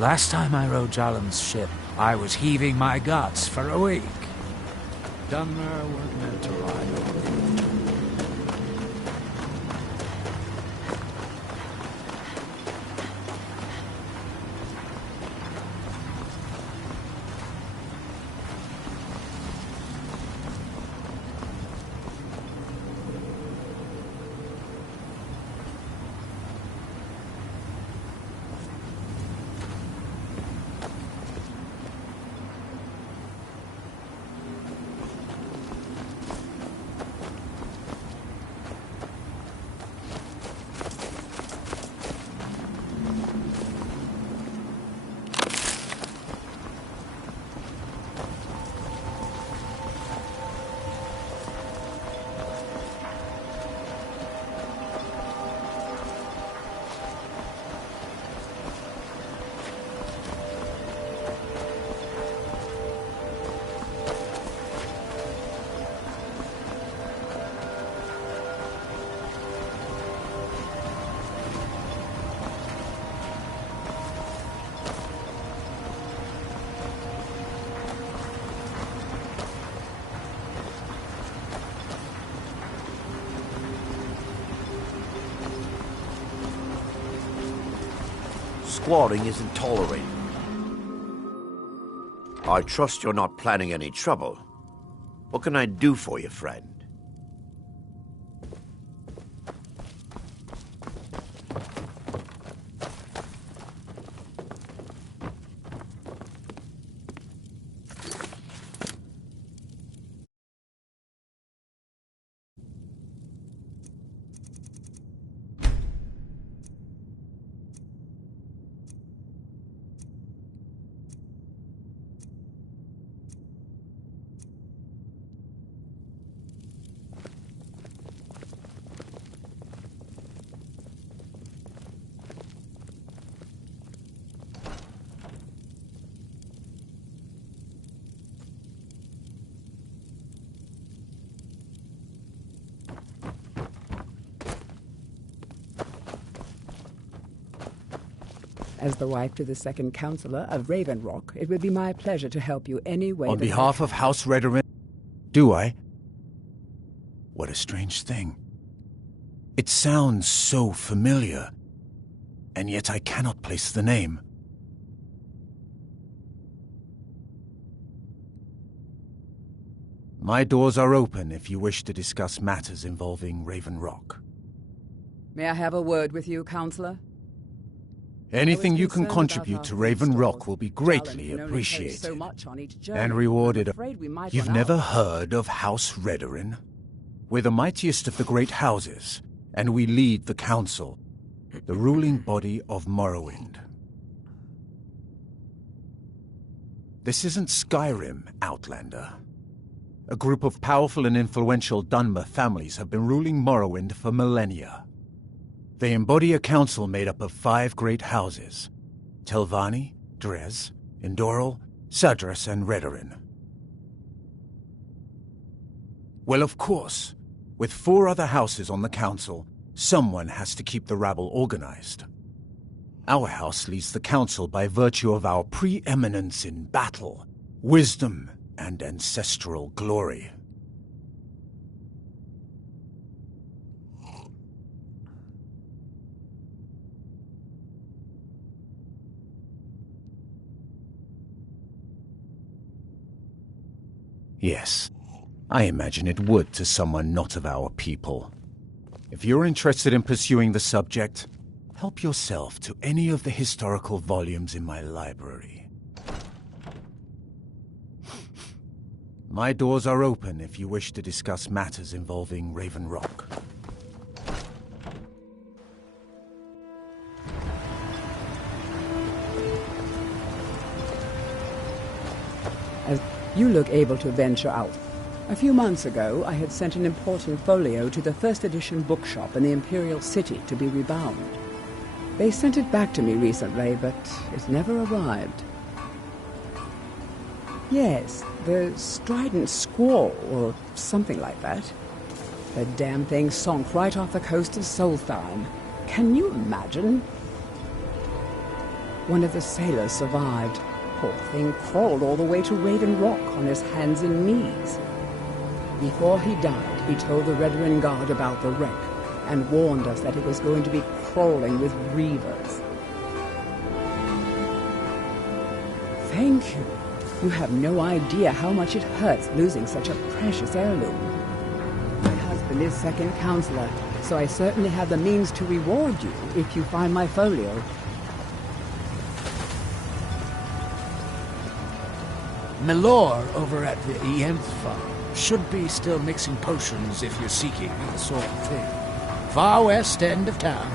Last time I rode Jalen's ship, I was heaving my guts for a week. Dunmer weren't meant to ride over the winter. Squatting isn't tolerated. I trust you're not planning any trouble. What can I do for you, friend? As the wife to the second Councillor of Raven Rock, it would be my pleasure to help you any way. On behalf of House Redorin, do I? What a strange thing. It sounds so familiar, and yet I cannot place the name. My doors are open if you wish to discuss matters involving Raven Rock. May I have a word with you, Councillor? Anything you can contribute to Raven Rock will be greatly appreciated and rewarded. You've never heard of House Redorin? We're the mightiest of the great houses, and we lead the Council, the ruling body of Morrowind. This isn't Skyrim, Outlander. A group of powerful and influential Dunmer families have been ruling Morrowind for millennia. They embody a council made up of 5 great houses: Telvanni, Dres, Indoral, Sadras, and Redorin. Well, of course, with 4 other houses on the council, someone has to keep the rabble organized. Our house leads the council by virtue of our preeminence in battle, wisdom, and ancestral glory. Yes, I imagine it would to someone not of our people. If you're interested in pursuing the subject, help yourself to any of the historical volumes in my library. My doors are open if you wish to discuss matters involving Raven Rock. You look able to venture out. A few months ago, I had sent an important folio to the first edition bookshop in the Imperial City to be rebound. They sent it back to me recently, but it never arrived. Yes, the Strident Squall, or something like that. The damn thing sunk right off the coast of Solstheim. Can you imagine? One of the sailors survived. Poor thing crawled all the way to Raven Rock on his hands and knees. Before he died, he told the Red Wind Guard about the wreck and warned us that it was going to be crawling with reavers. Thank you. You have no idea how much it hurts losing such a precious heirloom. My husband is second counselor, so I certainly have the means to reward you if you find my folio. Milor over at the Ienth farm should be still mixing potions if you're seeking the sort of thing. Far west end of town.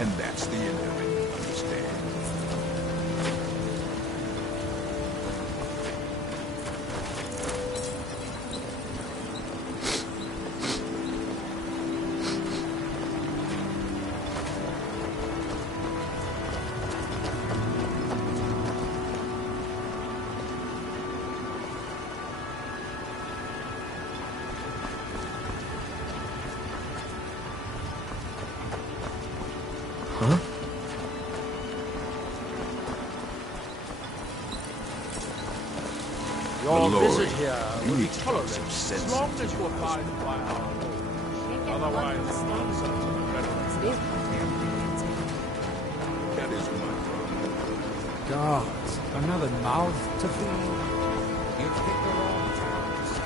And that's the end of it, understand? Huh? Your Lord, visit here you will be need to tolerated some sense as long into as you your abide by our rules. Otherwise, it's nonsense and better. That is my problem. Gods, another mouth to feed. You've picked the wrong time to say.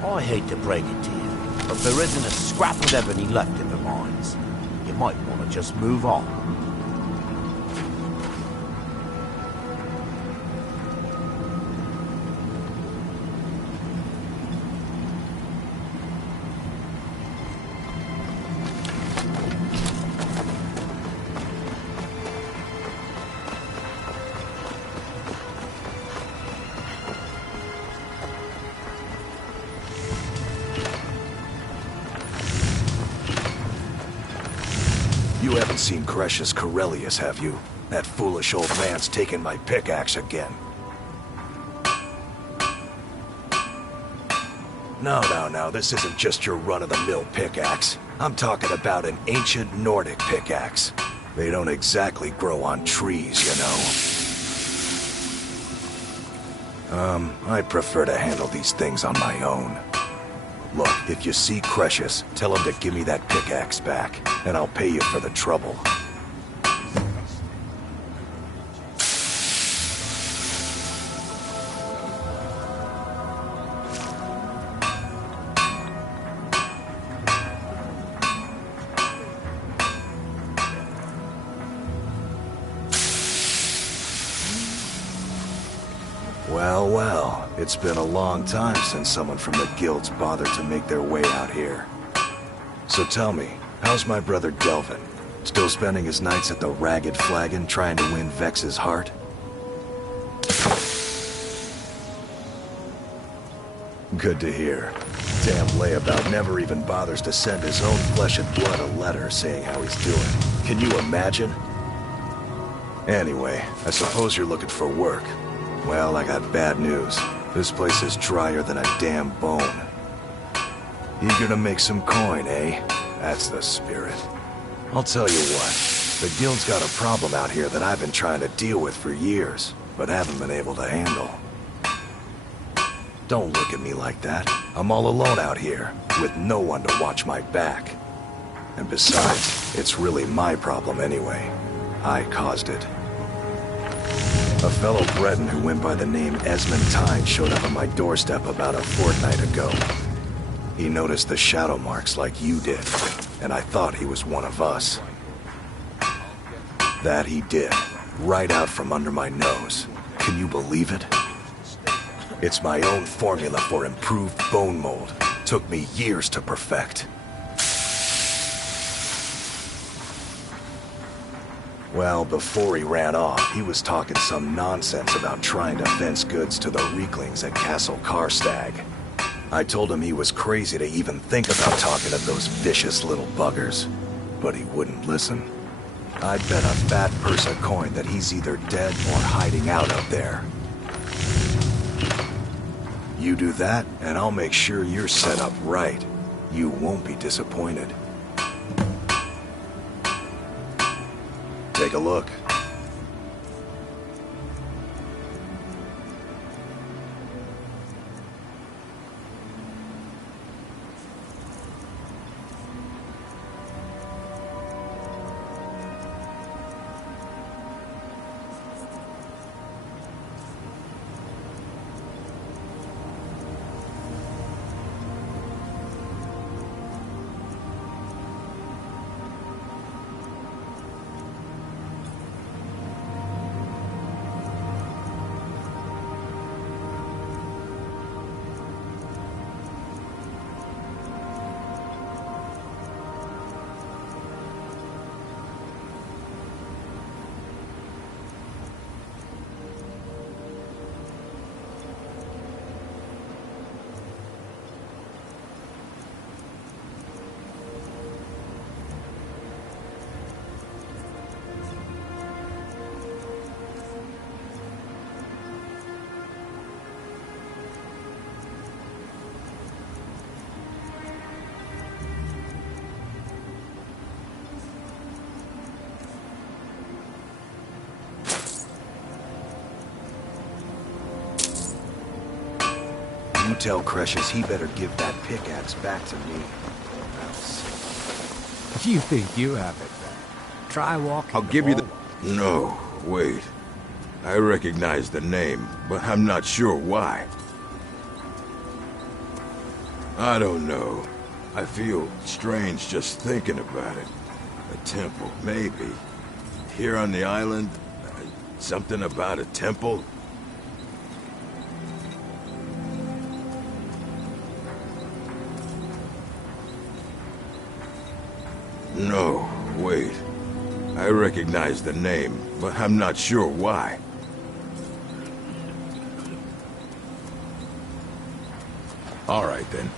I hate to break it to you, but there isn't a scrap of ebony left in the mines. You might want to just move on. You haven't seen Cretius Corellius, have you? That foolish old man's taken my pickaxe again. No, this isn't just your run-of-the-mill pickaxe. I'm talking about an ancient Nordic pickaxe. They don't exactly grow on trees, you know. I prefer to handle these things on my own. Look, if you see Cretius, tell him to give me that pickaxe back, and I'll pay you for the trouble. Well, it's been a long time since someone from the guilds bothered to make their way out here. So tell me, how's my brother Delvin? Still spending his nights at the Ragged Flagon trying to win Vex's heart? Good to hear. Damn layabout never even bothers to send his own flesh and blood a letter saying how he's doing. Can you imagine? Anyway, I suppose you're looking for work. Well, I got bad news. This place is drier than a damn bone. Eager to make some coin, eh? That's the spirit. I'll tell you what, the guild's got a problem out here that I've been trying to deal with for years, but haven't been able to handle. Don't look at me like that. I'm all alone out here, with no one to watch my back. And besides, it's really my problem anyway. I caused it. A fellow Breton who went by the name Esmond Tyne showed up on my doorstep about a fortnight ago. He noticed the shadow marks like you did, and I thought he was one of us. That he did, right out from under my nose. Can you believe it? It's my own formula for improved bone mold. Took me years to perfect. Well, before he ran off, he was talking some nonsense about trying to fence goods to the Reeklings at Castle Karstag. I told him he was crazy to even think about talking to those vicious little buggers, but he wouldn't listen. I'd bet a fat purse of coin that he's either dead or hiding out up there. You do that, and I'll make sure you're set up right. You won't be disappointed. Take a look. You tell Cretius he better give that pickaxe back to me. You think you have it then? Try walking. I'll give you the... No, wait. I recognize the name, but I'm not sure why. I don't know. I feel strange just thinking about it. A temple, maybe. Here on the island, something about a temple? No, wait. I recognize the name, but I'm not sure why. All right, then.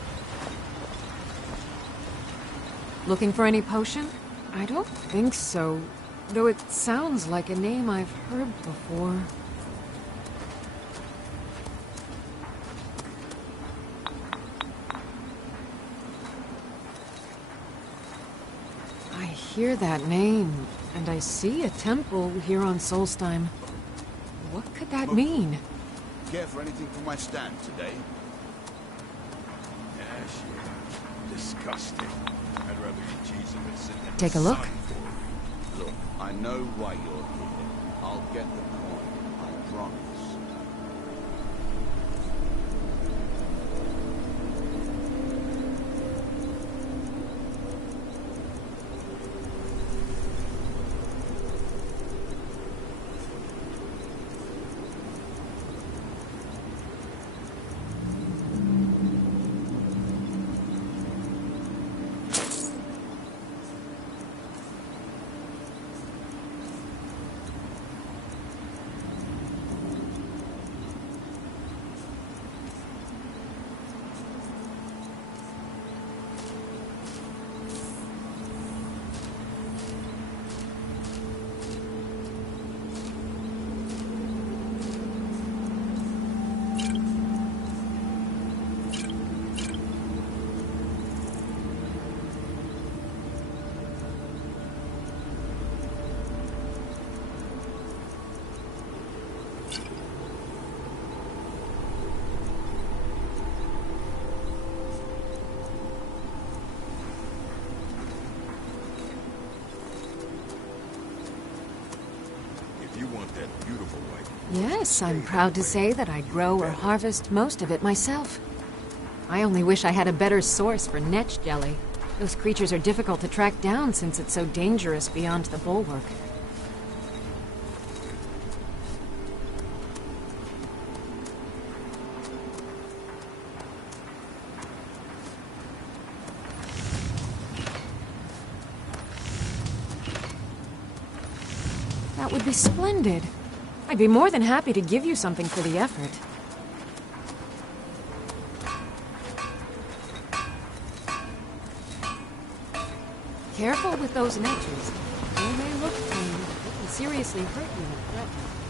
Looking for any potion? I don't think so. Though it sounds like a name I've heard before. I hear that name, and I see a temple here on Solstheim. What could that mean? Care for anything from my stand today? Disgusting. I'd rather eat cheese than sit in Take a look. Look, I know why you're here. I'll get the coin, I promise. Yes, I'm proud to say that I grow or harvest most of it myself. I only wish I had a better source for netch jelly. Those creatures are difficult to track down since it's so dangerous beyond the bulwark. That would be splendid. I'd be more than happy to give you something for the effort. Careful with those netches. They may look tame, but they can seriously hurt you if threatened.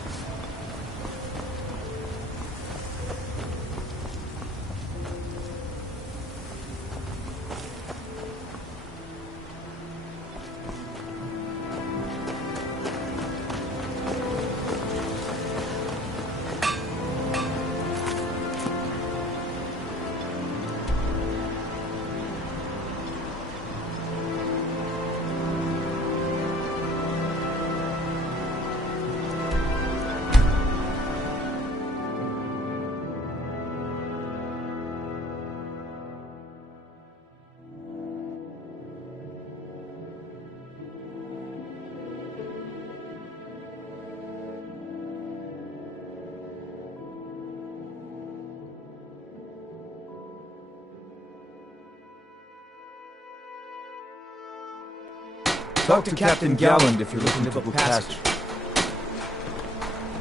Talk to Captain Galland if you're looking to book passage.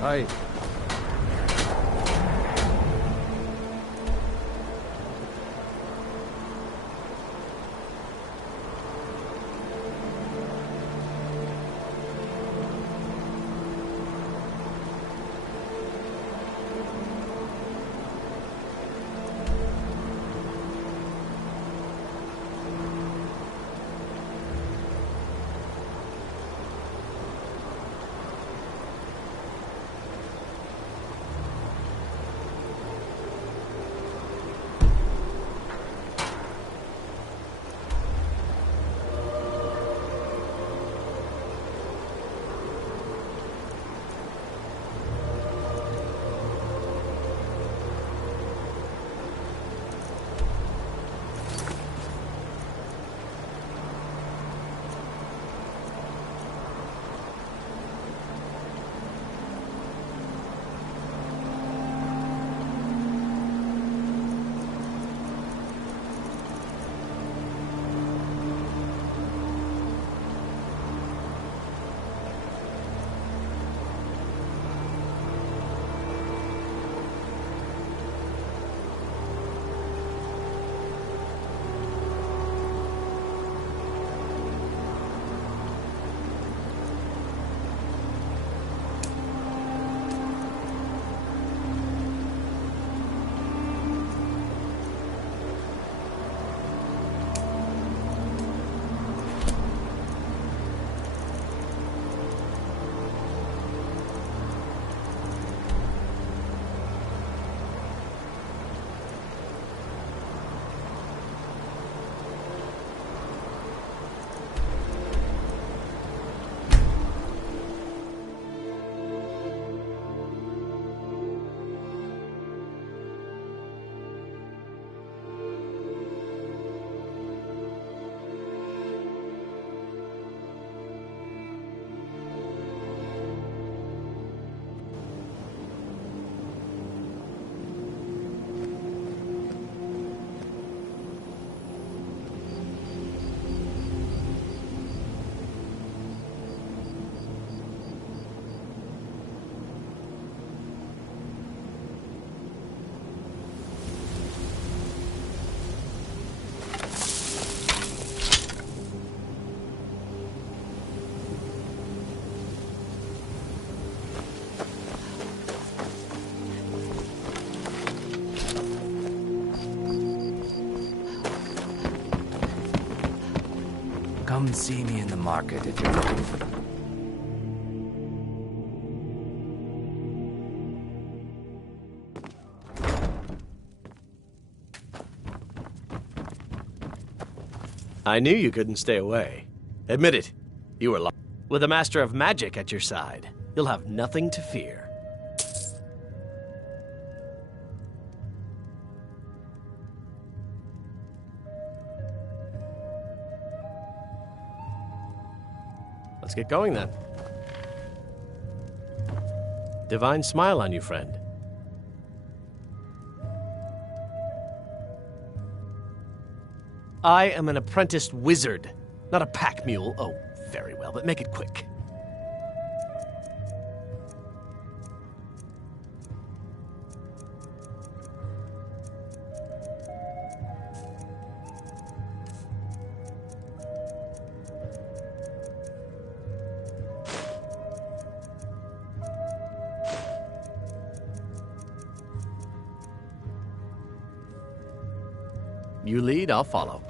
Aye. Come see me in the market if you're looking for them. I knew you couldn't stay away. Admit it. You were lost. With a master of magic at your side, you'll have nothing to fear. Let's get going then. Divine smile on you, friend. I am an apprenticed wizard, not a pack mule. Oh, very well, but make it quick. You lead, I'll follow.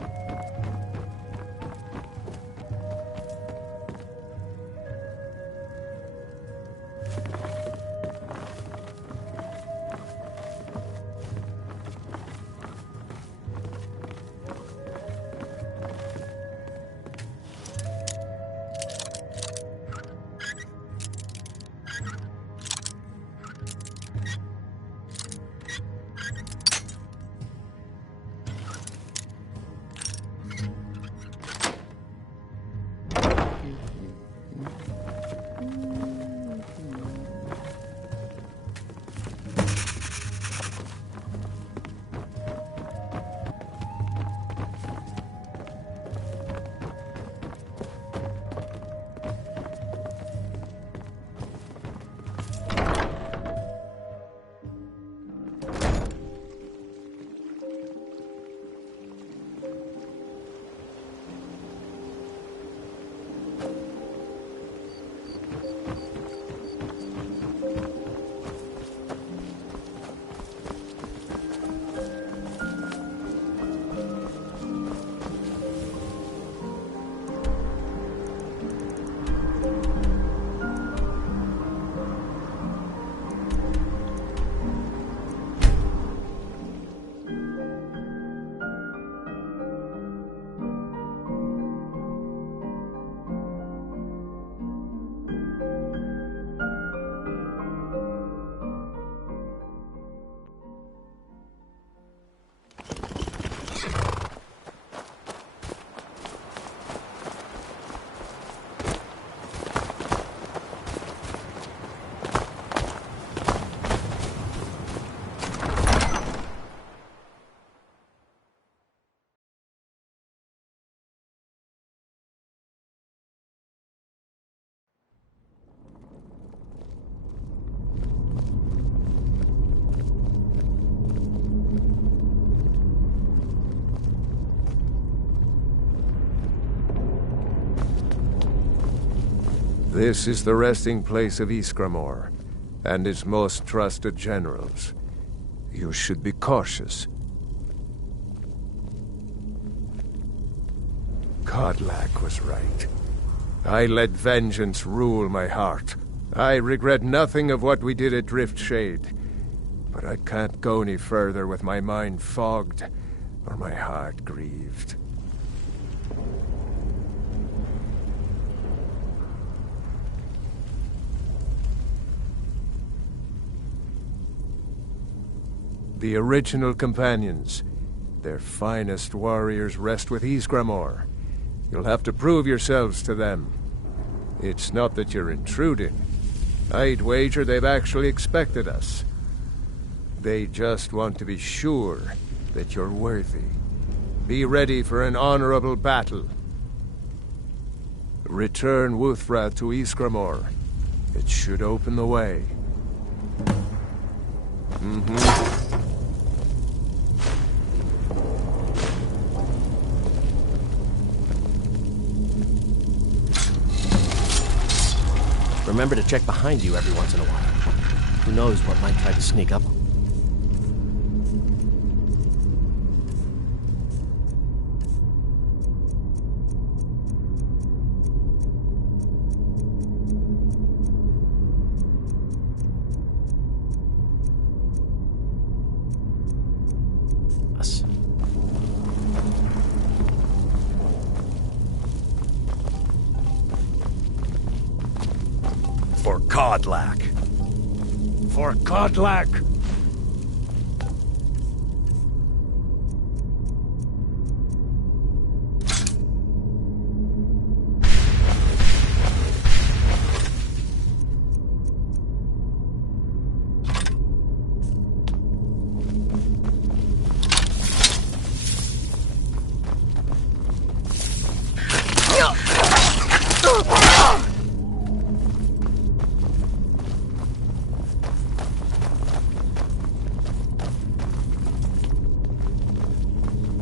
This is the resting place of Ysgramor, and its most trusted generals. You should be cautious. Kodlak was right. I let vengeance rule my heart. I regret nothing of what we did at Driftshade, but I can't go any further with my mind fogged or my heart grieved. The original companions, their finest warriors, rest with Ysgramor. You'll have to prove yourselves to them. It's not that you're intruding. I'd wager they've actually expected us. They just want to be sure that you're worthy. Be ready for an honorable battle. Return Wuthra to Ysgramor. It should open the way. Remember to check behind you every once in a while. Who knows what might try to sneak up on you. For Kodlak. For Kodlak!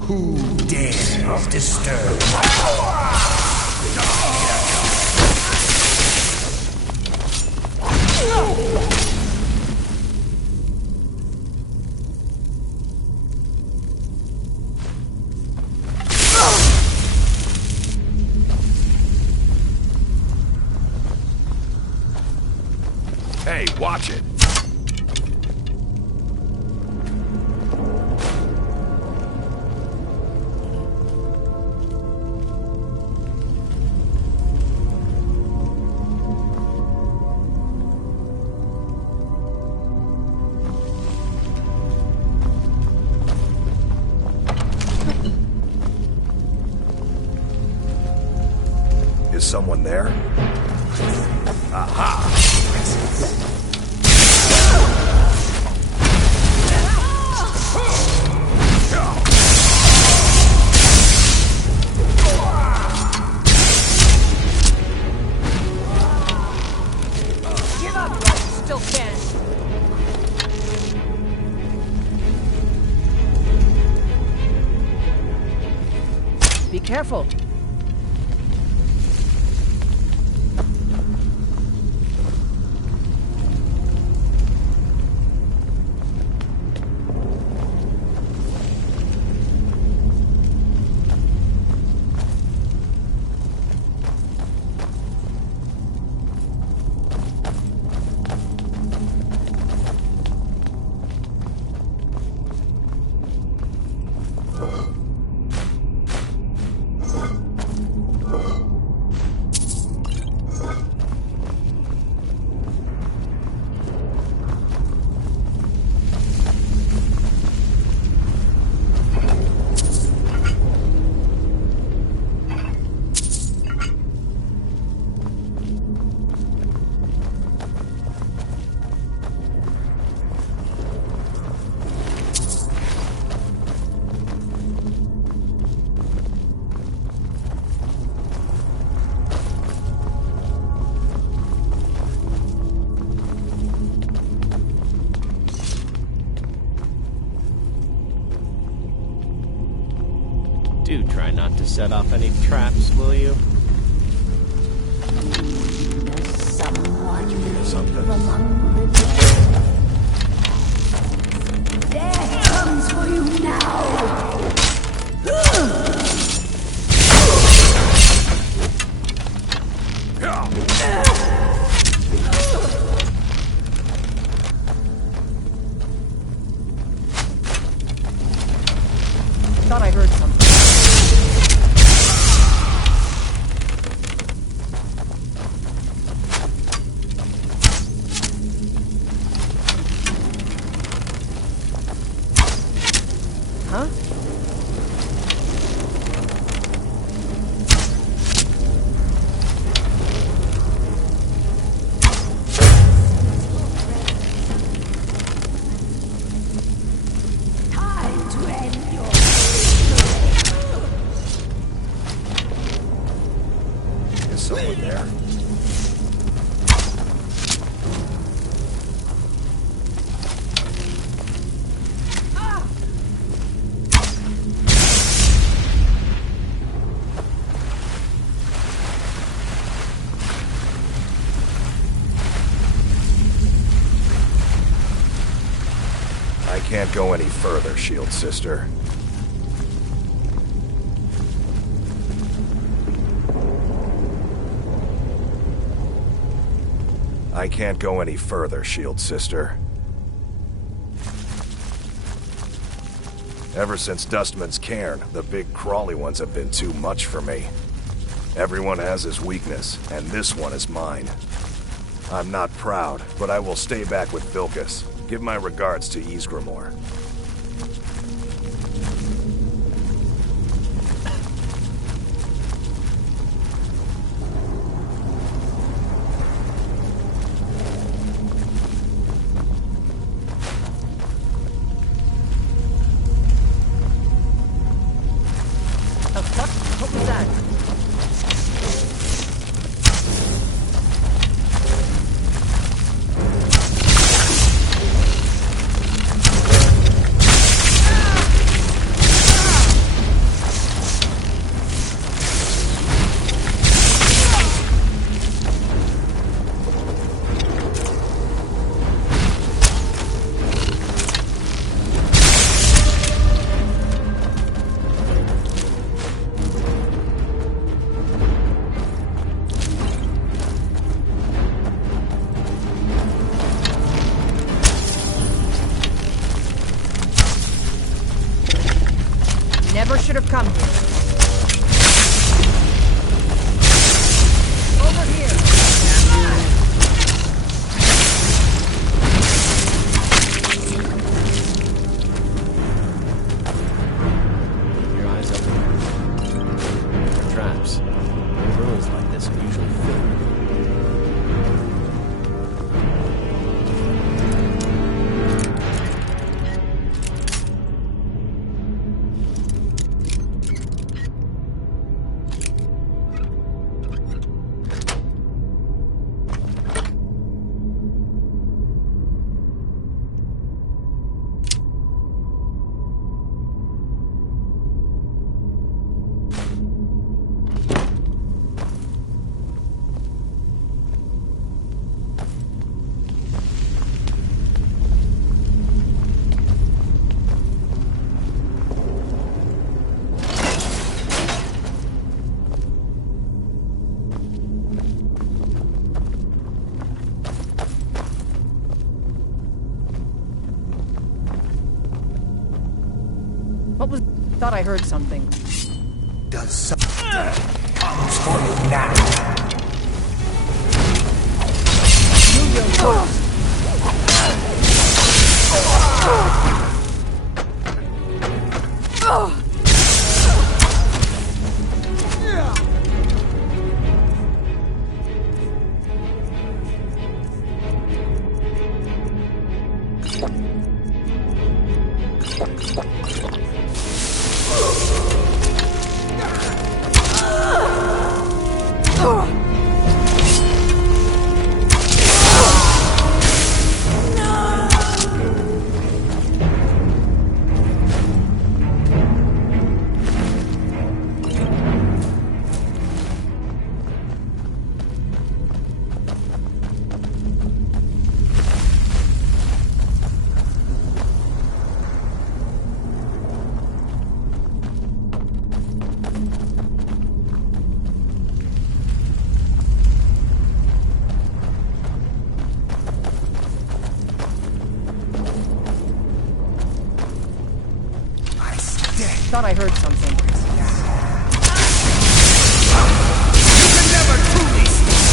Who dares disturb my... Hey, watch it! Is someone there? Aha! Give up while you still can. Be careful. Do try not to set off any traps, will you? Something. Death comes for you now! Thought I heard something. Huh? Time to end your... Is someone there? I can't go any further, Shield Sister. I can't go any further, Shield Sister. Ever since Dustman's cairn, the big crawly ones have been too much for me. Everyone has his weakness, and this one is mine. I'm not proud, but I will stay back with Vilkas. Give my regards to Ysgramor. What was that? have come here. Over here. Keep your eyes open. For traps. Ruins like this are usually filled. What was... Thought I heard something. Does something comes for you now. You will first. Thought I heard something. You can never truly speak.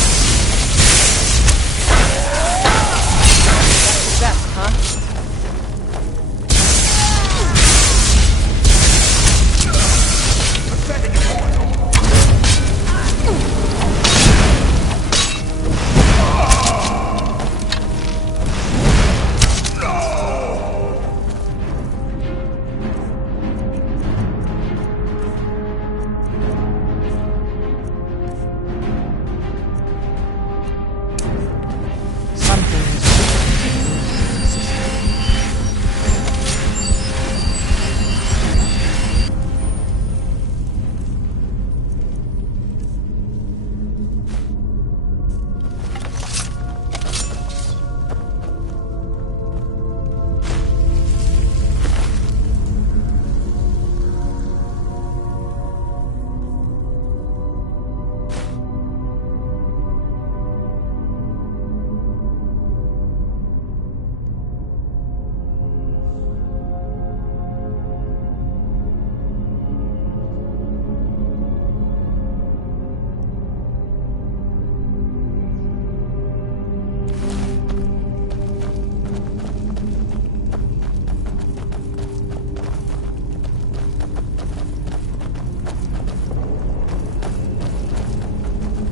Best, huh?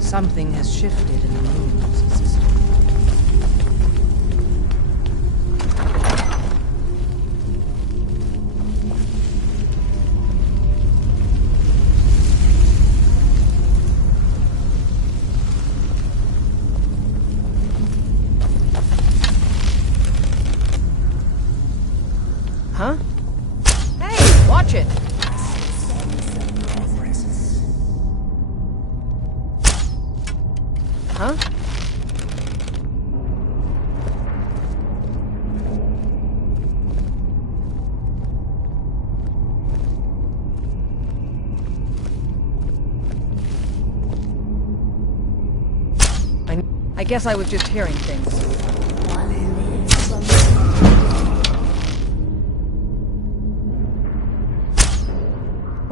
Something has shifted in the ruins system. Huh? Hey, watch it! Huh? I guess I was just hearing things.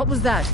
What was that?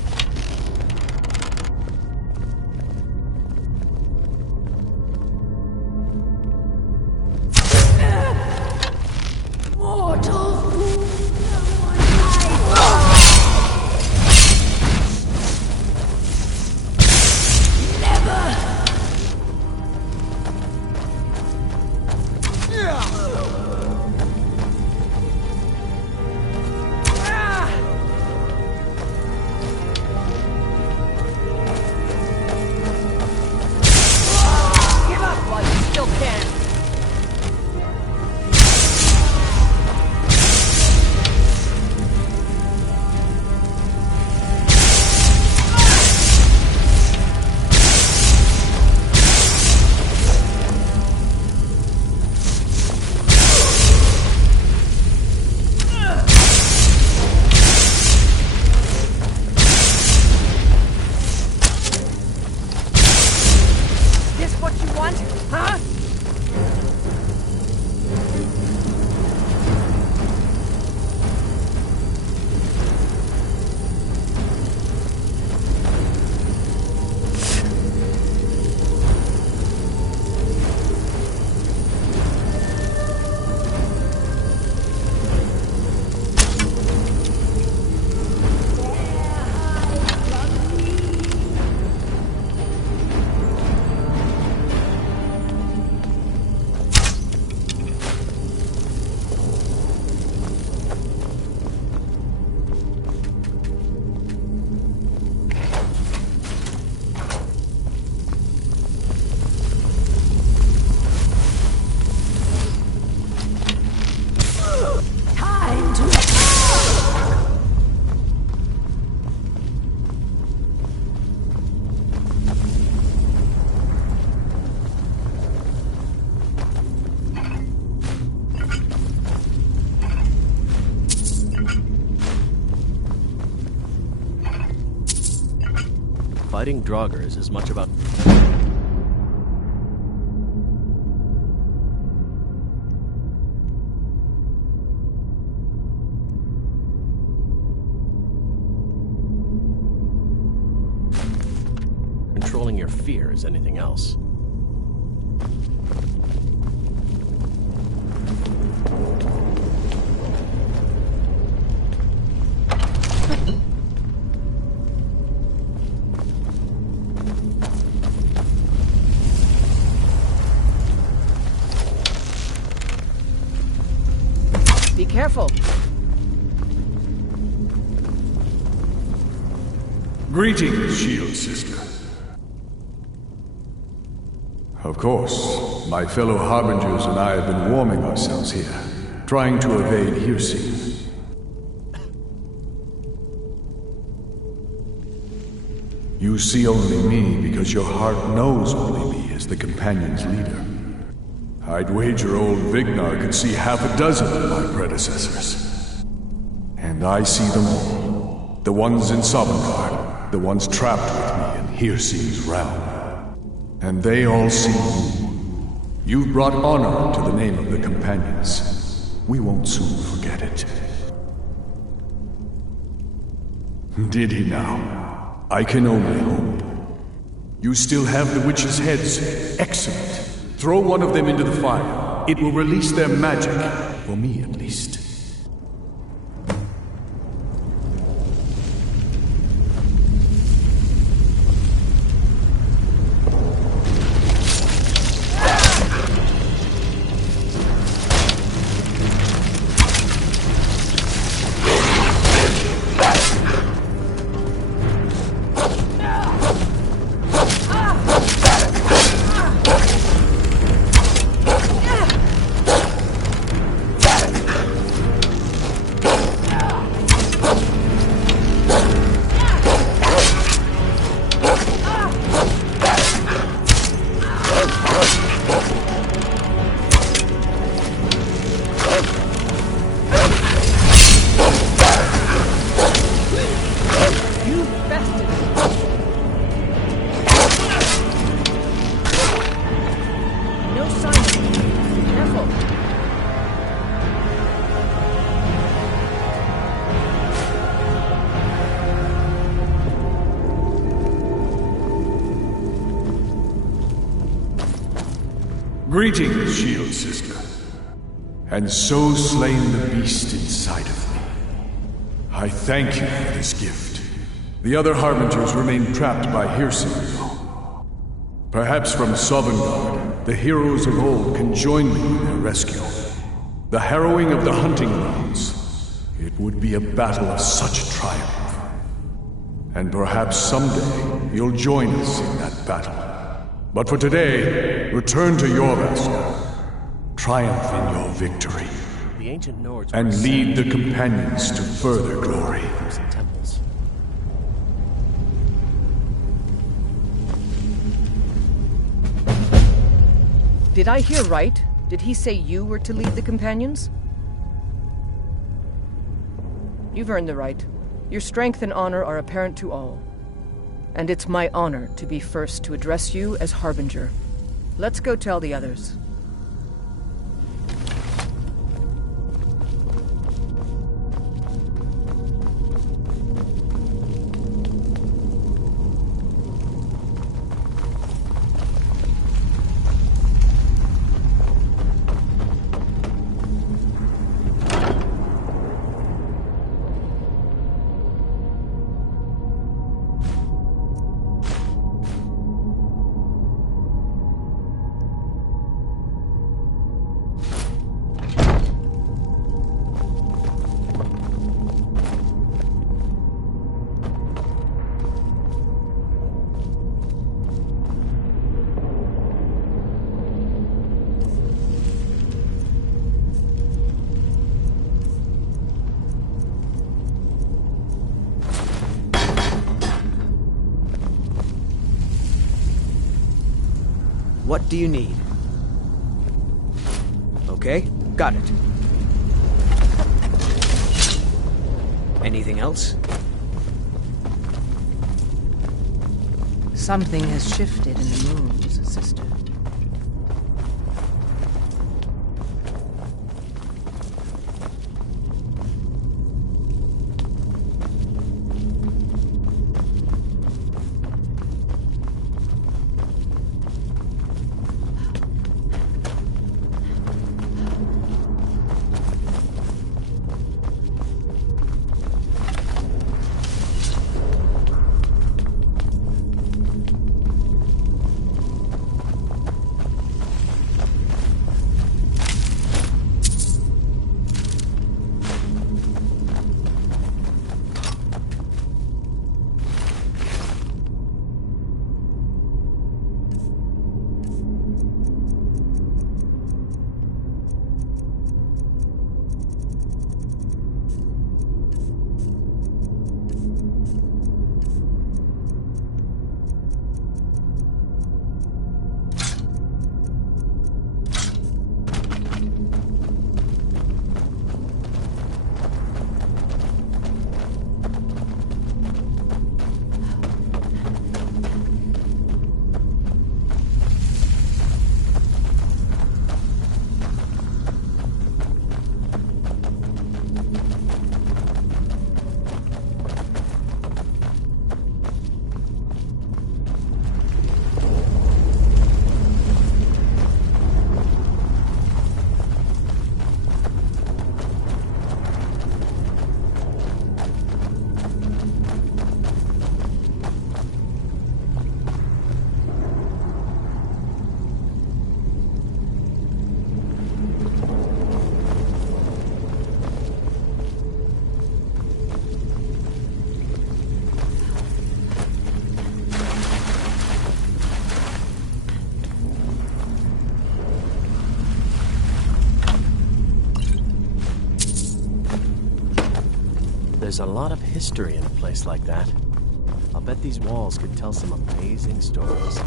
Fighting Draugr is as much about... controlling your fear as anything else. Be careful. Greetings, Shield Sister. Of course, my fellow Harbingers and I have been warming ourselves here, trying to evade Hircine. You see only me because your heart knows only me as the Companion's leader. I'd wager old Vignar could see half a dozen of my predecessors. And I see them all. The ones in Sovngarde, the ones trapped with me in Hircine's realm. And they all see you. You've brought honor to the name of the Companions. We won't soon forget it. Did he now? I can only hope. You still have the witches' heads. Excellent. Throw one of them into the fire. It will release their magic. For me, at least. Greetings, Shield Sister. And so slain the beast inside of me. I thank you for this gift. The other Harbingers remain trapped by Hircine, though. Perhaps from Sovngarde, the heroes of old can join me in their rescue. The harrowing of the hunting grounds. It would be a battle of such triumph. And perhaps someday you'll join us in that battle. But for today, return to Jorvaskr. Triumph in your victory. The ancient Nords and lead the companions to further glory. And temples. Did I hear right? Did he say you were to lead the companions? You've earned the right. Your strength and honor are apparent to all. And it's my honor to be first to address you as Harbinger. Let's go tell the others. What do you need? Okay, got it. Anything else? Something has shifted in the moons, sister. There's a lot of history in a place like that. I'll bet these walls could tell some amazing stories.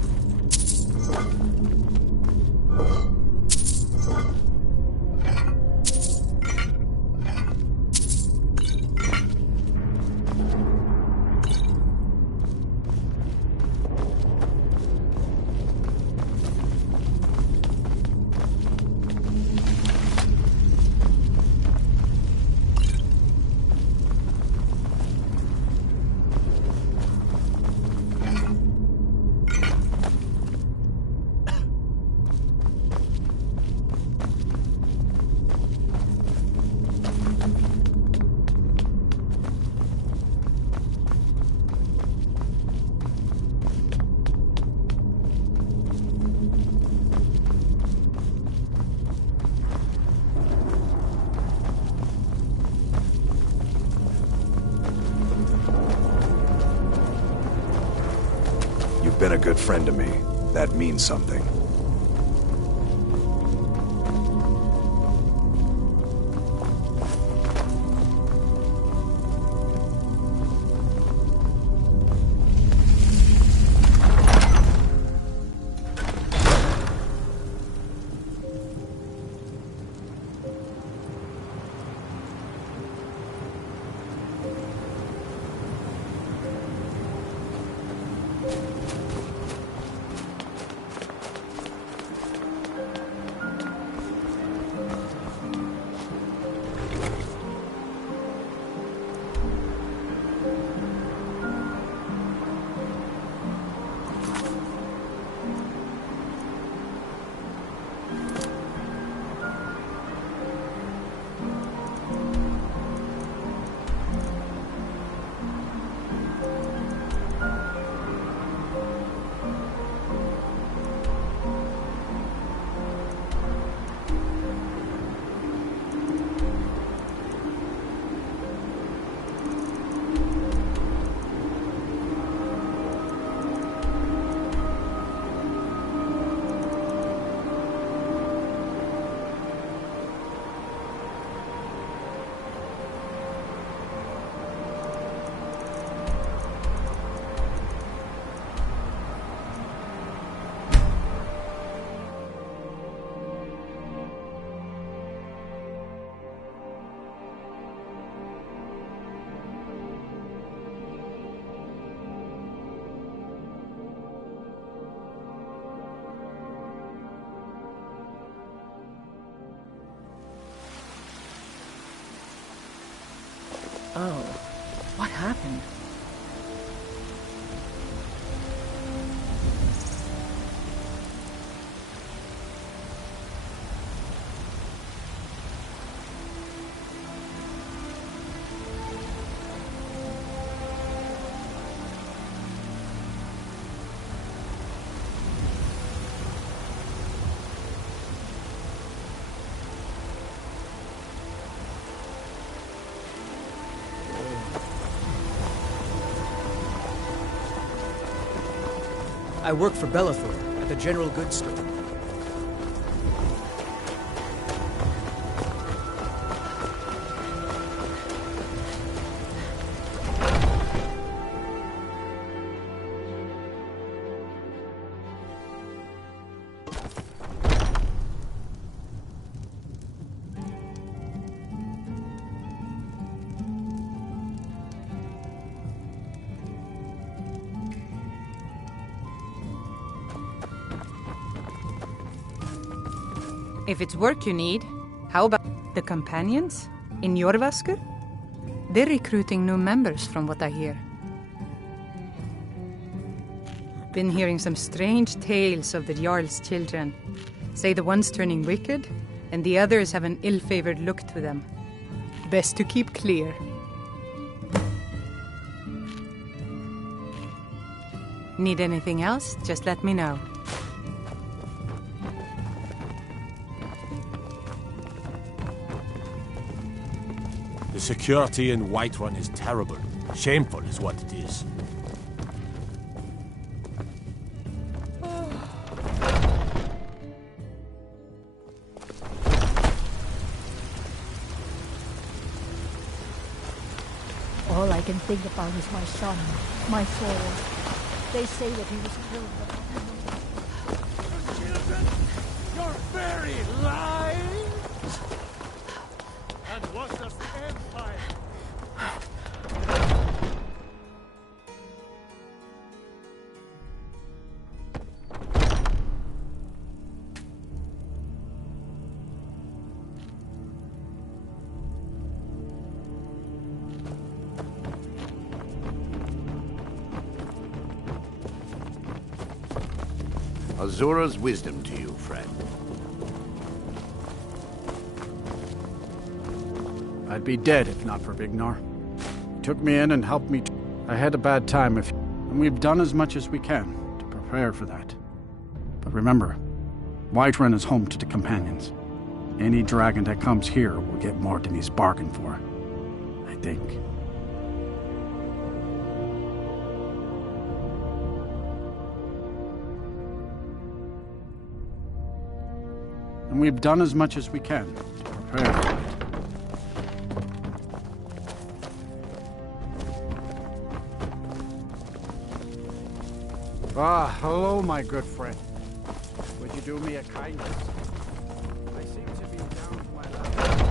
good friend to me. That means something. Oh, what happened? I work for Bellathor at the general goods store. If it's work you need, how about the companions in Jorvaskr? They're recruiting new members from what I hear. Been hearing some strange tales of the Jarl's children. Say the one's turning wicked, and the others have an ill-favored look to them. Best to keep clear. Need anything else? Just let me know. The security in Whiterun is terrible. Shameful is what it is. All I can think about is my son, my soul. They say that he was killed. Children, your very lives! And was this empire? Azura's wisdom to you, friend. I'd be dead if not for Vignar. He took me in and helped me. I had a bad time, and we've done as much as we can to prepare for that. But remember, Whiterun is home to the companions. Any dragon that comes here will get more than he's bargained for. I think. And we've done as much as we can to prepare for that. Ah, hello, my good friend. Would you do me a kindness? I seem to be down to my last.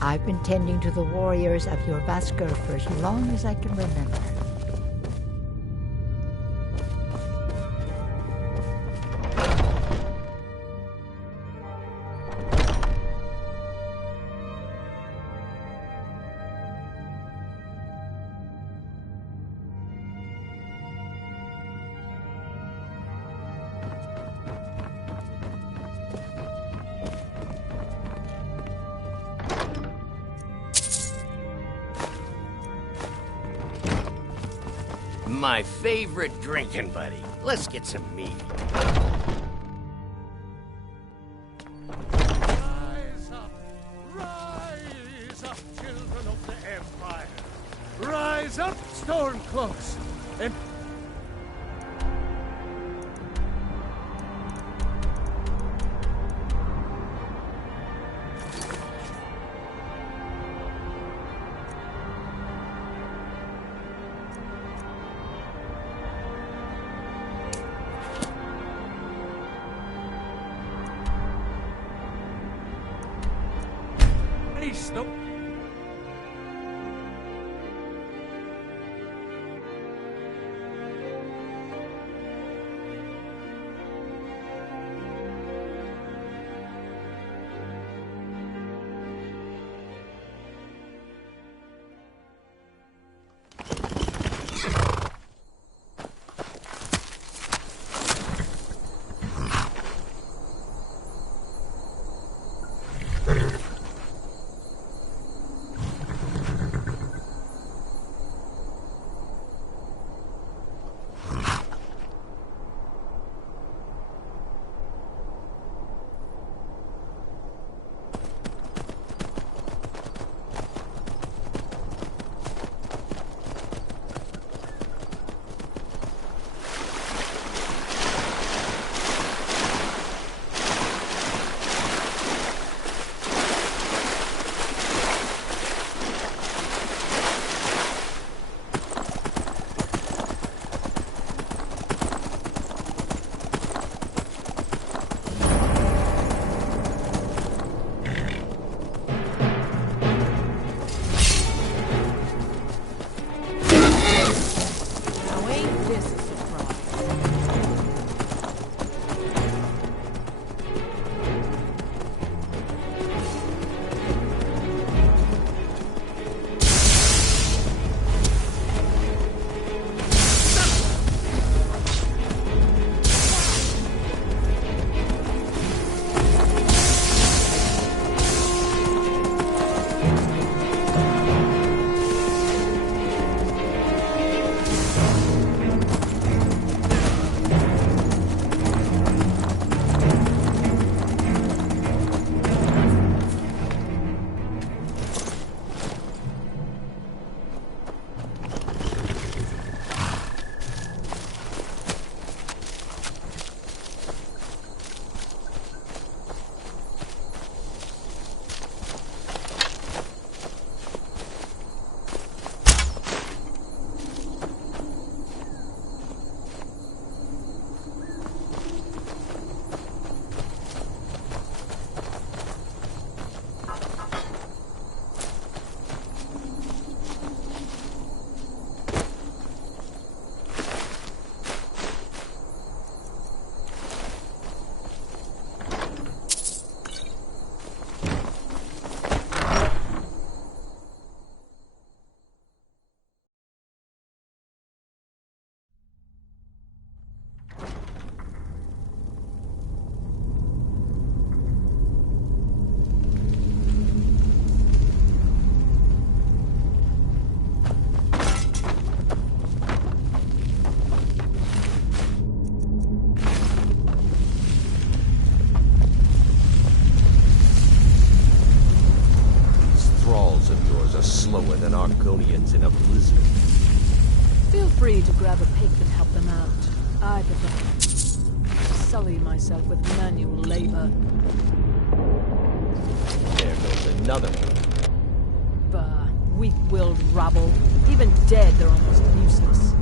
I've been tending to the warriors of your Vasker for as long as I can remember. My favorite drinking buddy. Let's get some meat. Rise up, children of the Empire. Rise up, Stormcloaks. And Nope. Argonians in a blizzard. Feel free to grab a pick and help them out. I prefer to sully myself with manual labor. There goes another one. Bah, weak-willed rabble. Even dead, they're almost useless.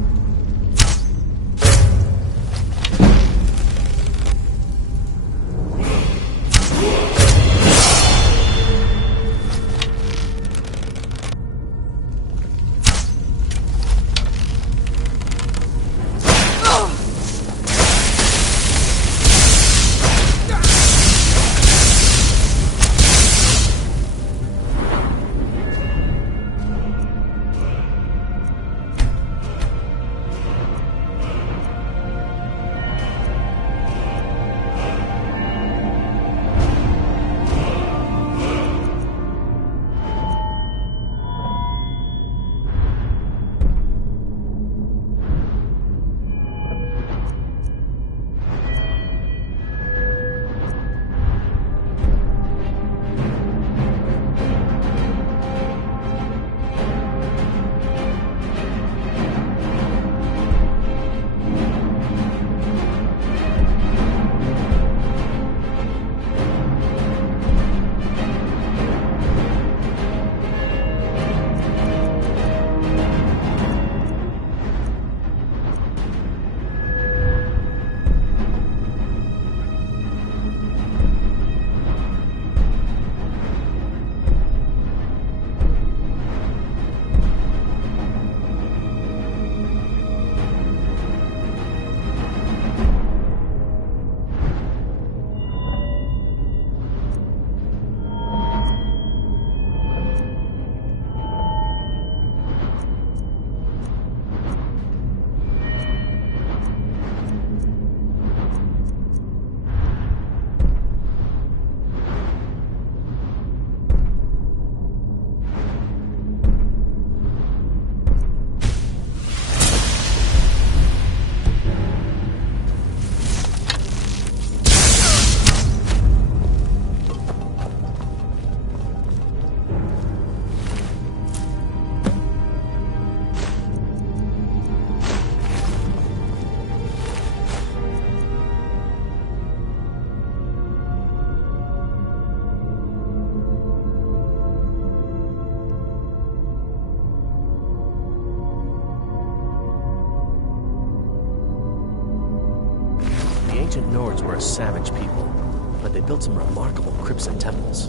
The ancient Nords were a savage people, but they built some remarkable crypts and temples.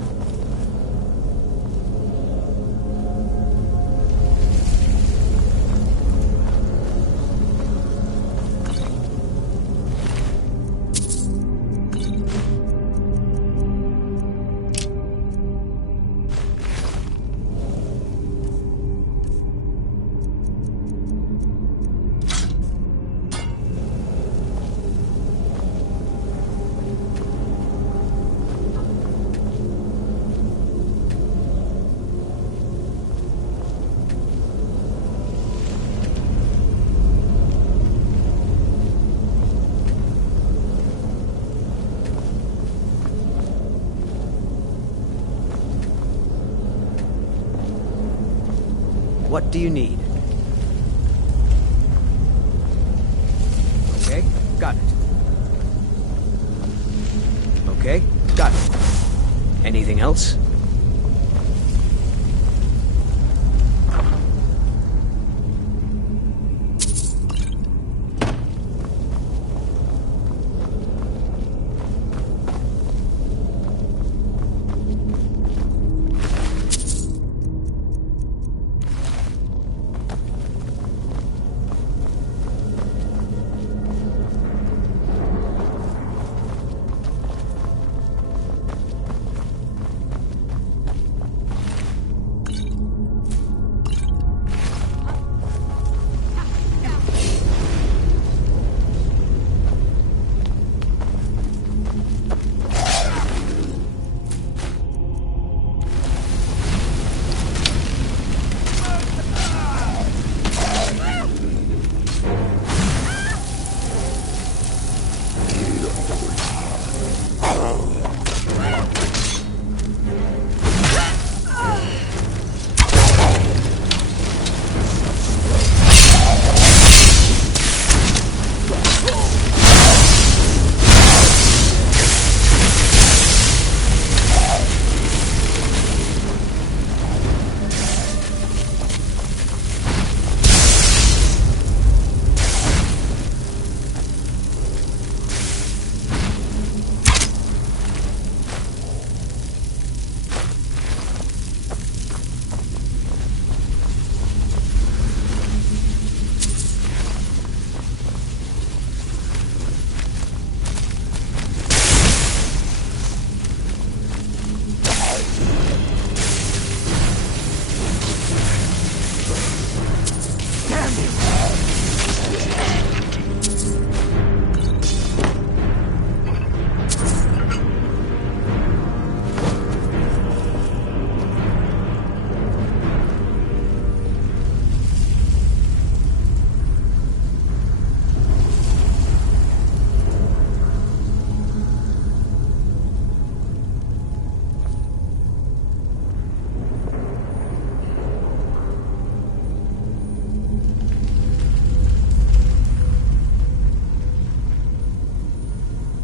What do you need? Okay, got it. Okay, got it. Anything else?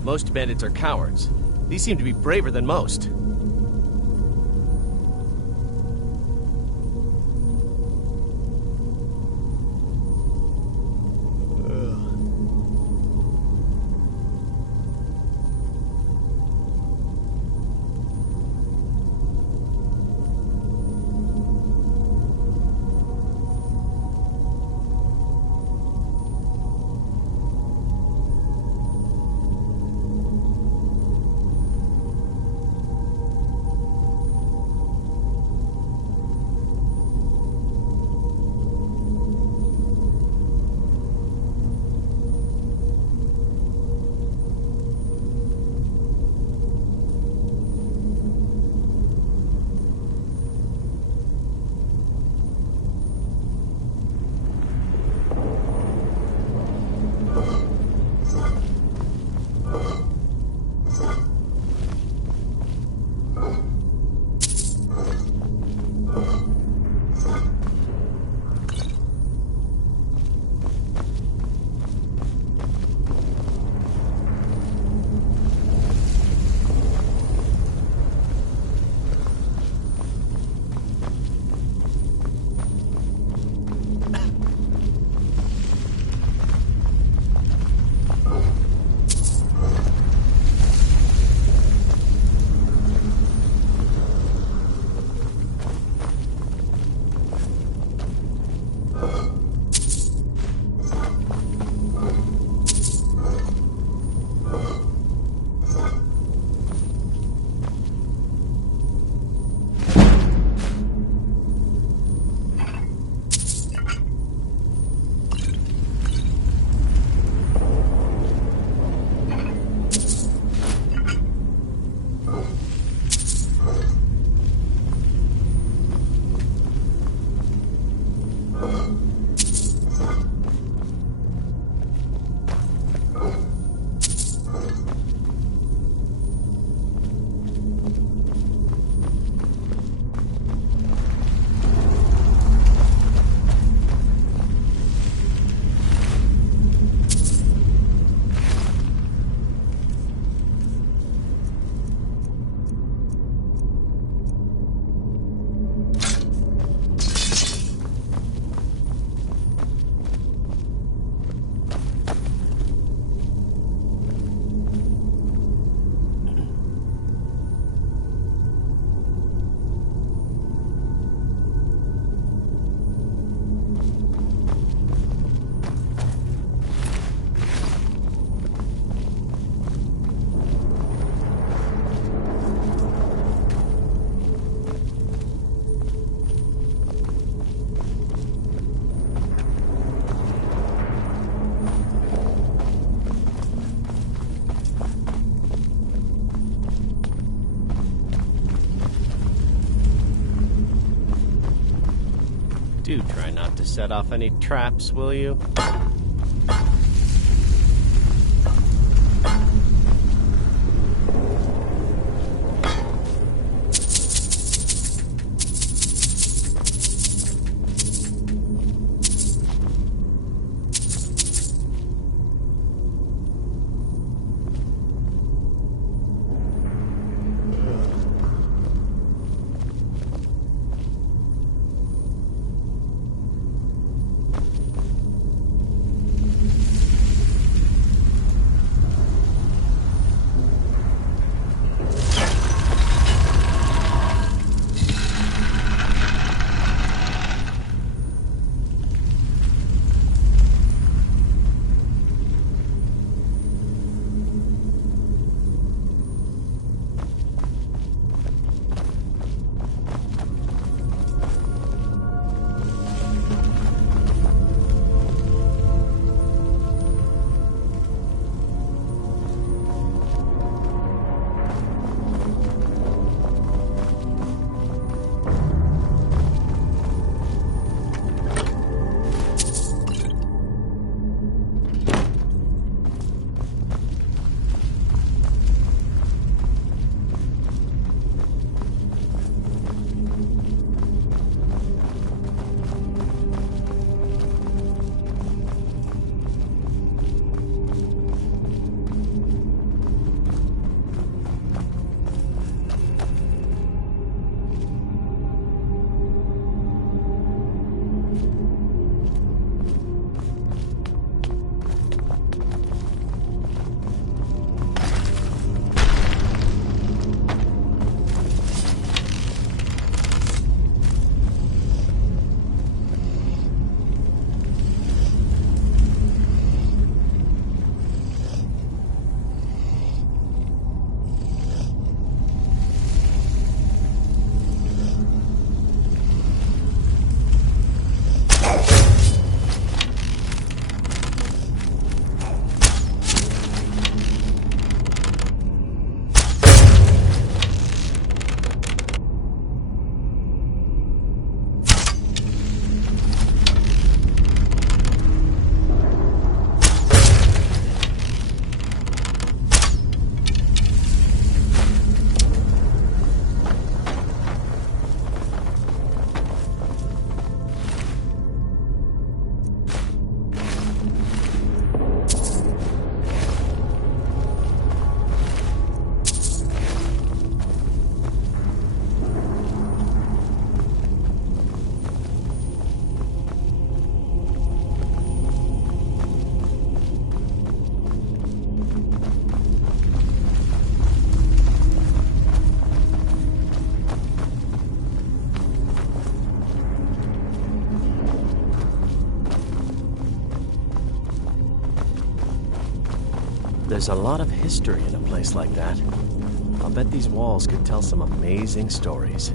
Most bandits are cowards. These seem to be braver than most. Do try not to set off any traps, will you? There's a lot of history in a place like that. I'll bet these walls could tell some amazing stories.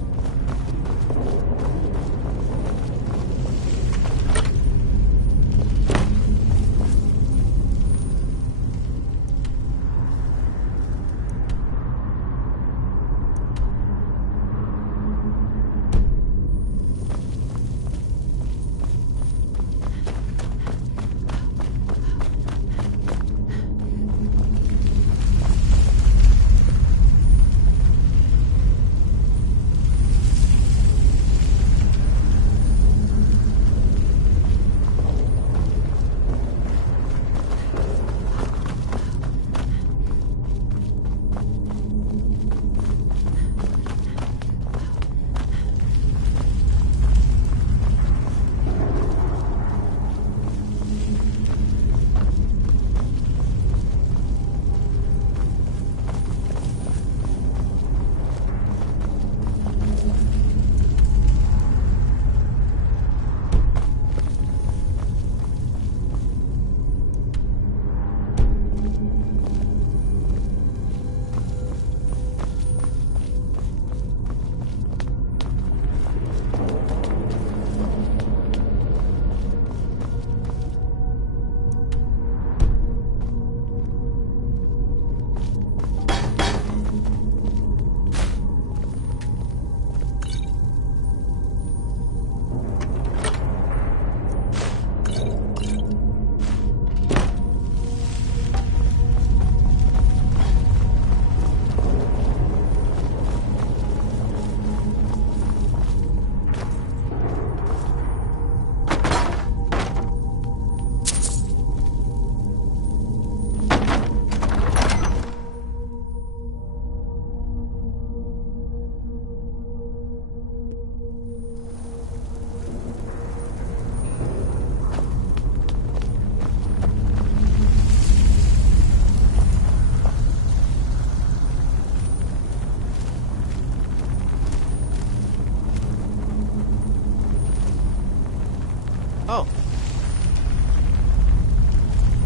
Oh.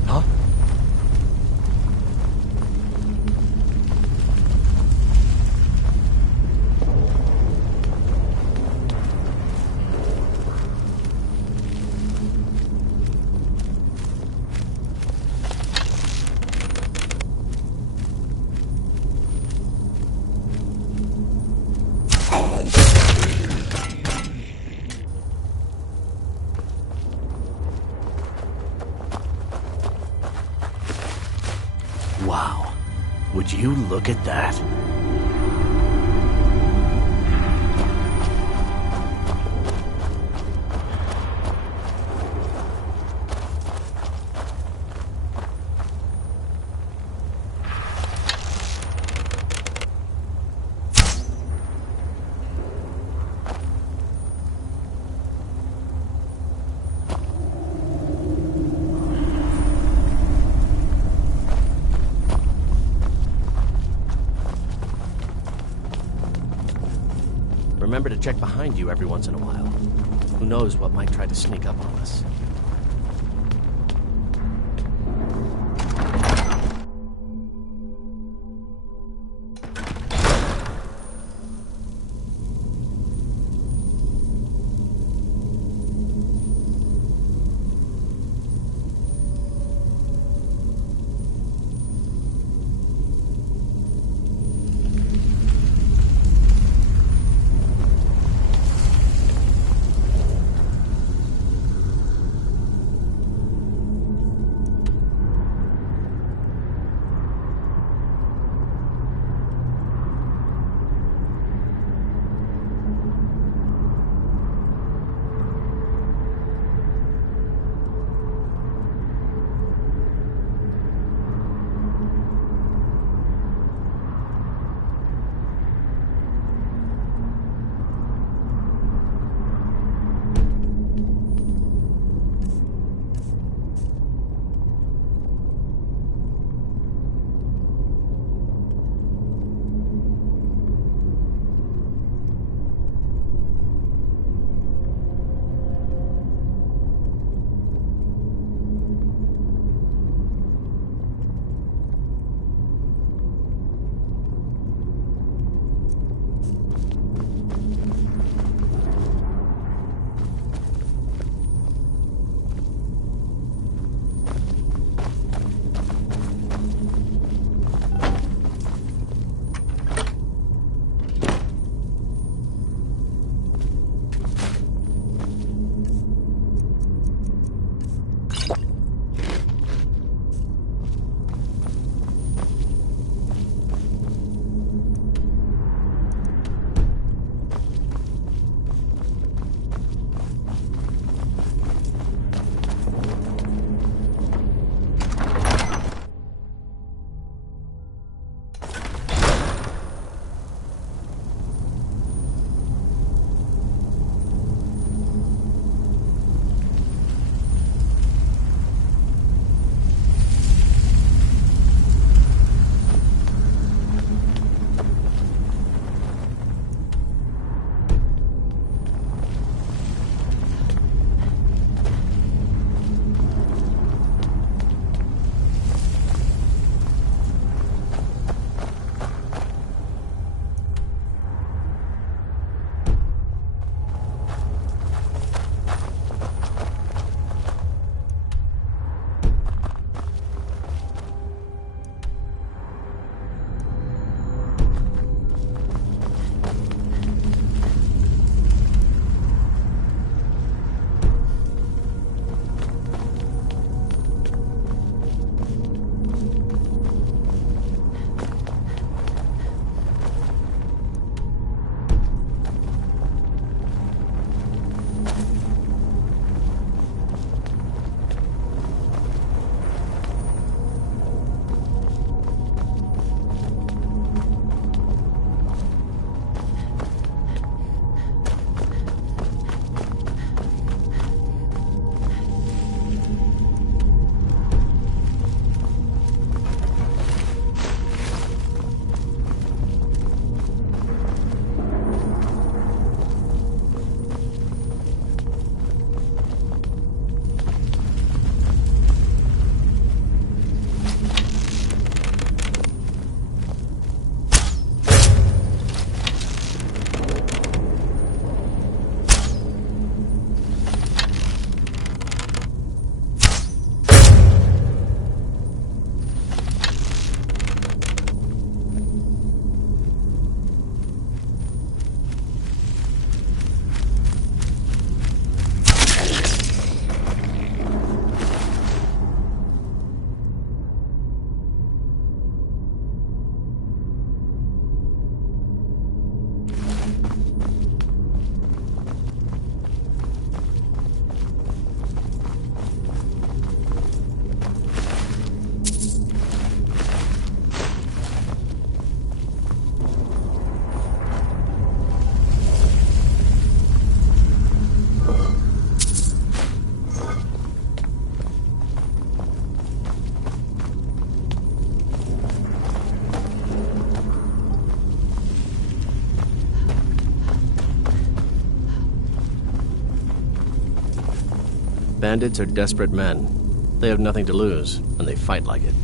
Huh? Wow. Would you look at that? Remember to check behind you every once in a while. Who knows what might try to sneak up on us. Bandits are desperate men. They have nothing to lose, and they fight like it.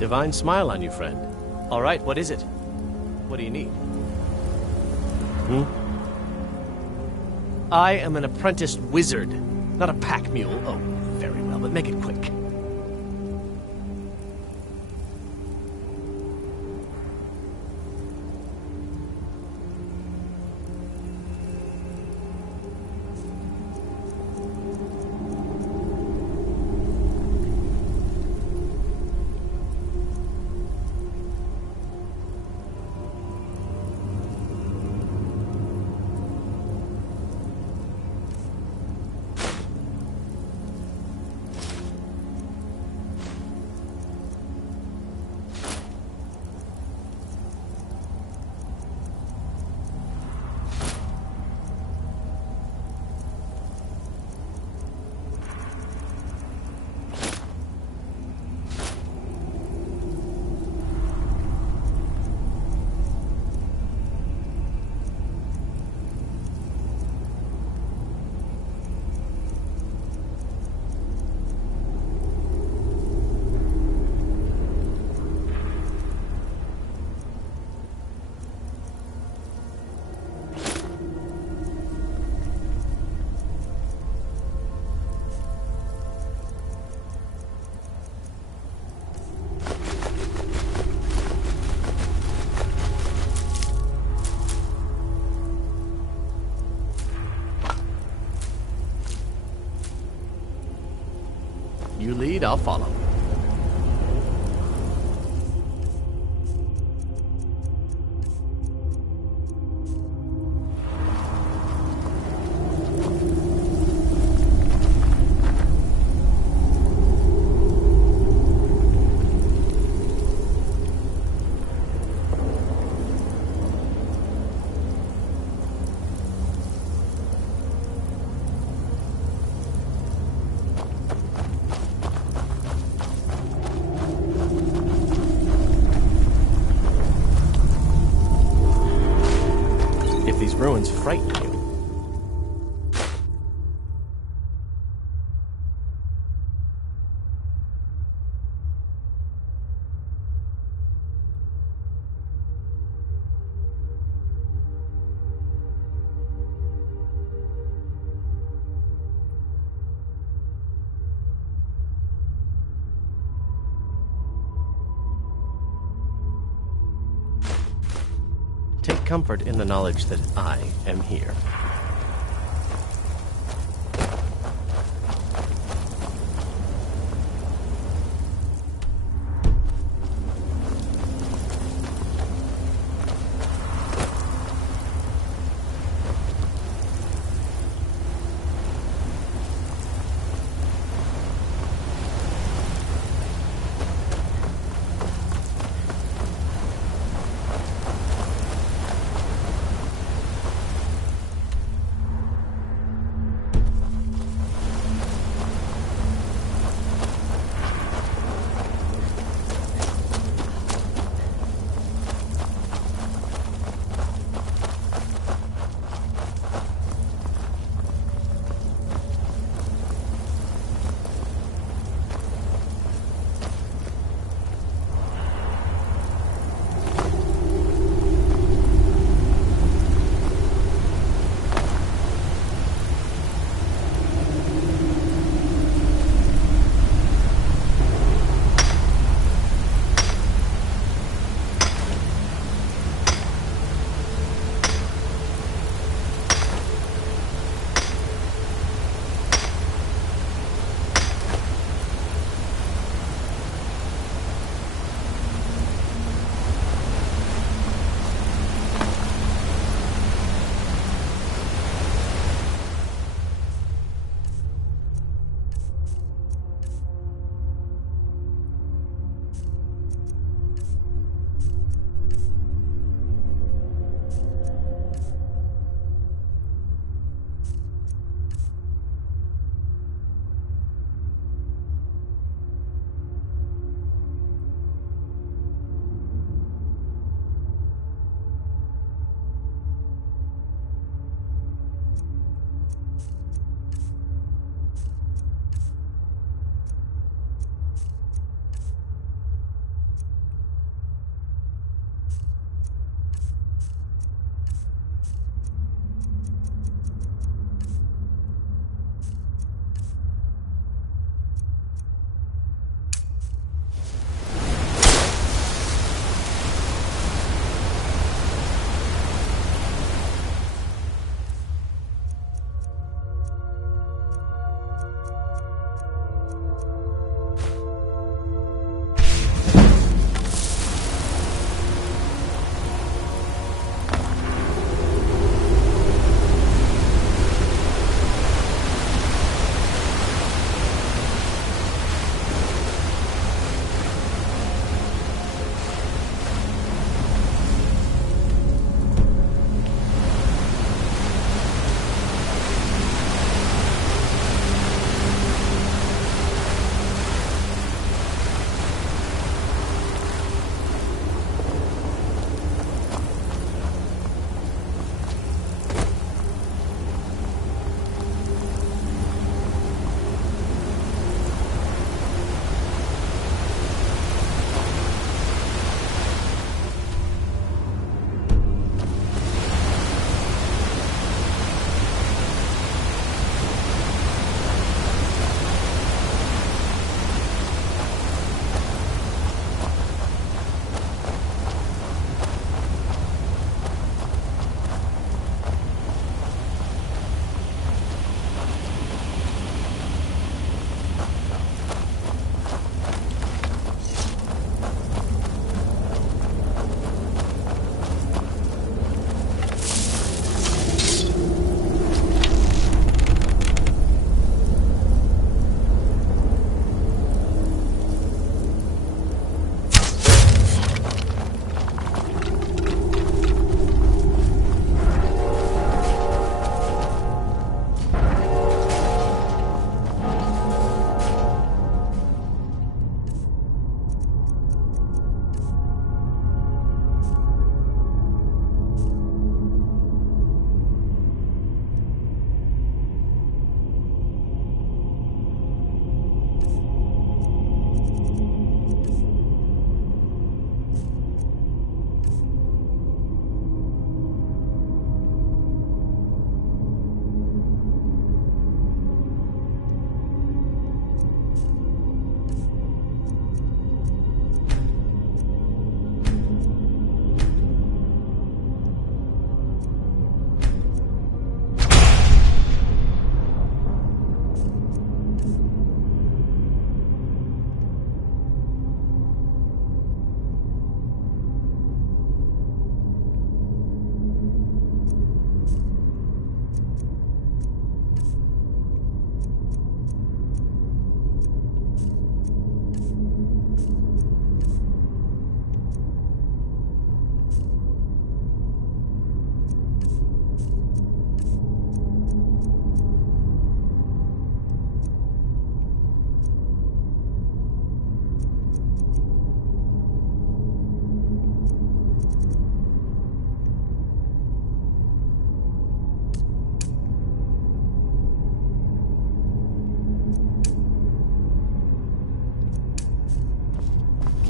Divine smile on you, friend. All right, what is it? What do you need? I am an apprenticed wizard, not a pack mule. Oh, very well, but make it quick. You lead, I'll follow. Ruins frighten you. Take comfort in the knowledge that I am here.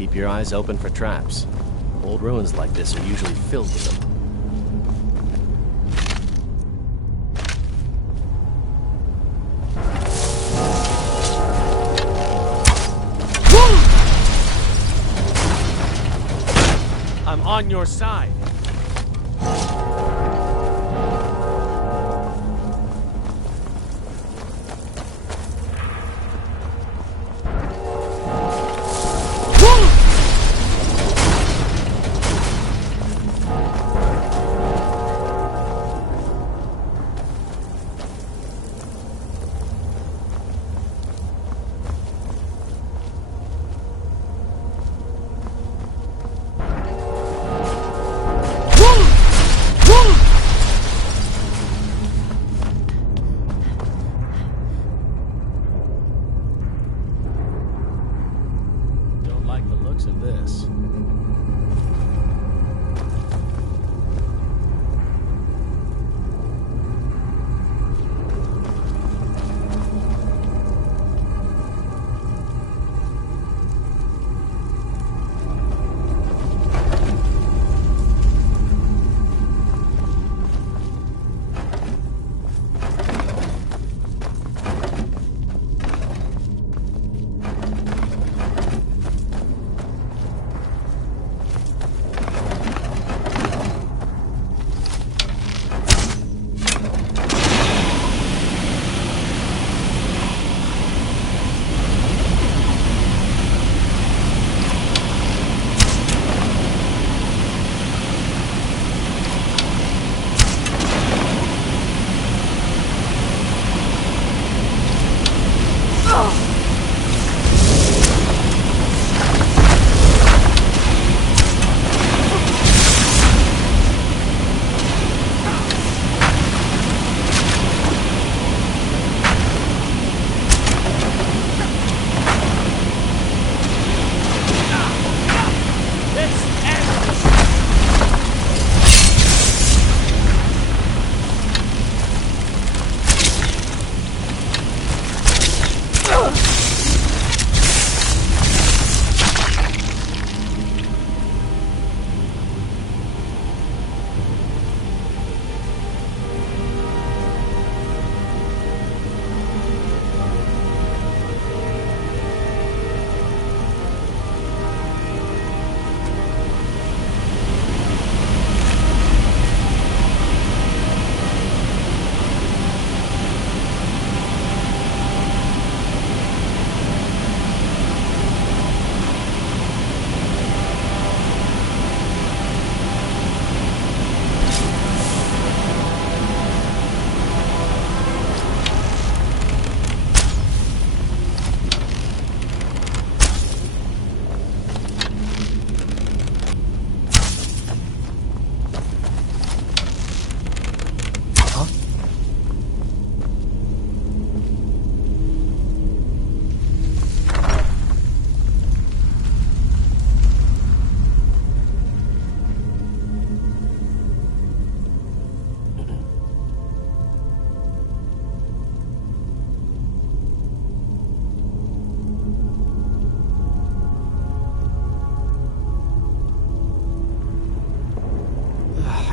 Keep your eyes open for traps. Old ruins like this are usually filled with them. I'm on your side. Of this.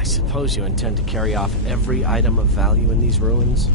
Suppose you intend to carry off every item of value in these ruins?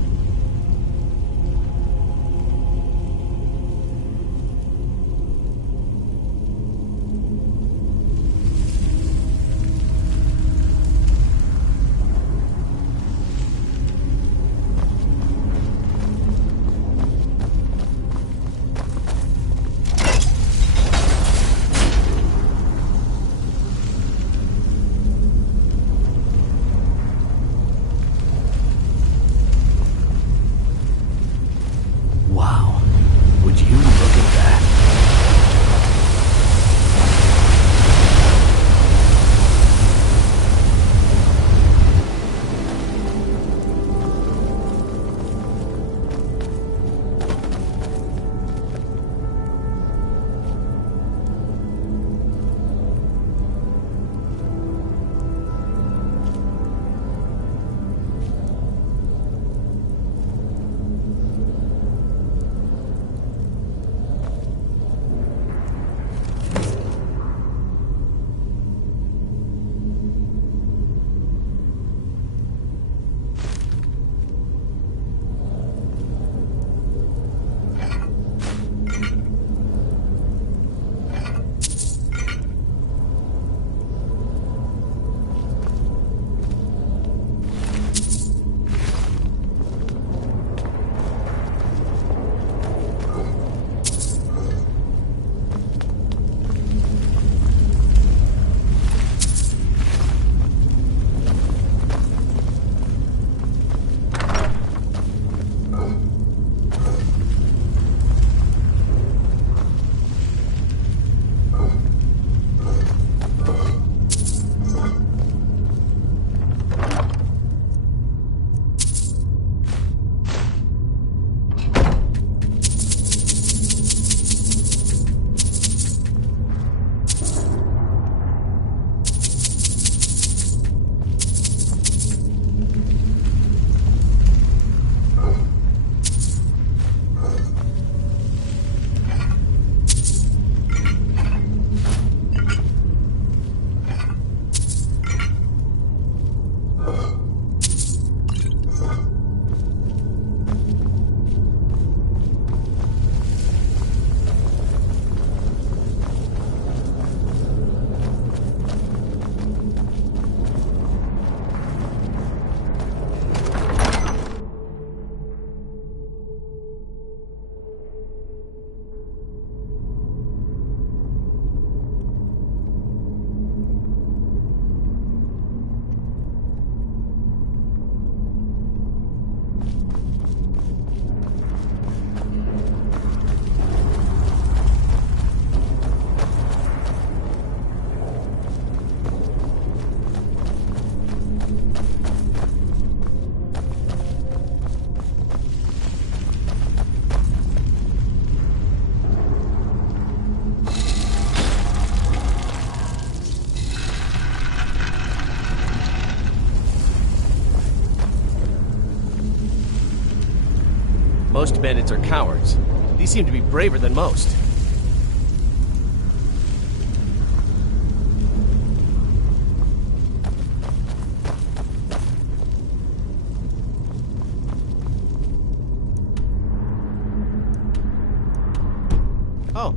bandits are cowards. These seem to be braver than most. Oh.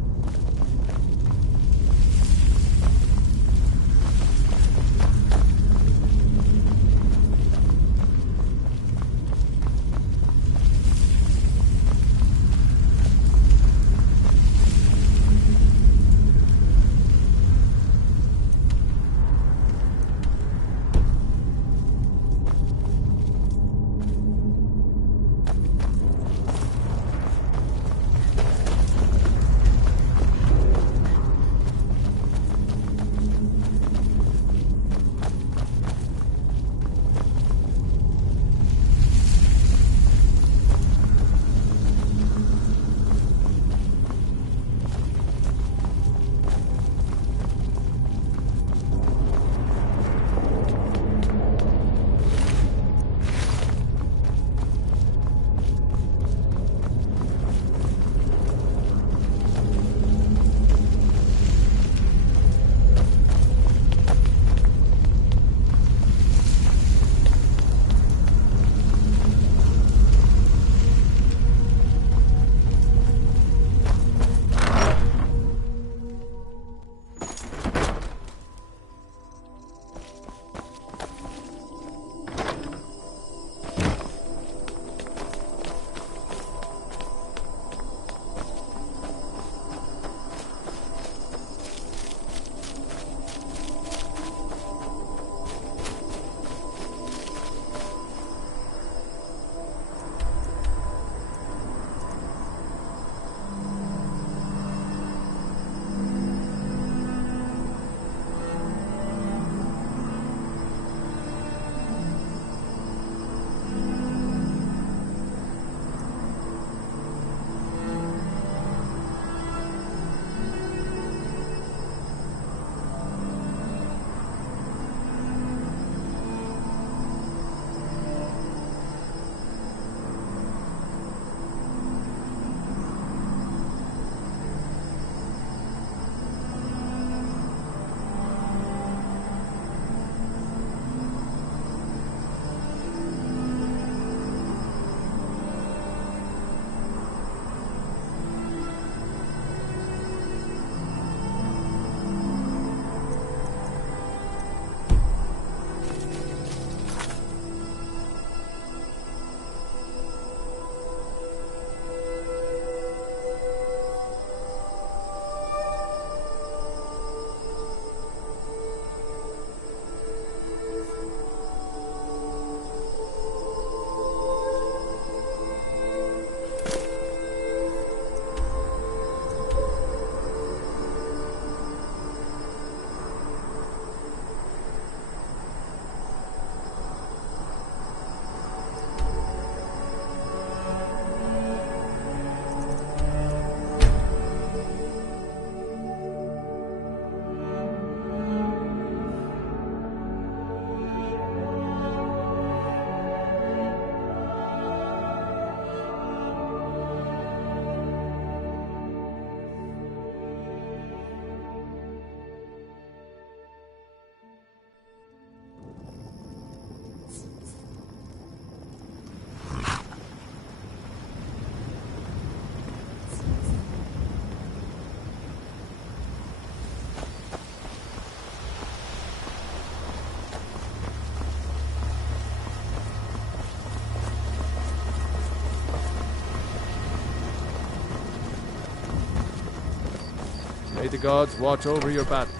May the gods watch over your battle.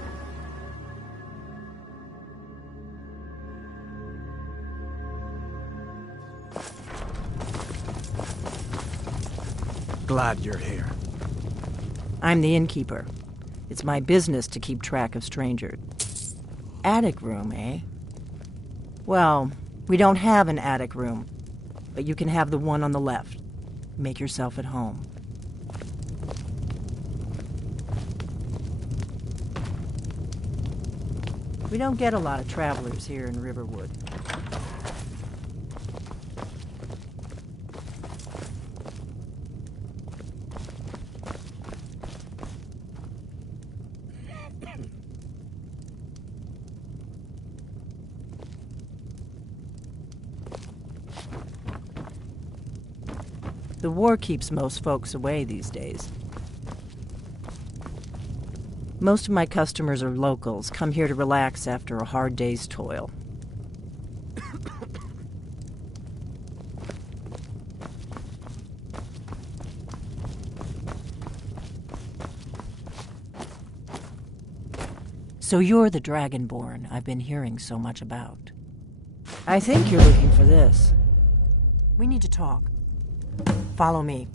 Glad you're here. I'm the innkeeper. It's my business to keep track of strangers. Attic room, eh? Well, we don't have an attic room, but you can have the one on the left. Make yourself at home. We don't get a lot of travelers here in Riverwood. The war keeps most folks away these days. Most of my customers are locals, come here to relax after a hard day's toil. So you're the Dragonborn I've been hearing so much about. I think you're looking for this. We need to talk. Follow me.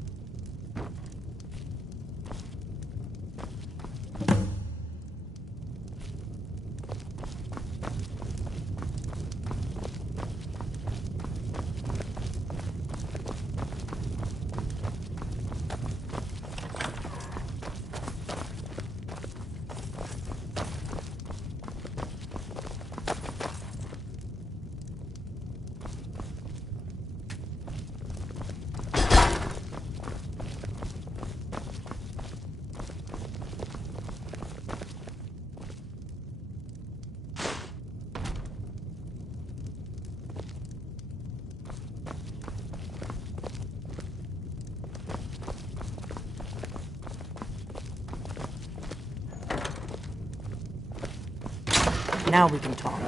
Now we can talk.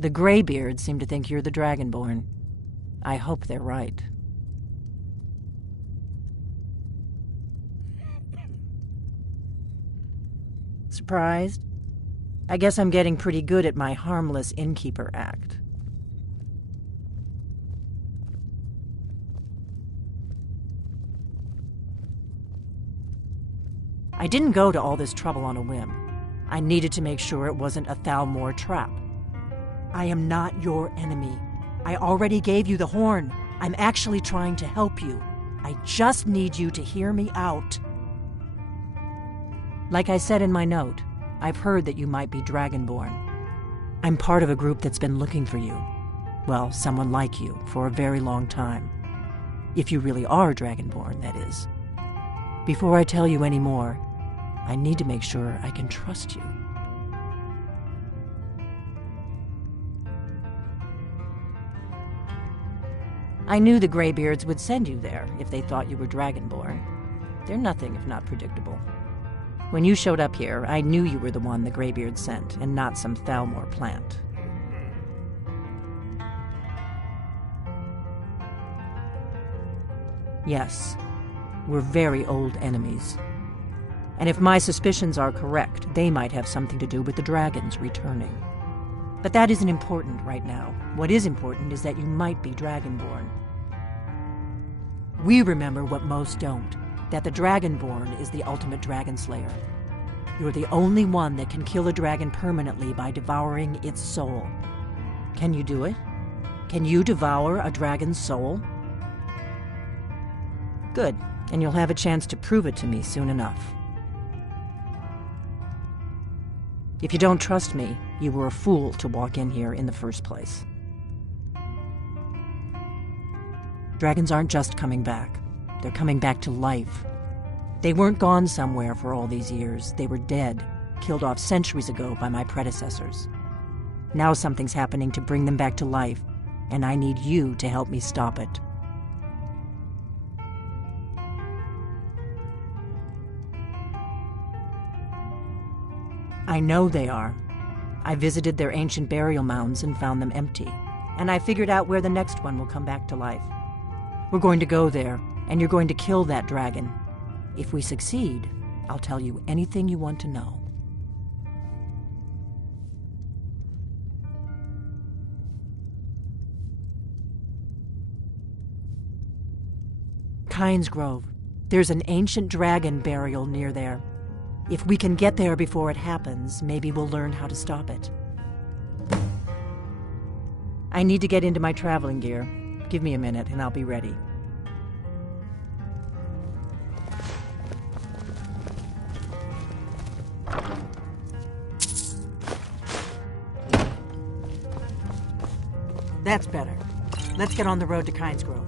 The Greybeards seem to think you're the Dragonborn. I hope they're right. Surprised? I guess I'm getting pretty good at my harmless innkeeper act. I didn't go to all this trouble on a whim. I needed to make sure it wasn't a Thalmor trap. I am not your enemy. I already gave you the horn. I'm actually trying to help you. I just need you to hear me out. Like I said in my note, I've heard that you might be Dragonborn. I'm part of a group that's been looking for you. Well, someone like you, for a very long time. If you really are Dragonborn, that is. Before I tell you any more, I need to make sure I can trust you. I knew the Greybeards would send you there if they thought you were Dragonborn. They're nothing if not predictable. When you showed up here, I knew you were the one the Greybeards sent, and not some Thalmor plant. Yes, we're very old enemies. And if my suspicions are correct, they might have something to do with the dragons returning. But that isn't important right now. What is important is that you might be Dragonborn. We remember what most don't, that the Dragonborn is the ultimate dragon slayer. You're the only one that can kill a dragon permanently by devouring its soul. Can you do it? Can you devour a dragon's soul? Good, and you'll have a chance to prove it to me soon enough. If you don't trust me, you were a fool to walk in here in the first place. Dragons aren't just coming back. They're coming back to life. They weren't gone somewhere for all these years. They were dead, killed off centuries ago by my predecessors. Now something's happening to bring them back to life, and I need you to help me stop it. I know they are. I visited their ancient burial mounds and found them empty, and I figured out where the next one will come back to life. We're going to go there, and you're going to kill that dragon. If we succeed, I'll tell you anything you want to know. Kynes Grove. There's an ancient dragon burial near there. If we can get there before it happens, maybe we'll learn how to stop it. I need to get into my traveling gear. Give me a minute and I'll be ready. That's better. Let's get on the road to Kynes Grove.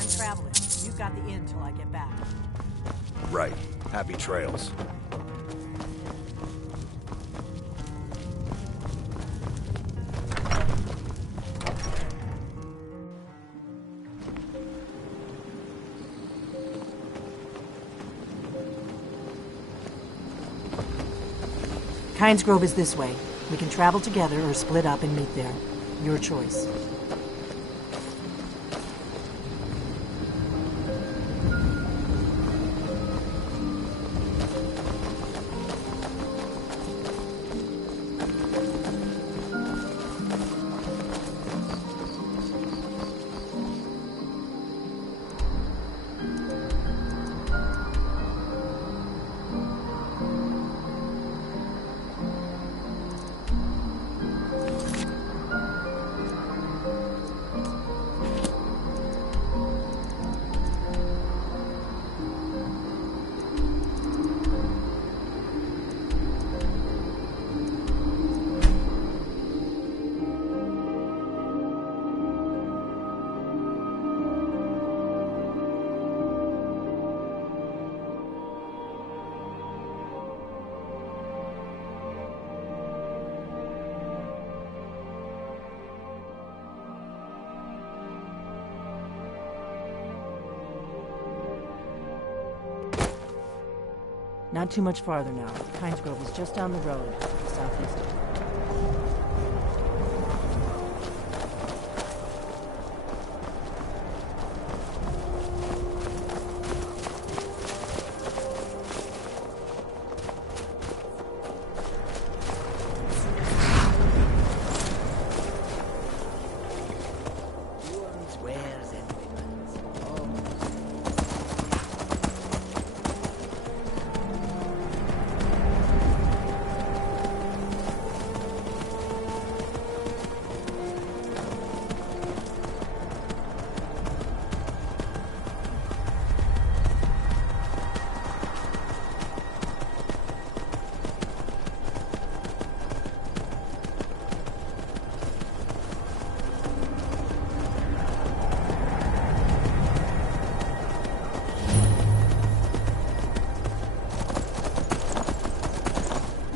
I'm traveling. You've got the inn till I get back. Right. Happy trails. Kynes Grove is this way. We can travel together or split up and meet there. Your choice. Not too much farther now. Kynes Grove is just down the road, southeast.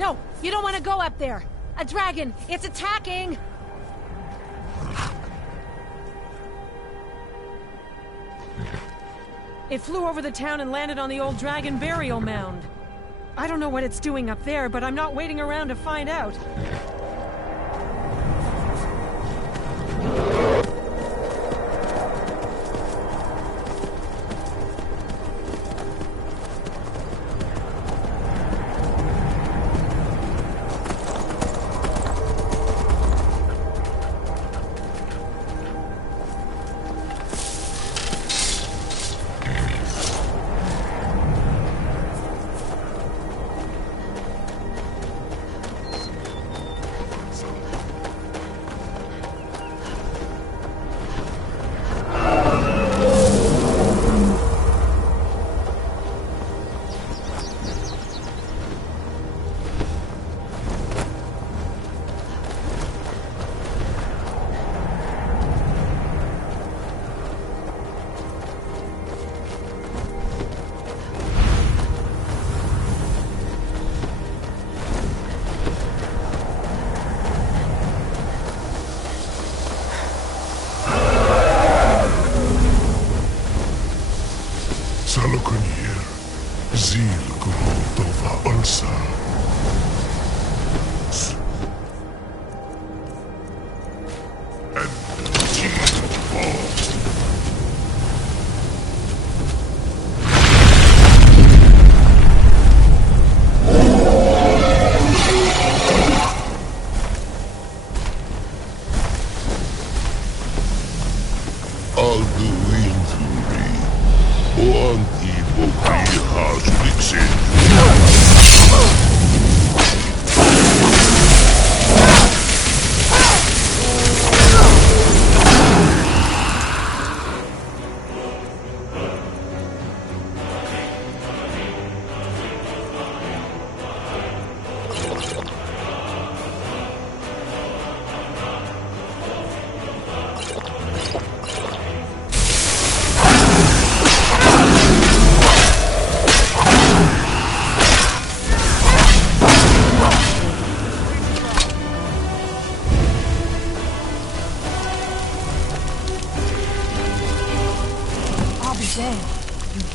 No, you don't want to go up there. A dragon, it's attacking! It flew over the town and landed on the old dragon burial mound. I don't know what it's doing up there, but I'm not waiting around to find out.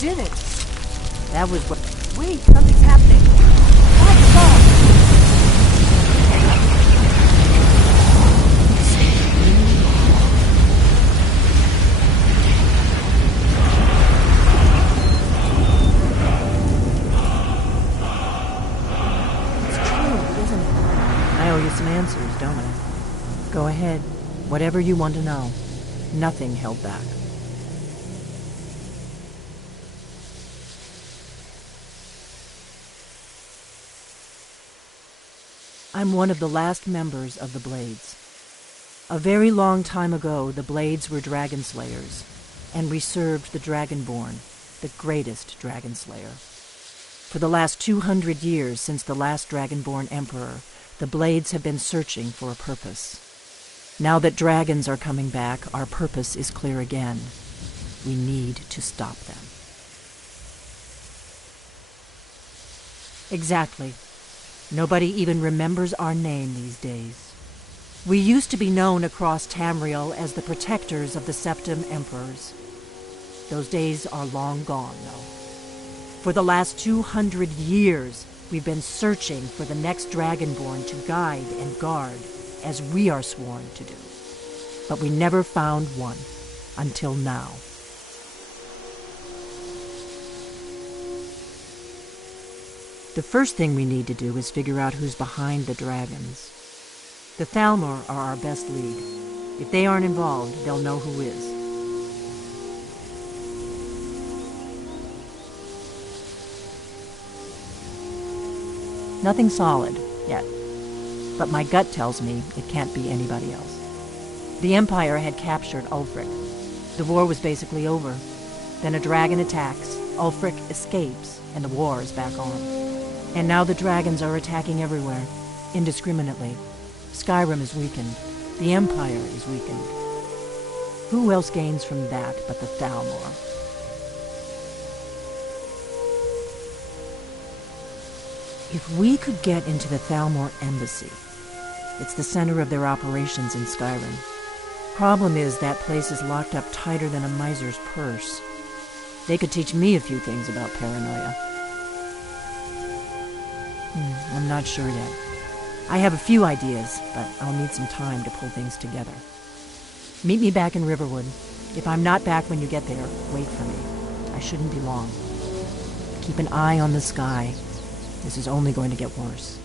did it. That was what... Wait, something's happening. Lights off. It's true, isn't it? I owe you some answers, don't I? Go ahead. Whatever you want to know. Nothing held back. I'm one of the last members of the Blades. A very long time ago, the Blades were dragon slayers, and we served the Dragonborn, the greatest dragon slayer. For the last 200 years since the last Dragonborn Emperor, the Blades have been searching for a purpose. Now that dragons are coming back, our purpose is clear again. We need to stop them. Exactly. Nobody even remembers our name these days. We used to be known across Tamriel as the protectors of the Septim Emperors. Those days are long gone, though. For the last 200 years, we've been searching for the next Dragonborn to guide and guard, as we are sworn to do. But we never found one, until now. The first thing we need to do is figure out who's behind the dragons. The Thalmor are our best lead. If they aren't involved, they'll know who is. Nothing solid, yet. But my gut tells me it can't be anybody else. The Empire had captured Ulfric. The war was basically over. Then a dragon attacks, Ulfric escapes, and the war is back on. And now the dragons are attacking everywhere, indiscriminately. Skyrim is weakened. The Empire is weakened. Who else gains from that but the Thalmor? If we could get into the Thalmor embassy, it's the center of their operations in Skyrim. Problem is, that place is locked up tighter than a miser's purse. They could teach me a few things about paranoia. I'm not sure yet. I have a few ideas, but I'll need some time to pull things together. Meet me back in Riverwood. If I'm not back when you get there, wait for me. I shouldn't be long. Keep an eye on the sky. This is only going to get worse.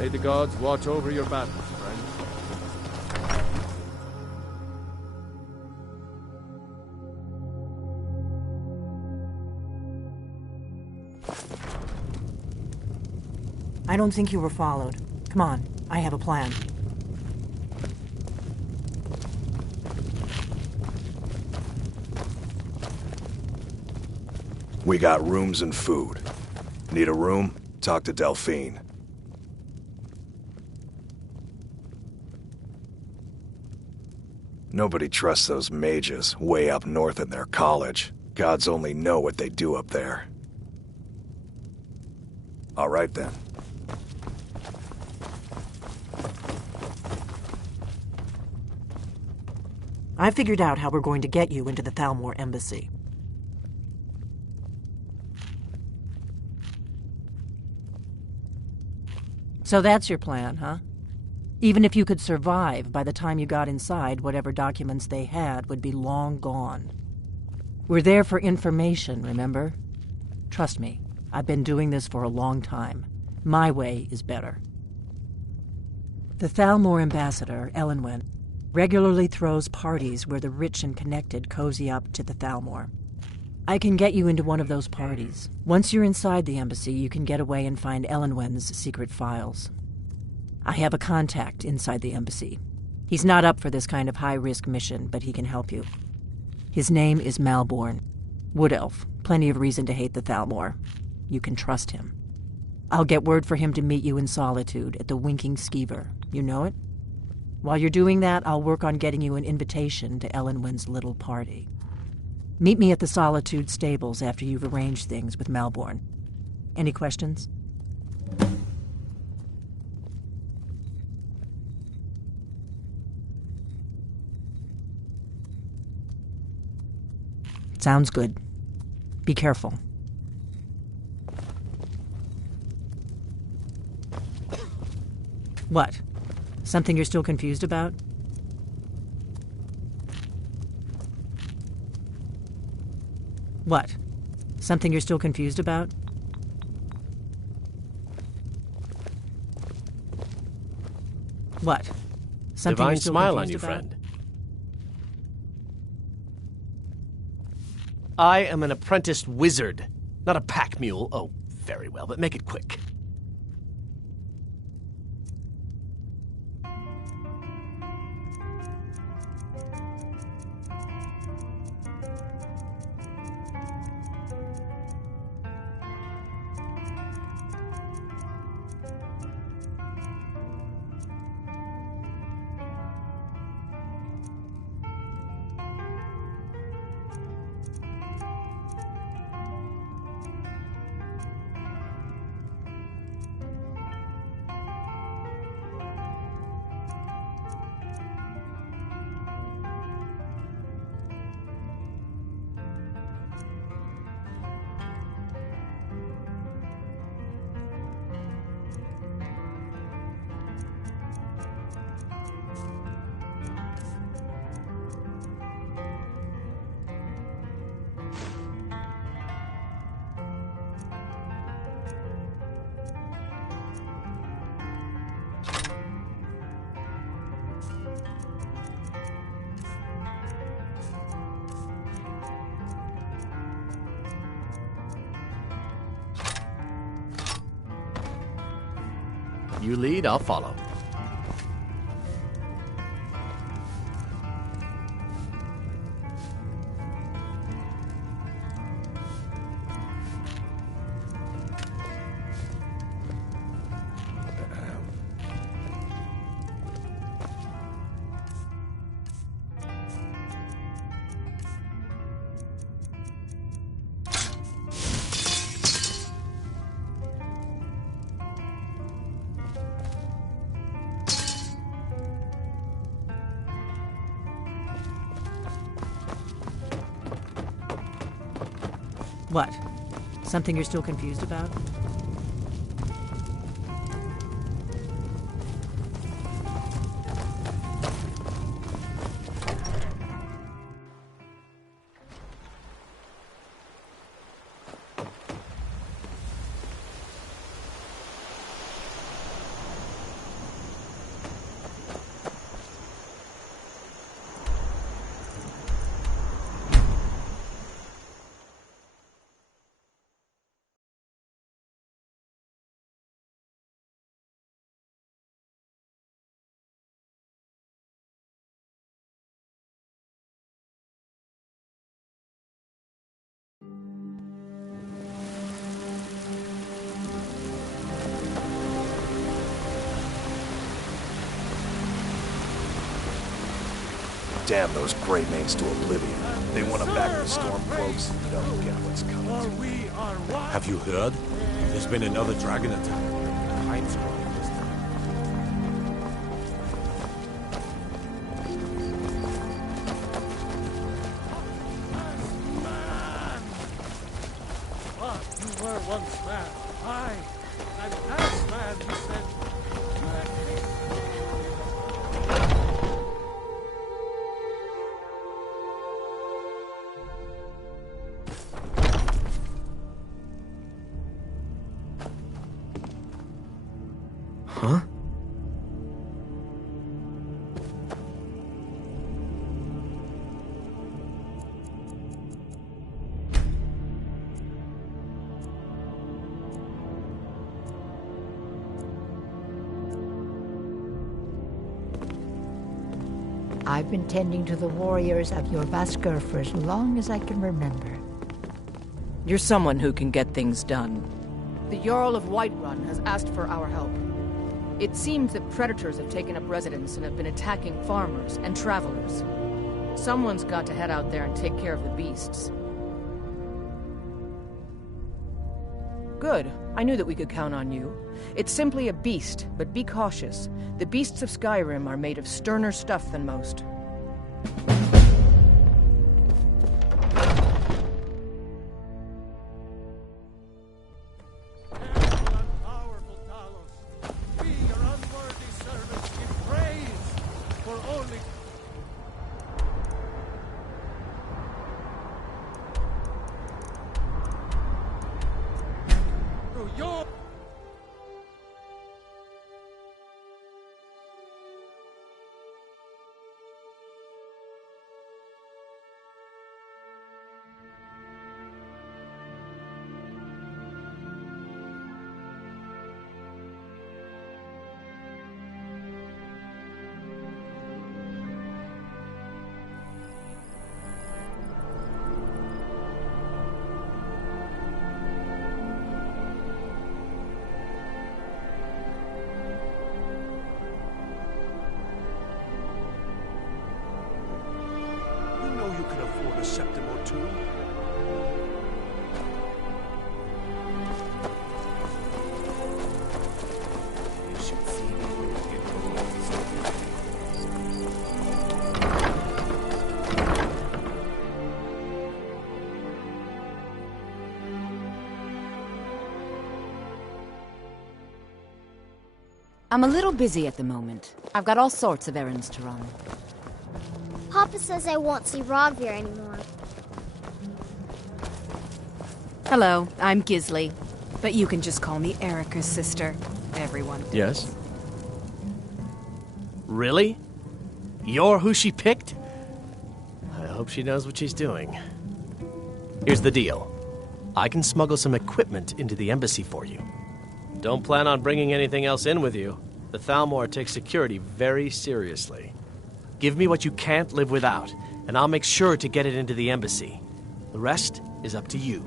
May the gods watch over your battles, friend. I don't think you were followed. Come on, I have a plan. We got rooms and food. Need a room? Talk to Delphine. Nobody trusts those mages way up north in their college. Gods only know what they do up there. All right then. I figured out how we're going to get you into the Thalmor embassy. So that's your plan, huh? Even if you could survive, by the time you got inside, whatever documents they had would be long gone. We're there for information, remember? Trust me, I've been doing this for a long time. My way is better. The Thalmor ambassador, Elenwen, regularly throws parties where the rich and connected cozy up to the Thalmor. I can get you into one of those parties. Once you're inside the embassy, you can get away and find Elenwen's secret files. I have a contact inside the embassy. He's not up for this kind of high-risk mission, but he can help you. His name is Malborn. Wood Elf. Plenty of reason to hate the Thalmor. You can trust him. I'll get word for him to meet you in Solitude at the Winking Skeever. You know it? While you're doing that, I'll work on getting you an invitation to Elenwen's little party. Meet me at the Solitude stables after you've arranged things with Malborn. Any questions? Sounds good. Be careful. What? Something you're still confused about? What? Something you're still confused about? What? Something Divine you're still smile on confused you, about? friend. I am an apprenticed wizard, not a pack mule. Oh, very well, but make it quick. You lead, I'll follow. What? Something you're still confused about? damn those Grey Manes to oblivion. They want them back in the Stormcloaks. Don't get what's coming. Have you heard? There's been another dragon attack. Heinz Grove this time. You were once man. Aye. And as man, you said. Huh? I've been tending to the warriors of your Vasker for as long as I can remember. You're someone who can get things done. The Jarl of Whiterun has asked for our help. It seems that predators have taken up residence and have been attacking farmers and travelers. Someone's got to head out there and take care of the beasts. Good. I knew that we could count on you. It's simply a beast, but be cautious. The beasts of Skyrim are made of sterner stuff than most. You can afford a septim or two. You should see me when you get I'm a little busy at the moment. I've got all sorts of errands to run. Papa says I won't see Rodvir anymore. Hello, I'm Gisli. But you can just call me Erica's sister. Everyone. Yes? Really? You're who she picked? I hope she knows what she's doing. Here's the deal. I can smuggle some equipment into the embassy for you. Don't plan on bringing anything else in with you. The Thalmor takes security very seriously. Give me what you can't live without, and I'll make sure to get it into the embassy. The rest is up to you.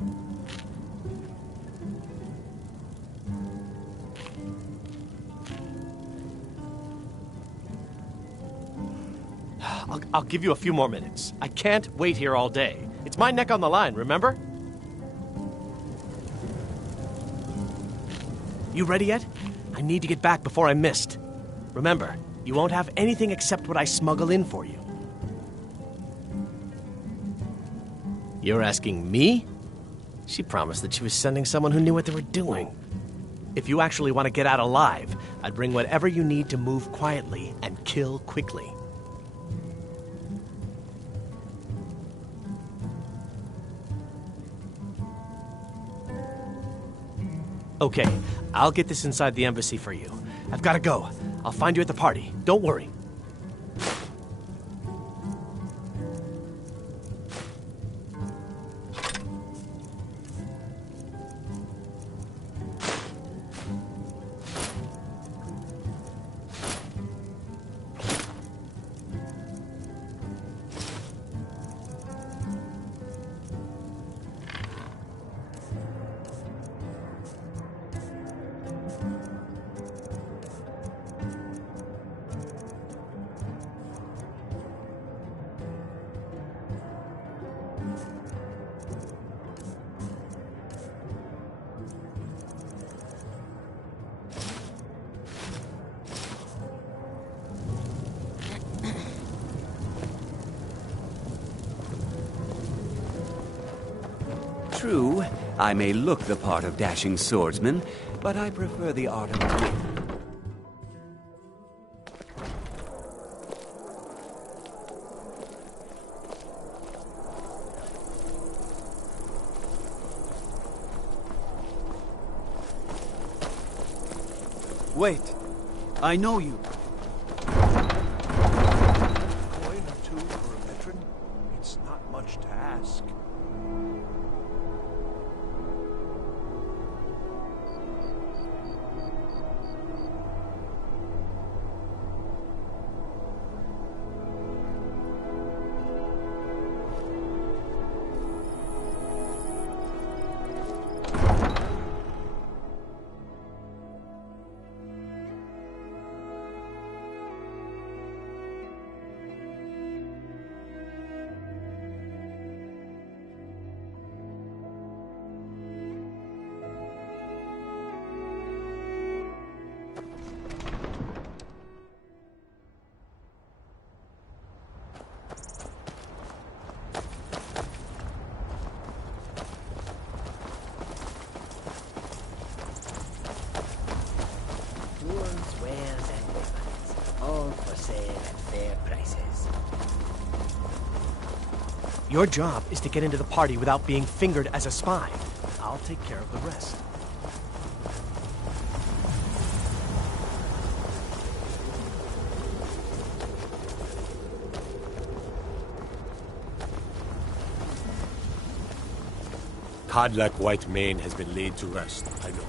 I'll give you a few more minutes. I can't wait here all day. It's my neck on the line, remember? You ready yet? I need to get back before I'm missed. Remember, you won't have anything except what I smuggle in for you. You're asking me? She promised that she was sending someone who knew what they were doing. If you actually want to get out alive, I'd bring whatever you need to move quietly and kill quickly. Okay, I'll get this inside the embassy for you. I've got to go. I'll find you at the party. Don't worry. True, I may look the part of dashing swordsman, but I prefer the art of wit. Wait, I know you. Coin or two for a veteran? It's not much to ask. Tools, wares, and weapons, all for sale at fair prices. Your job is to get into the party without being fingered as a spy. I'll take care of the rest. Codlack White Mane has been laid to rest, I know.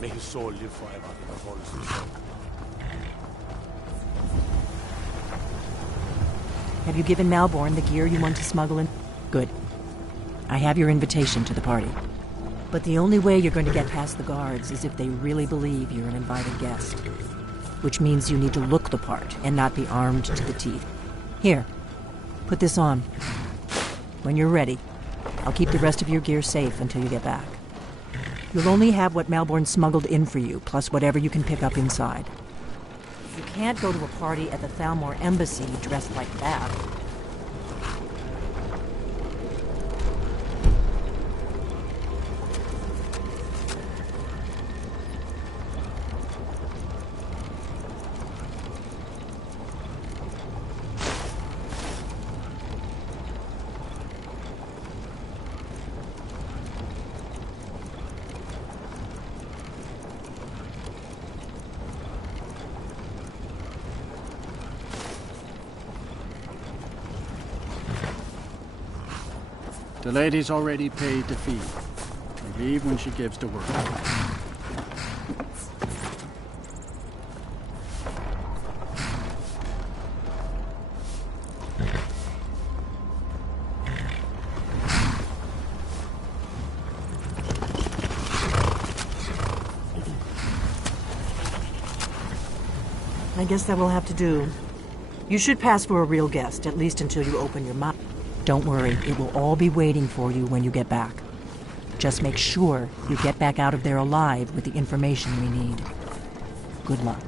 May his soul live forever in the halls of the Have you given Malborn the gear you want to smuggle in? Good. I have your invitation to the party. But the only way you're going to get past the guards is if they really believe you're an invited guest. Which means you need to look the part and not be armed to the teeth. Here, put this on. When you're ready, I'll keep the rest of your gear safe until you get back. You'll only have what Malborn smuggled in for you, plus whatever you can pick up inside. You can't go to a party at the Thalmor Embassy dressed like that. The lady's already paid the fee. We leave when she gives the word. I guess that will have to do. You should pass for a real guest, at least until you open your mouth. Don't worry, it will all be waiting for you when you get back. Just make sure you get back out of there alive with the information we need. Good luck.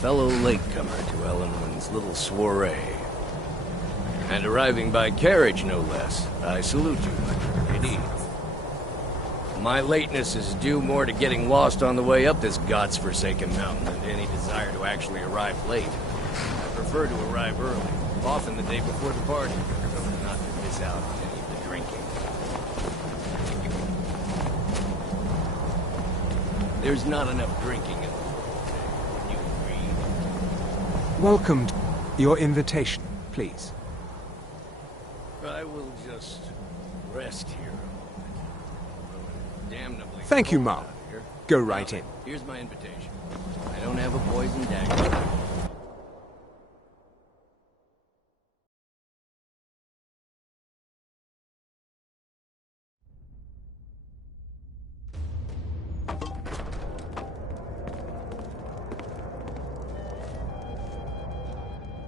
Fellow latecomer to Ellenwood's little soiree. And arriving by carriage, no less. I salute you, my lady. My lateness is due more to getting lost on the way up this god's-forsaken mountain than to any desire to actually arrive late. I prefer to arrive early, often the day before the party, so as not to miss out on any of the drinking. There's not enough drinking in the Welcome. Your invitation, please. I will just rest here. Damnably. Thank you, Mal. Go right in. Here's my invitation. I don't have a poison dagger.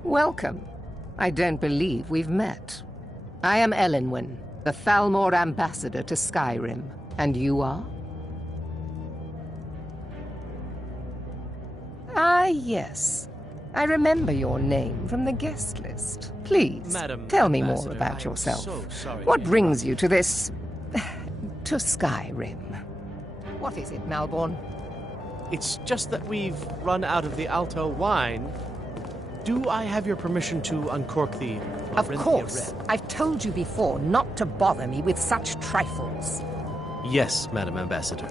Welcome. I don't believe we've met. I am Elenwen, the Thalmor ambassador to Skyrim. And you are? Ah, yes. I remember your name from the guest list. Please, Madam tell me Ambassador, more about I am yourself. so sorry What to brings you to this... to Skyrim? What is it, Malborn? It's just that we've run out of the Alto wine. Do I have your permission to uncork the... Of Orinthia course. Red? I've told you before not to bother me with such trifles. Yes, Madam Ambassador.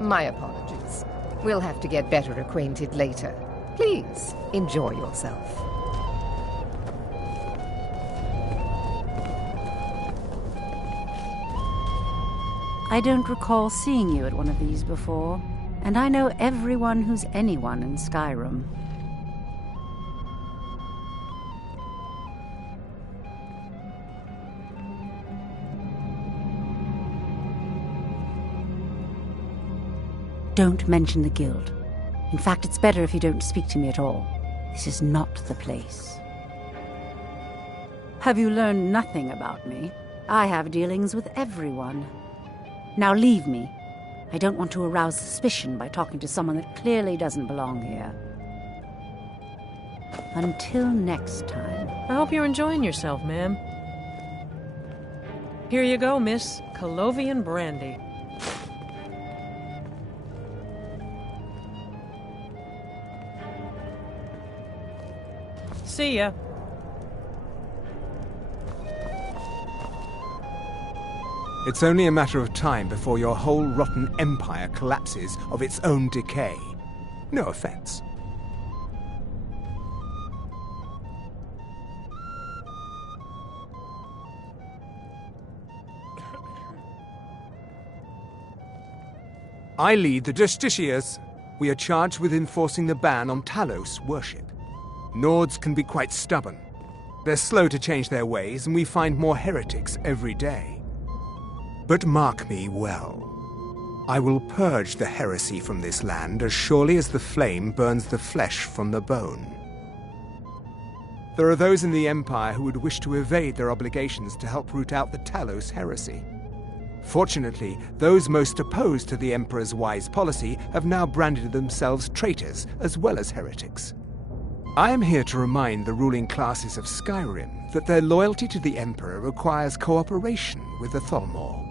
My apologies. We'll have to get better acquainted later. Please, enjoy yourself. I don't recall seeing you at one of these before, and I know everyone who's anyone in Skyrim. Don't mention the guild. In fact, it's better if you don't speak to me at all. This is not the place. Have you learned nothing about me? I have dealings with everyone. Now leave me. I don't want to arouse suspicion by talking to someone that clearly doesn't belong here. Until next time. I hope you're enjoying yourself, ma'am. Here you go, miss. Colovian brandy. See ya. It's only a matter of time before your whole rotten empire collapses of its own decay. No offense. I lead the Justiciars. We are charged with enforcing the ban on Talos worship. Nords can be quite stubborn. They're slow to change their ways, and we find more heretics every day. But mark me well. I will purge the heresy from this land as surely as the flame burns the flesh from the bone. There are those in the Empire who would wish to evade their obligations to help root out the Talos heresy. Fortunately, those most opposed to the Emperor's wise policy have now branded themselves traitors as well as heretics. I am here to remind the ruling classes of Skyrim that their loyalty to the Emperor requires cooperation with the Thalmor.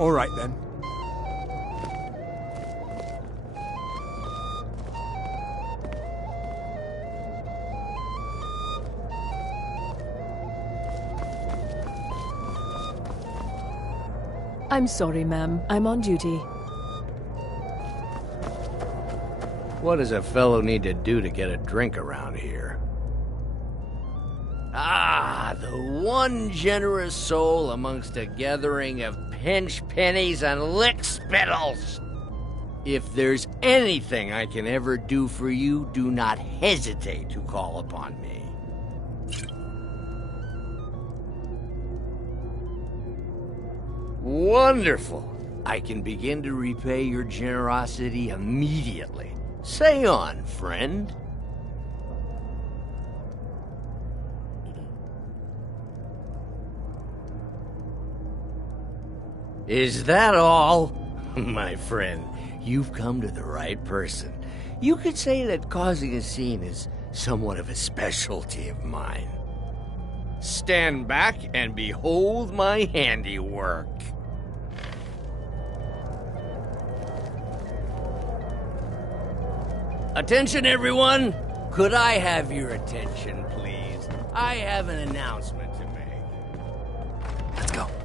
All right, then. I'm sorry, ma'am. I'm on duty. What does a fellow need to do to get a drink around here? Ah, the one generous soul amongst a gathering of pinch pennies and lick spittles. If there's anything I can ever do for you, do not hesitate to call upon me. Wonderful. I can begin to repay your generosity immediately. Say on, friend. Is that all? My friend, you've come to the right person. You could say that causing a scene is somewhat of a specialty of mine. Stand back and behold my handiwork. Attention, everyone! Could I have your attention, please? I have an announcement to make.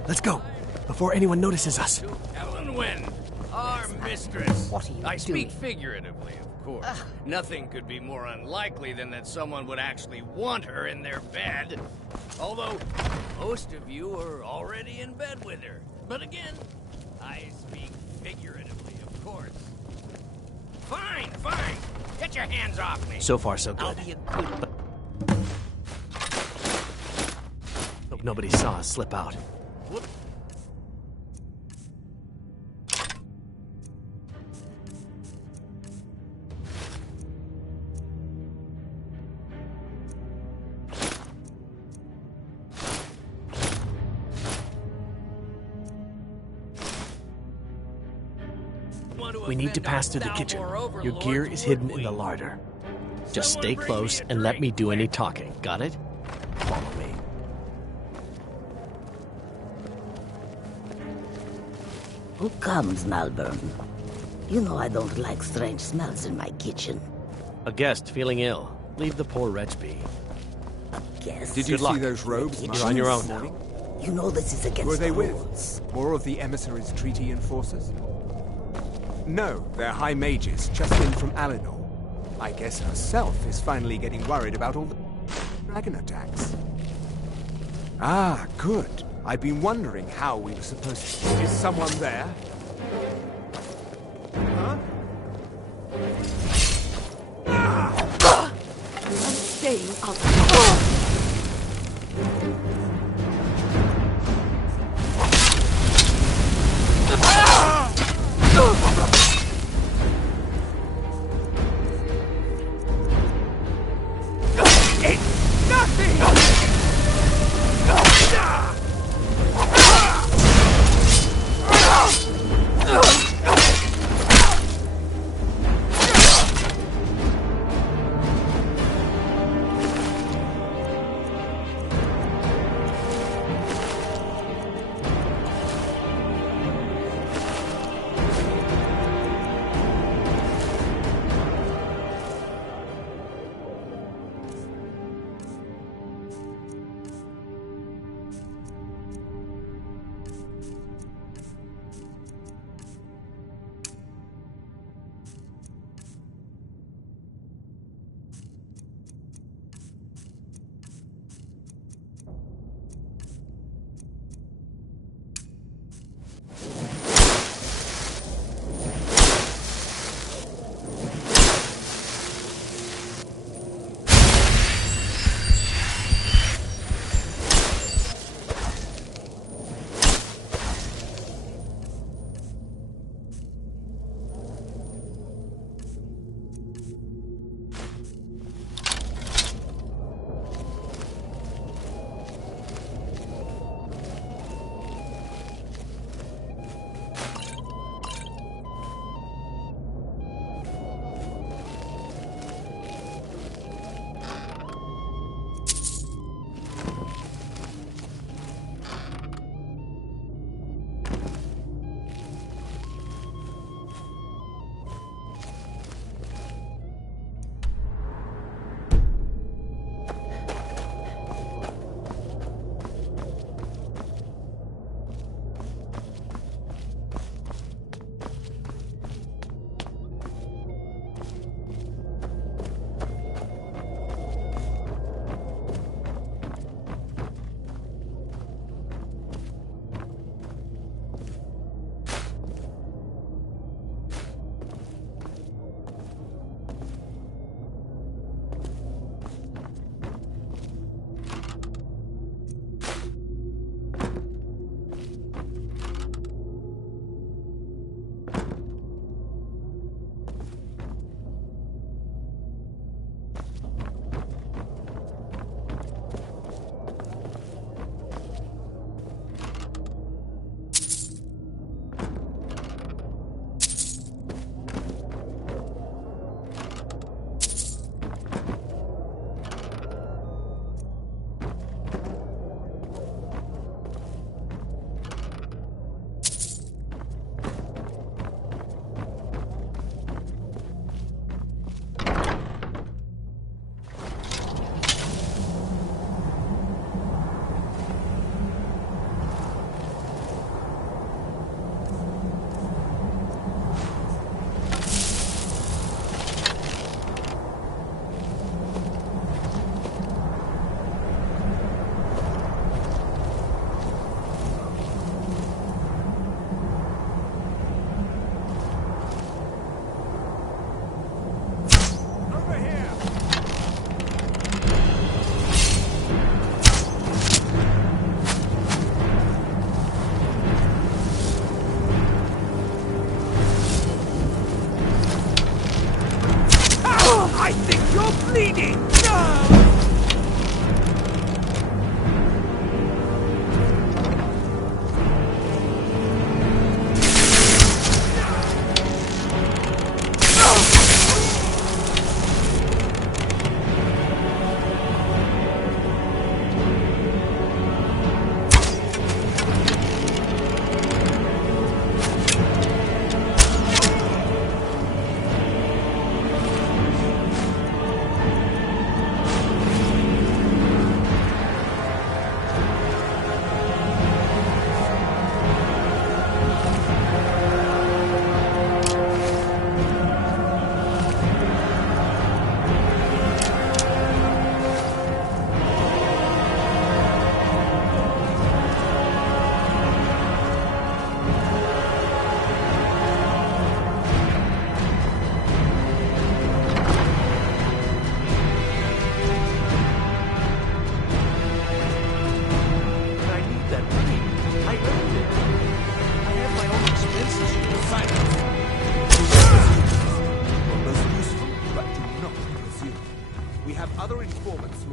Let's go, before anyone notices us. To Elenwen, our mistress. What are you I speak doing? figuratively, of course. Nothing could be more unlikely than that someone would actually want her in their bed. Although, most of you are already in bed with her. But again, I speak figuratively, of course. Fine, fine. Get your hands off me. So far, so I'll good. be a good... Hope nobody saw us slip out. We need to pass through the kitchen. Your gear is hidden in the larder. Just stay close and let me do any talking. Got it? Follow me. Who comes, Malvern? You know I don't like strange smells in my kitchen. A guest feeling ill. Leave the poor wretch be. Guest? Did you see those robes? You're on your own now. You know this is against Who are they the with? rules. More of the emissaries' treaty enforcers? No, they're high mages, just in from Alinor. I guess herself is finally getting worried about all the dragon attacks. Ah, good. I've been wondering how we were supposed to... Is someone there? Huh? I'm staying out.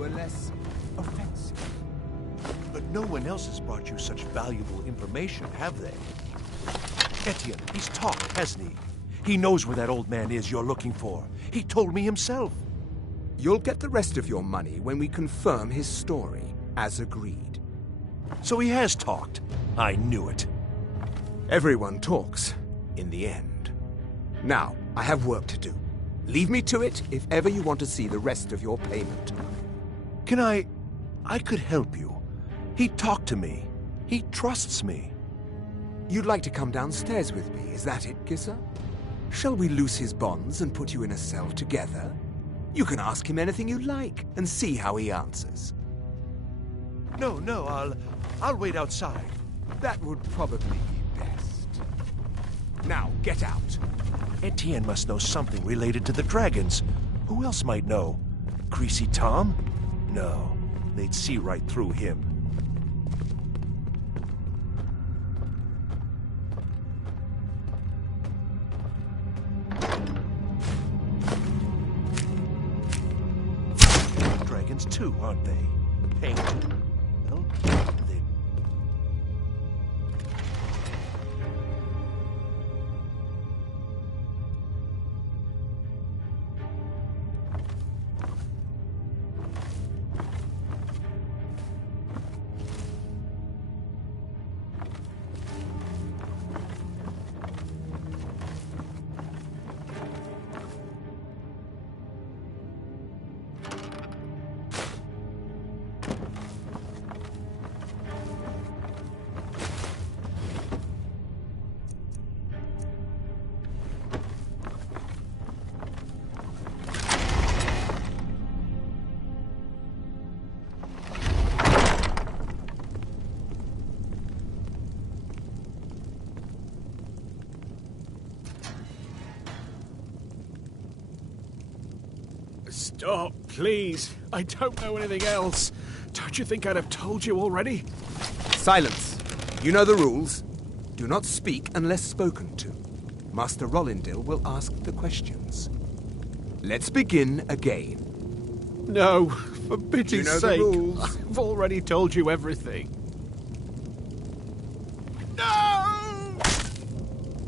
were less offensive. But no one else has brought you such valuable information, have they? Etienne, he's talked, hasn't he? He knows where that old man is you're looking for. He told me himself. You'll get the rest of your money when we confirm his story, as agreed. So he has talked. I knew it. Everyone talks, in the end. Now, I have work to do. Leave me to it if ever you want to see the rest of your payment. Can I could help you. He talked to me. He trusts me. You'd like to come downstairs with me, is that it, Kisser? Shall we loose his bonds and put you in a cell together? You can ask him anything you like and see how he answers. No, I'll wait outside. That would probably be best. Now, get out. Etienne must know something related to the dragons. Who else might know? Greasy Tom? No, they'd see right through him. Dragons too, aren't they? Paint. Well, they... Stop, please. I don't know anything else. Don't you think I'd have told you already? Silence. You know the rules. Do not speak unless spoken to. Master Rollindil will ask the questions. Let's begin again. No, for pity's sake. You know the rules. I've already told you everything. No!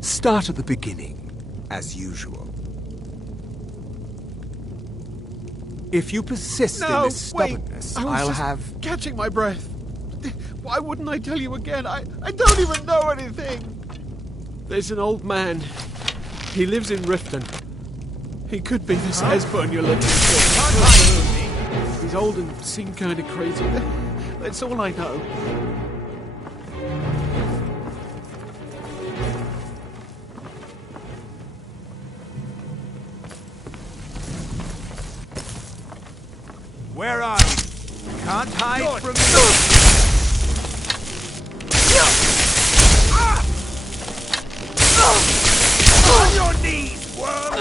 Start at the beginning, as usual. If you persist in this stubbornness, I'll have... catching my breath. Why wouldn't I tell you again? I don't even know anything. There's an old man. He lives in Riften. He could be this Esbern you're looking for. He's old and seemed kind of crazy. That's all I know. Where are you? Can't hide from me. On your knees, worm!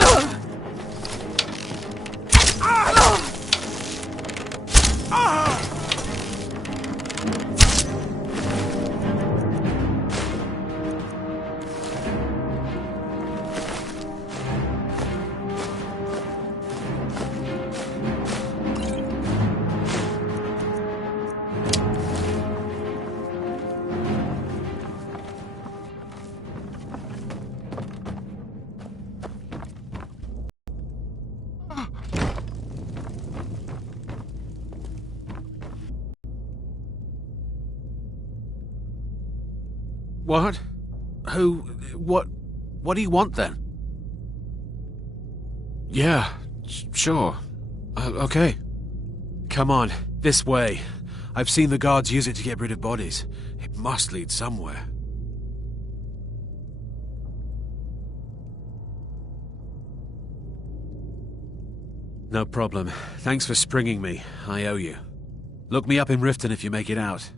What? Who? What do you want then? Yeah, sure. Okay. Come on, this way. I've seen the guards use it to get rid of bodies. It must lead somewhere. No problem. Thanks for springing me. I owe you. Look me up in Riften if you make it out.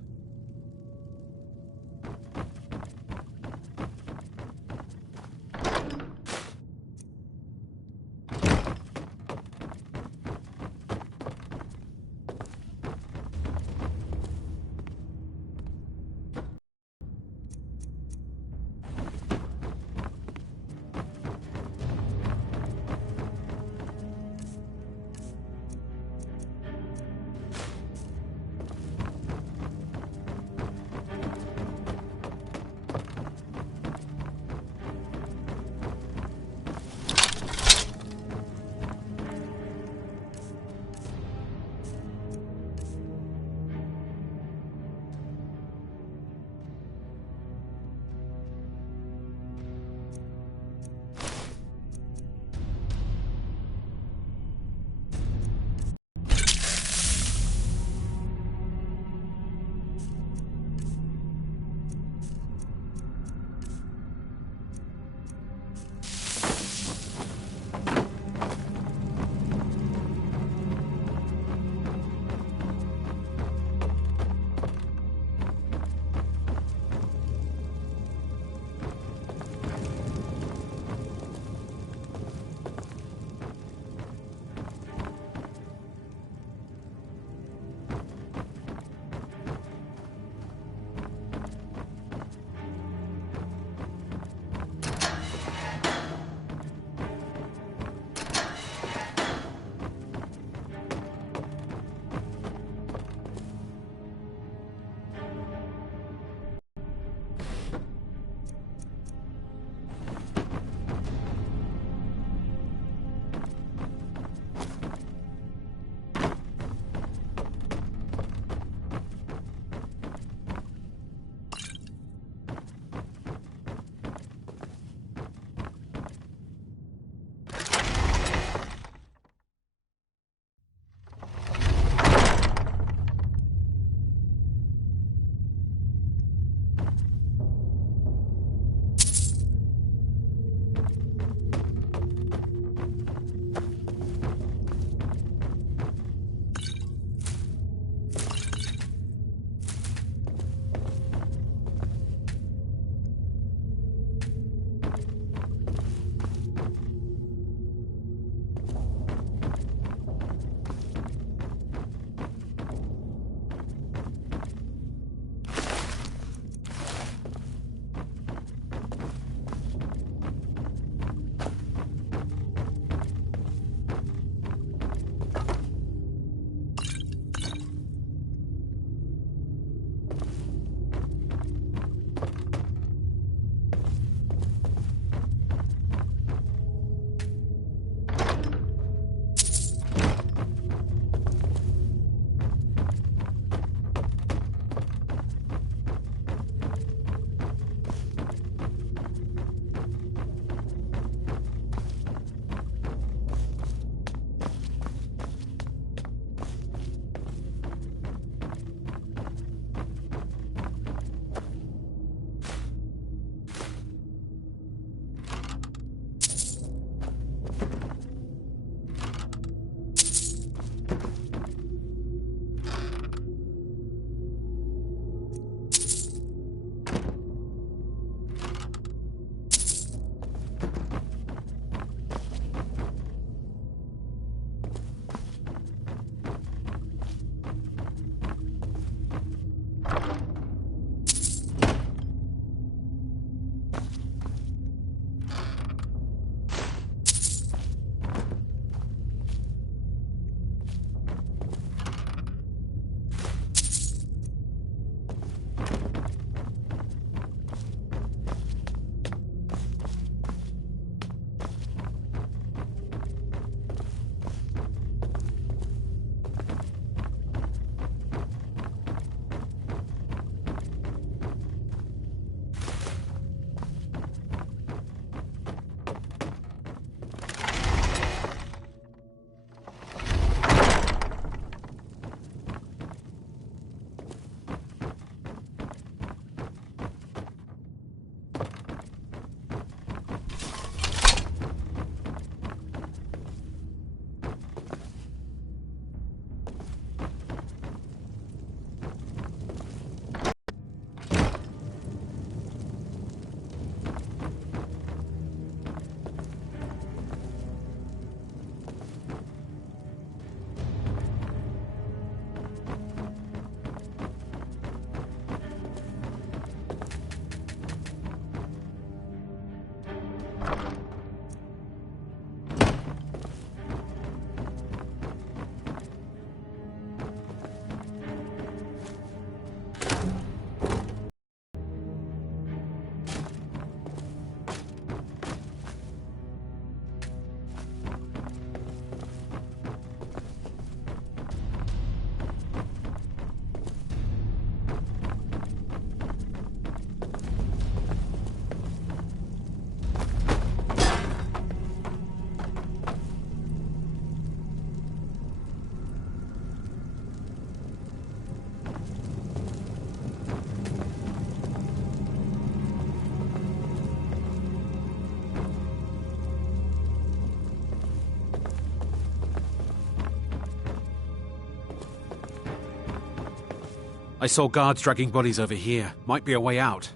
I saw guards dragging bodies over here. Might be a way out.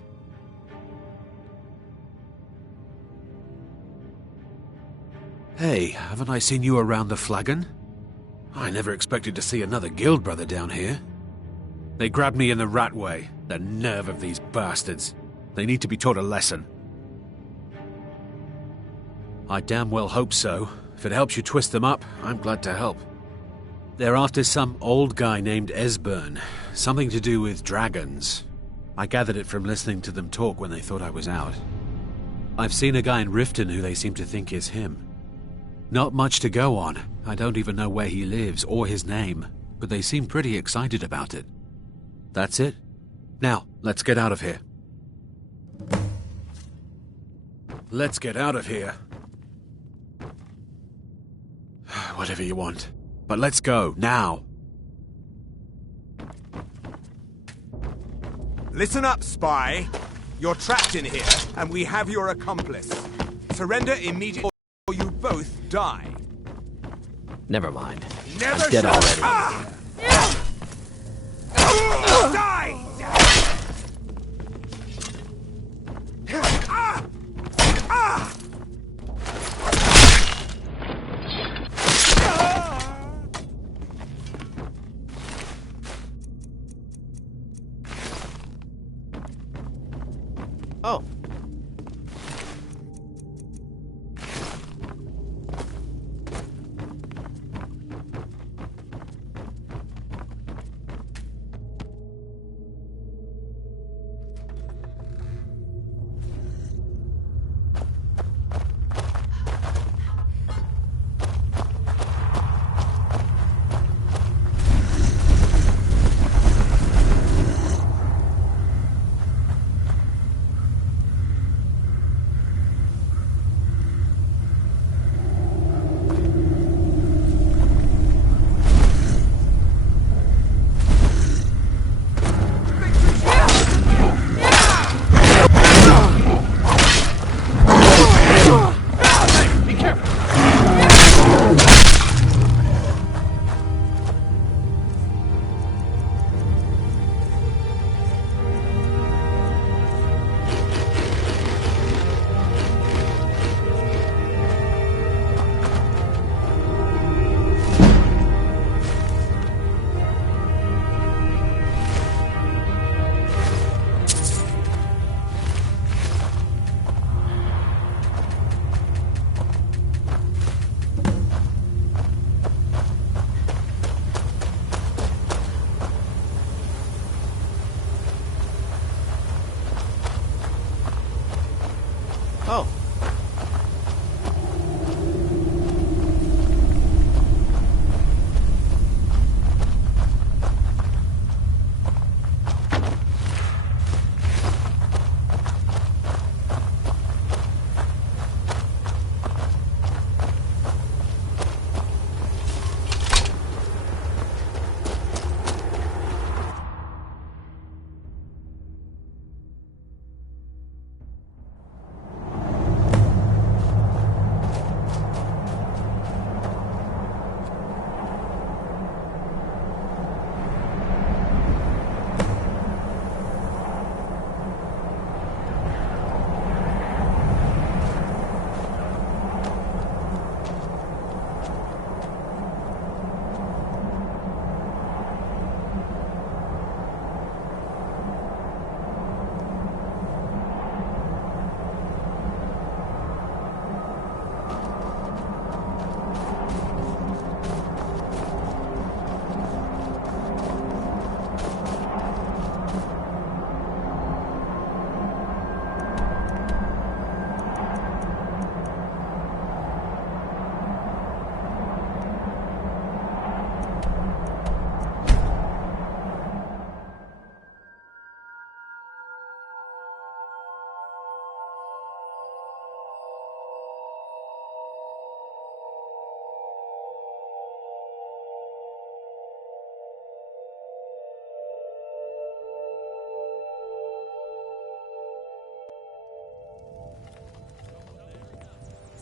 Hey, haven't I seen you around the flagon? I never expected to see another guild brother down here. They grabbed me in the rat way. The nerve of these bastards. They need to be taught a lesson. I damn well hope so. If it helps you twist them up, I'm glad to help. They're after some old guy named Esbern. Something to do with dragons. I gathered it from listening to them talk when they thought I was out. I've seen a guy in Riften who they seem to think is him. Not much to go on. I don't even know where he lives or his name, but they seem pretty excited about it. That's it. Now, let's get out of here. Let's get out of here. Whatever you want. But let's go, now. Listen up, spy. You're trapped in here, and we have your accomplice. Surrender immediately, or you both die. Never mind. Never I'm dead shall- already. Die! Oh. Oh.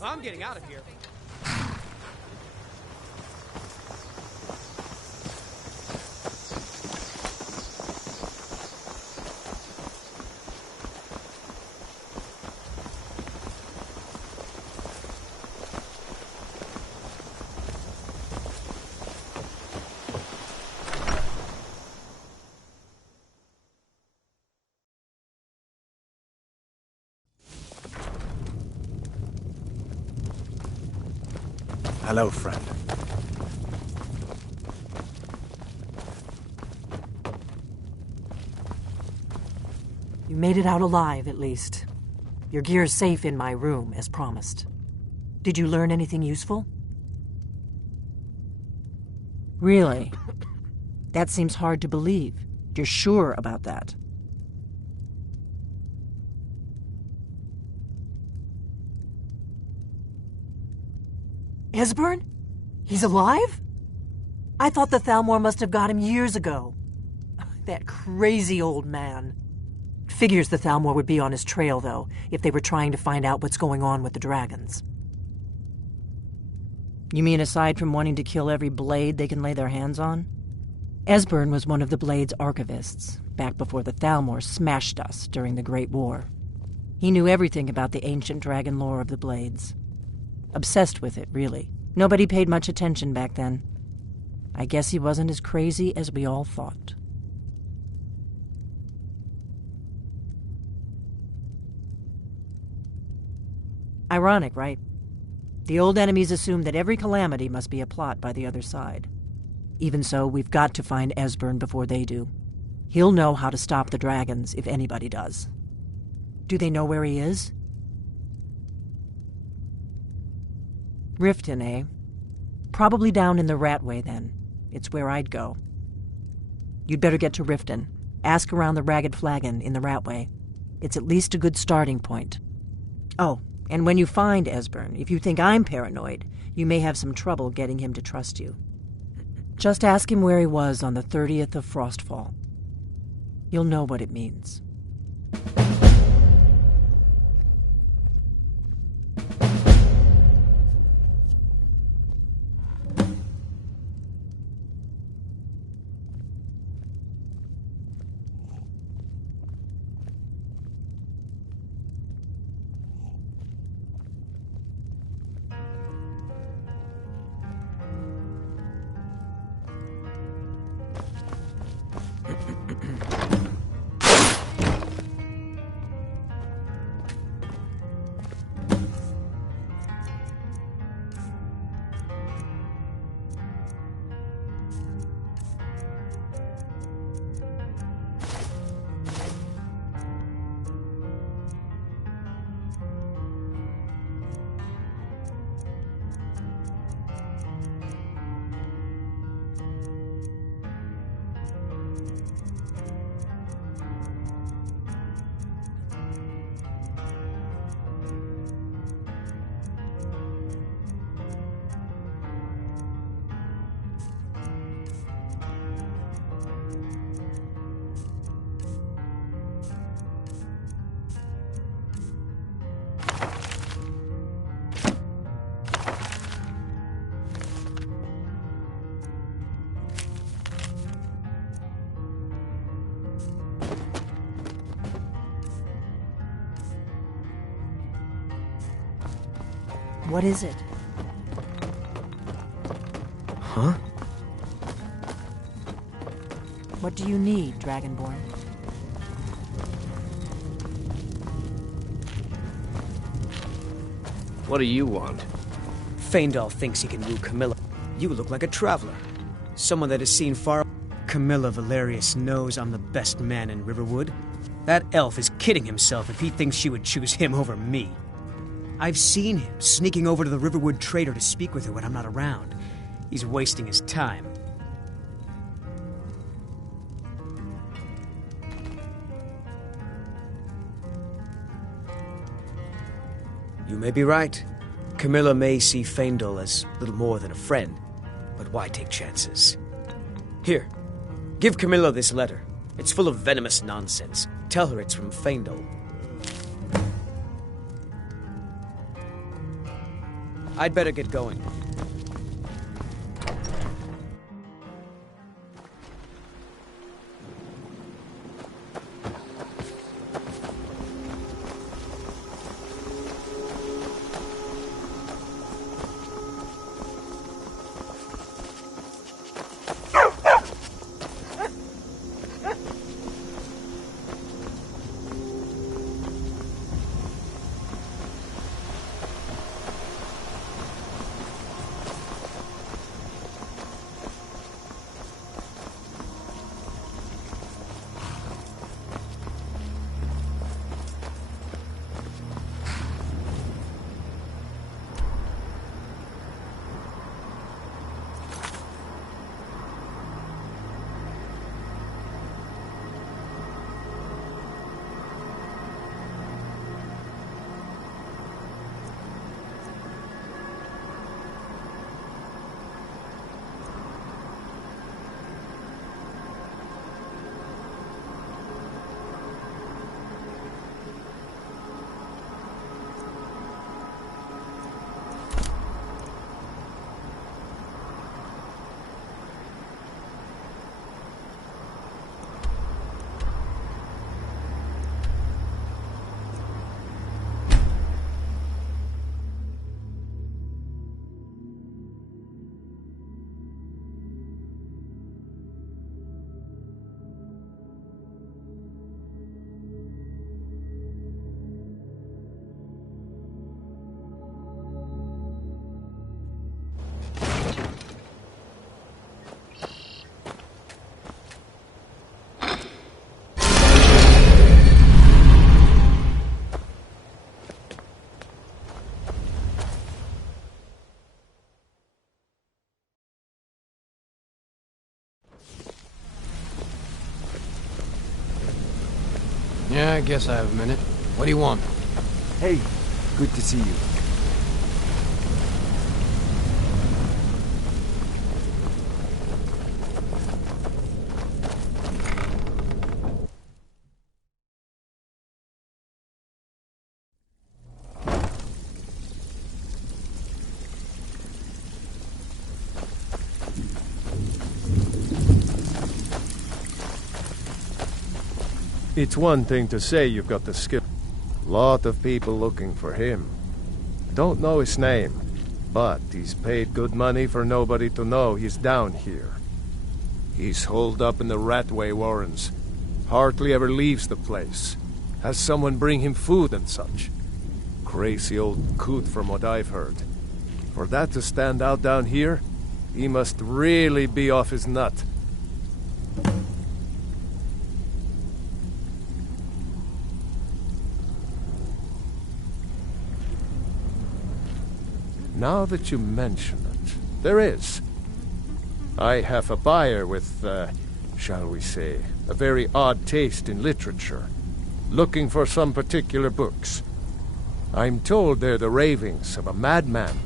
I'm getting out of here. Hello, friend. You made it out alive, at least. Your gear's safe in my room, as promised. Did you learn anything useful? Really? That seems hard to believe. You're sure about that? Esbern? He's alive? I thought the Thalmor must have got him years ago. That crazy old man. Figures the Thalmor would be on his trail, though, if they were trying to find out what's going on with the dragons. You mean aside from wanting to kill every blade they can lay their hands on? Esbern was one of the Blade's archivists, back before the Thalmor smashed us during the Great War. He knew everything about the ancient dragon lore of the Blades. Obsessed with it, really. Nobody paid much attention back then. I guess he wasn't as crazy as we all thought. Ironic, right? The old enemies assume that every calamity must be a plot by the other side. Even so, we've got to find Esbern before they do. He'll know how to stop the dragons, if anybody does. Do they know where he is? Riften, eh? Probably down in the Ratway, then. It's where I'd go. You'd better get to Riften. Ask around the Ragged Flagon in the Ratway. It's at least a good starting point. Oh, and when you find Esbern, if you think I'm paranoid, you may have some trouble getting him to trust you. Just ask him where he was on the 30th of Frostfall. You'll know what it means. What is it? Huh? What do you need, Dragonborn? What do you want? Faendal thinks he can woo Camilla. You look like a traveler. Someone that has seen far. Camilla Valerius knows I'm the best man in Riverwood. That elf is kidding himself if he thinks she would choose him over me. I've seen him sneaking over to the Riverwood trader to speak with her when I'm not around. He's wasting his time. You may be right. Camilla may see Faendal as little more than a friend, but why take chances? Here, give Camilla this letter. It's full of venomous nonsense. Tell her it's from Faendal. I'd better get going. Yeah, I guess I have a minute. What do you want? Hey, good to see you. It's one thing to say you've got the skill. Lot of people looking for him. Don't know his name, but he's paid good money for nobody to know he's down here. He's holed up in the Ratway Warrens. Hardly ever leaves the place. Has someone bring him food and such. Crazy old coot from what I've heard. For that to stand out down here, he must really be off his nut. Now that you mention it, there is. I have a buyer with, shall we say, a very odd taste in literature, looking for some particular books. I'm told they're the ravings of a madman,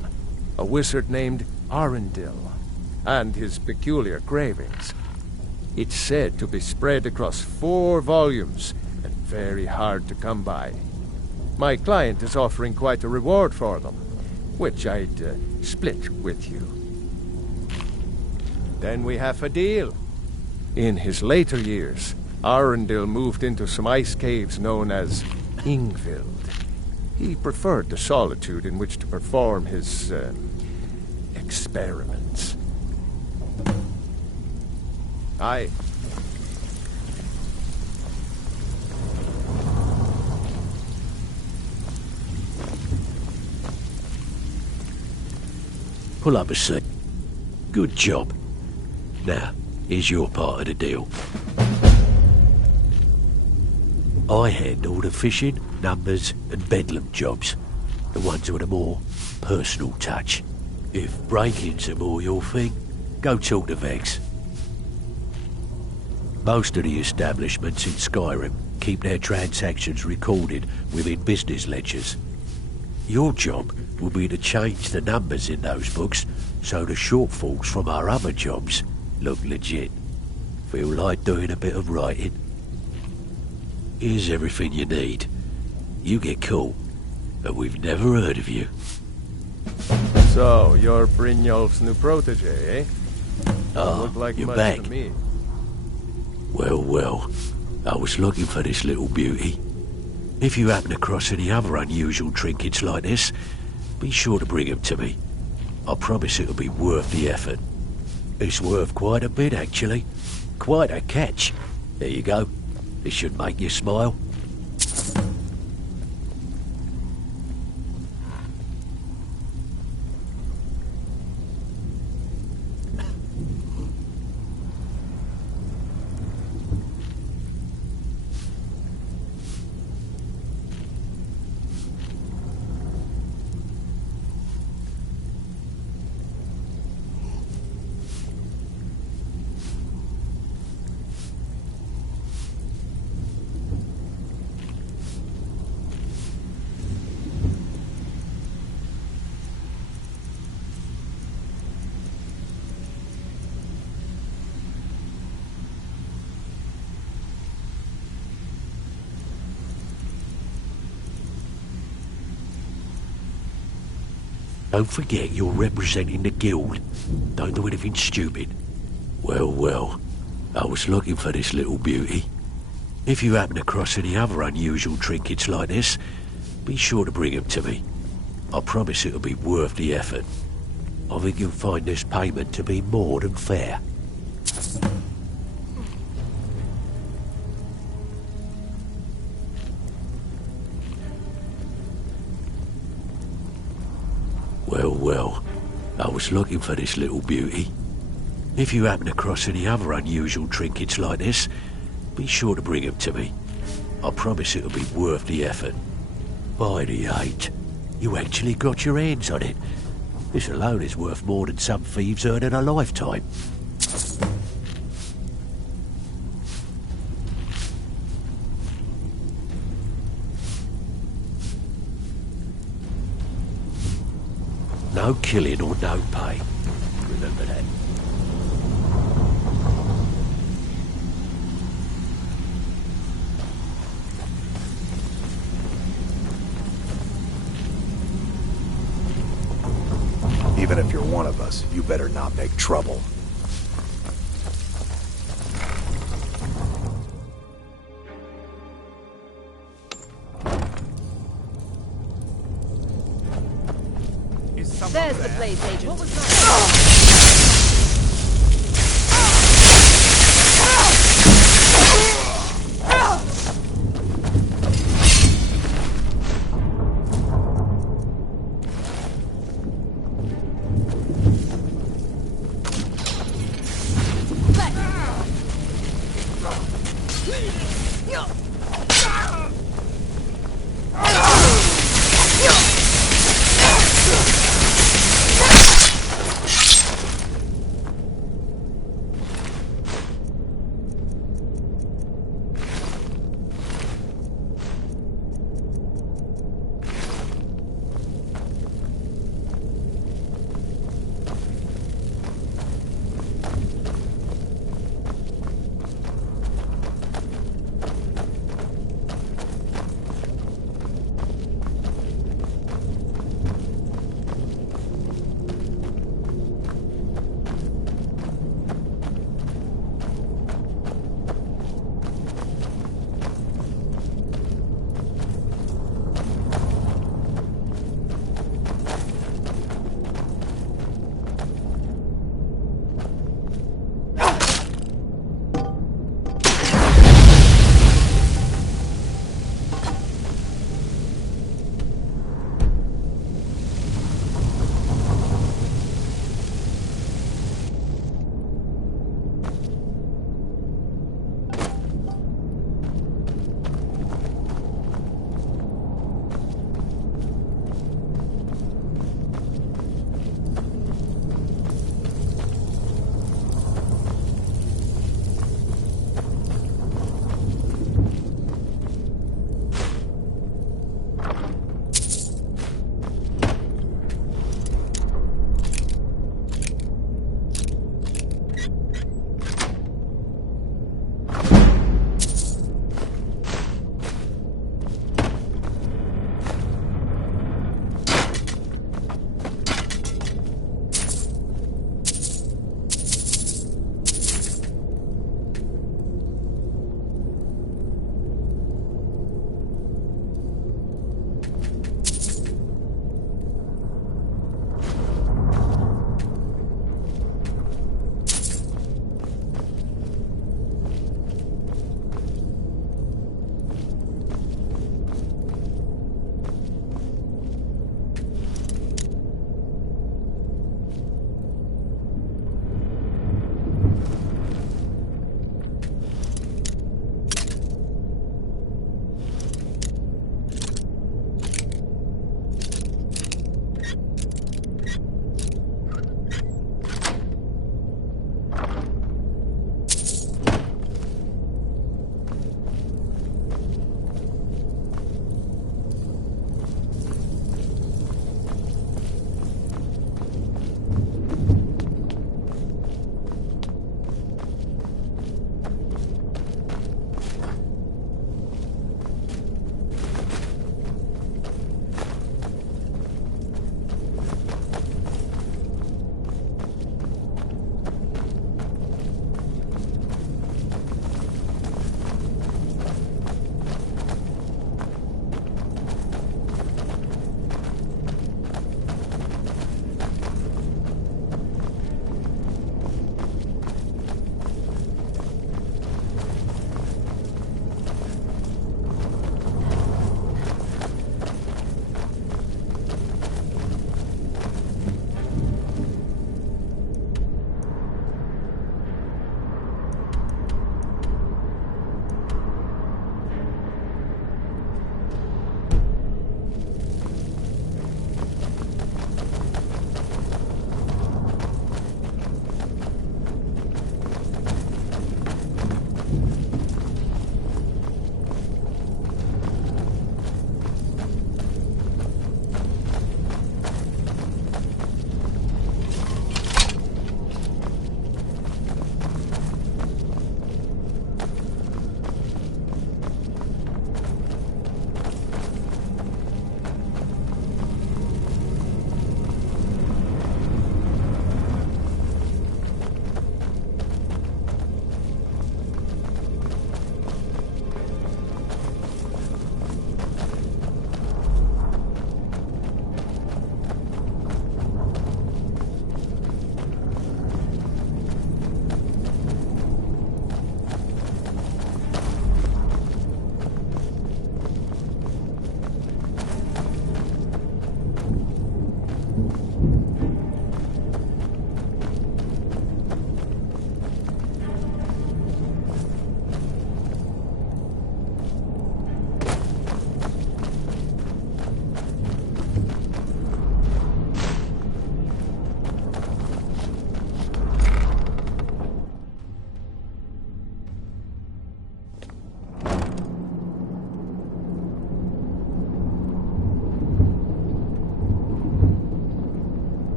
a wizard named Arundel, and his peculiar cravings. It's said to be spread across 4 volumes, and very hard to come by. My client is offering quite a reward for them, which I'd split with you. Then we have a deal. In his later years, Arundel moved into some ice caves known as Ingvild. He preferred the solitude in which to perform his experiments. Pull up a seat. Good job. Now, here's your part of the deal. I handle the fishing, numbers, and bedlam jobs. The ones with a more personal touch. If breaking's a more your thing, go talk to Vex. Most of the establishments in Skyrim keep their transactions recorded within business ledgers. Your job will be to change the numbers in those books so the shortfalls from our other jobs look legit. Feel like doing a bit of writing? Here's everything you need. You get caught, but we've never heard of you. So, you're Brynjolf's new protege, eh? Look like you're much back. to me. Well, I was looking for this little beauty. If you happen across any other unusual trinkets like this, be sure to bring them to me. I promise it'll be worth the effort. It's worth quite a bit, actually. Quite a catch. There you go. This should make you smile. Don't forget you're representing the guild. Don't do anything stupid. Well, I was looking for this little beauty. If you happen across any other unusual trinkets like this, be sure to bring them to me. I promise it'll be worth the effort. I think you'll find this payment to be more than fair. Well, I was looking for this little beauty. If you happen across any other unusual trinkets like this, be sure to bring them to me. I promise it'll be worth the effort. By the 8, you actually got your hands on it. This alone is worth more than some thieves earn in a lifetime. No killing or no pay. Remember that. Even if you're one of us, you better not make trouble. There's the place, Agent. What was that?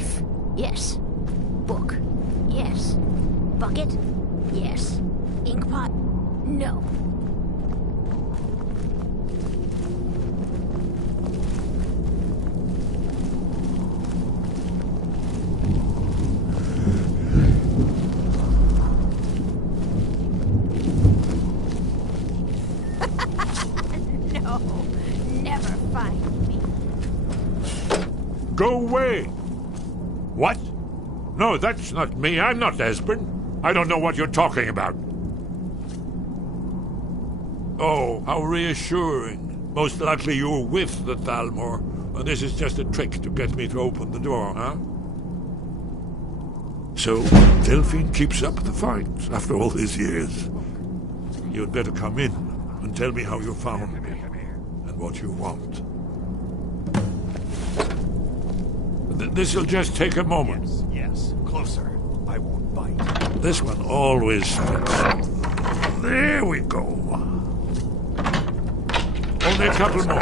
Knife. Yes. Book. Yes. Bucket. Yes. Inkpot. No. No. Never find me. Go away! What? No, that's not me. I'm not Esbern. I don't know what you're talking about. Oh, how reassuring. Most likely you're with the Thalmor, and this is just a trick to get me to open the door, huh? So, Delphine keeps up the fight after all these years. You'd better come in and tell me how you found me, and what you want. This'll just take a moment. Yes. Closer. I won't bite. This one always fits. There we go. Only a couple more.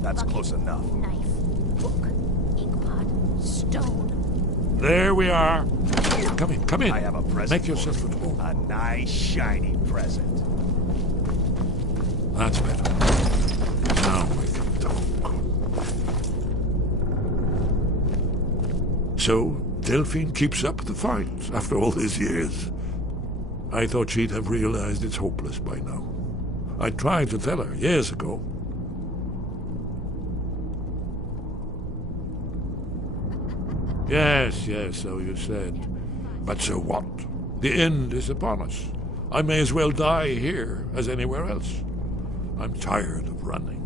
That's close enough. Knife. Book. Inkpot. Stone. There we are. Come in, come in. I have a present. Make yourself at home. A nice, shiny present. That's better. Now we can talk. So, Delphine keeps up the fight after all these years. I thought she'd have realized it's hopeless by now. I tried to tell her years ago. Yes, so you said. But so what? The end is upon us. I may as well die here as anywhere else. I'm tired of running.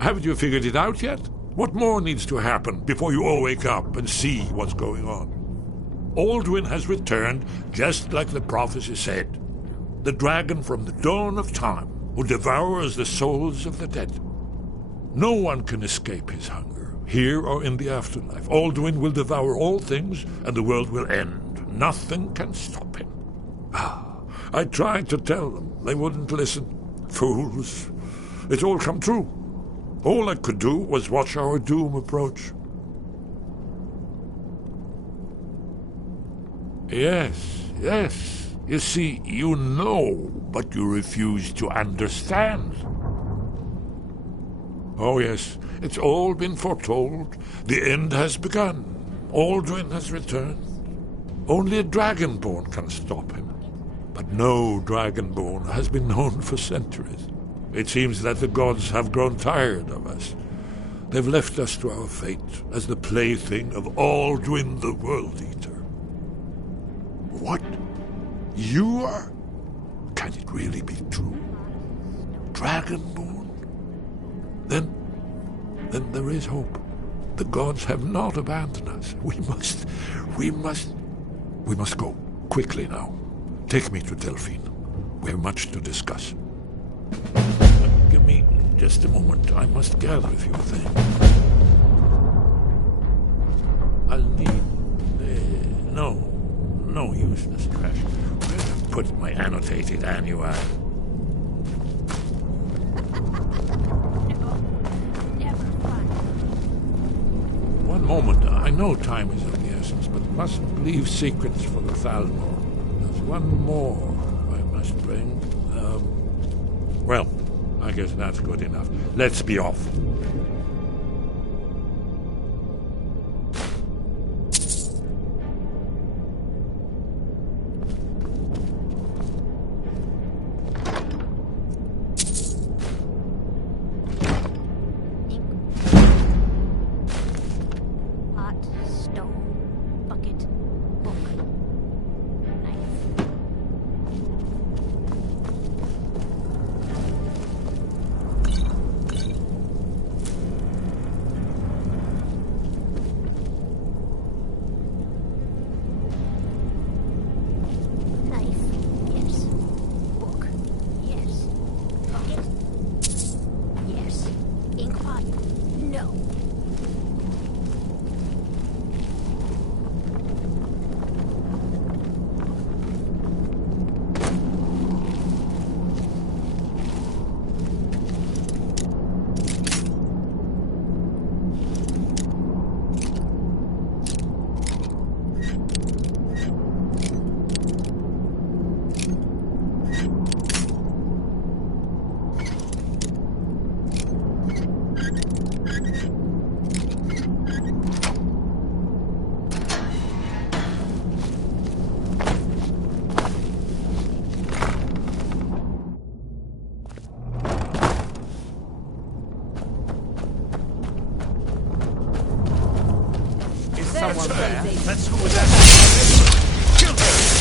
Haven't you figured it out yet? What more needs to happen before you all wake up and see what's going on? Aldwin has returned just like the prophecy said. The dragon from the dawn of time who devours the souls of the dead. No one can escape his hunger, here or in the afterlife. Aldwin will devour all things and the world will end. Nothing can stop him. I tried to tell them. They wouldn't listen. Fools. It's all come true. All I could do was watch our doom approach. Yes. You see, you know, but you refuse to understand. Oh, yes. It's all been foretold. The end has begun. Aldwin has returned. Only a Dragonborn can stop him. But no Dragonborn has been known for centuries. It seems that the gods have grown tired of us. They've left us to our fate as the plaything of Aldwin the World Eater. What? You are? Can it really be true? Dragonborn? Then there is hope. The gods have not abandoned us. We must go. Quickly now. Take me to Delphine. We have much to discuss. Give me just a moment. I must gather a few things. I'll need... No useless trash. Where have I put my annotated annual? One moment. I know time is of the essence, but mustn't leave secrets for the Thalmor. There's one more I must bring. Well, I guess that's good enough. Let's be off. someone there. That's who was asking. Kill her!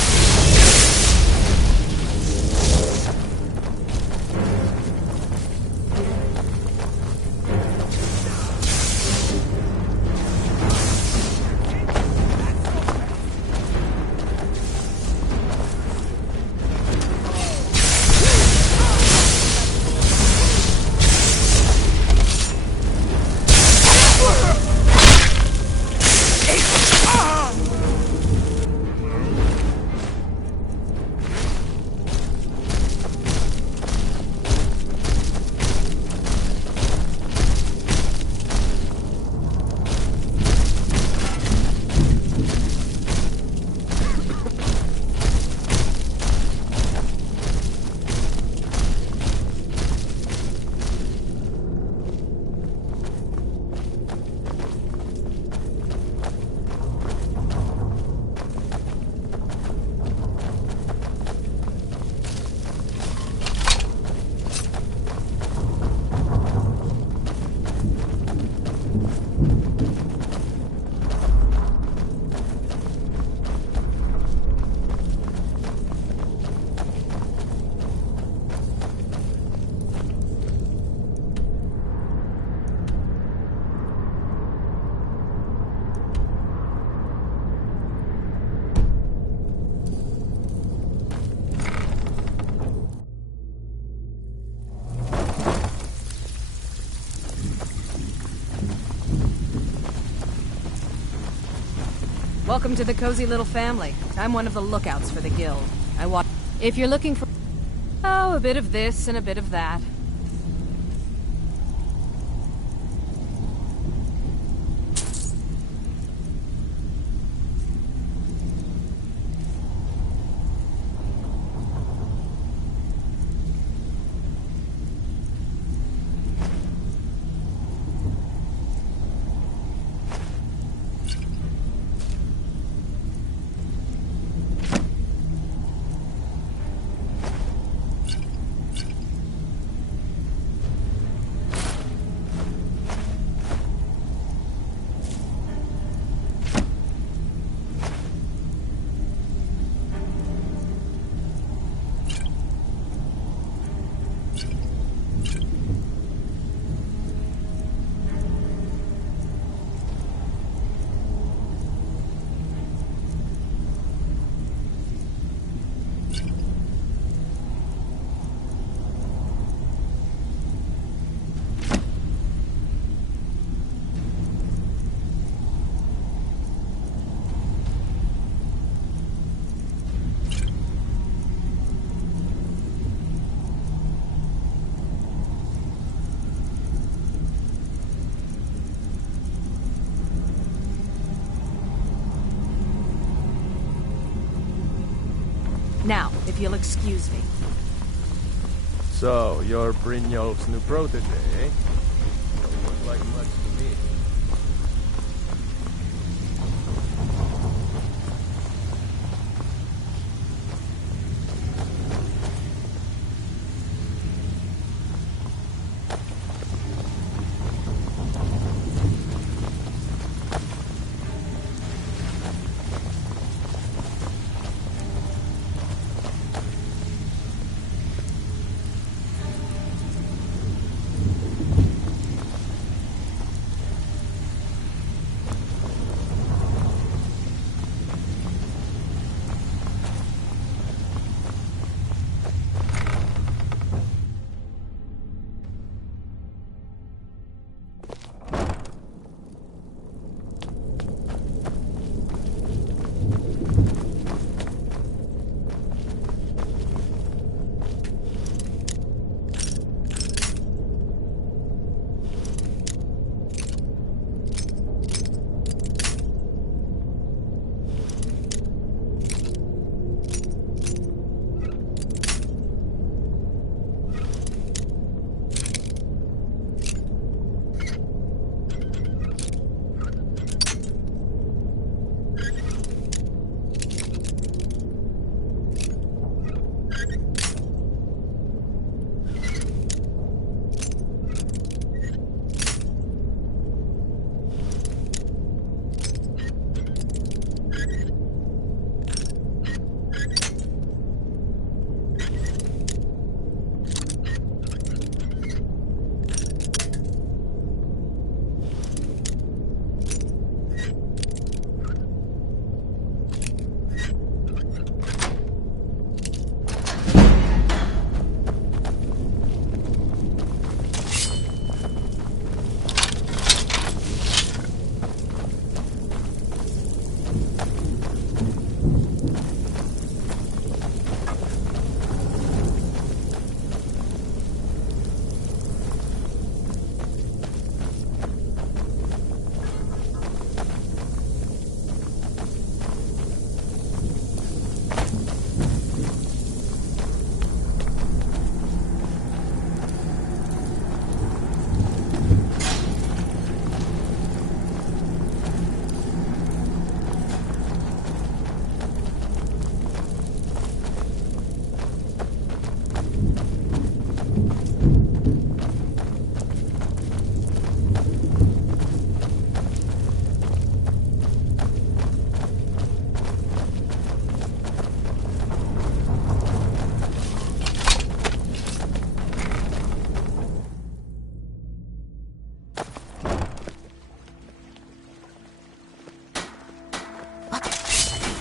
Welcome to the cozy little family. I'm one of the lookouts for the guild. I watch. If you're looking for... Oh, a bit of this and a bit of that. Now, if you'll excuse me. So, you're Brynjolf's new protege, eh? Don't look like much to me.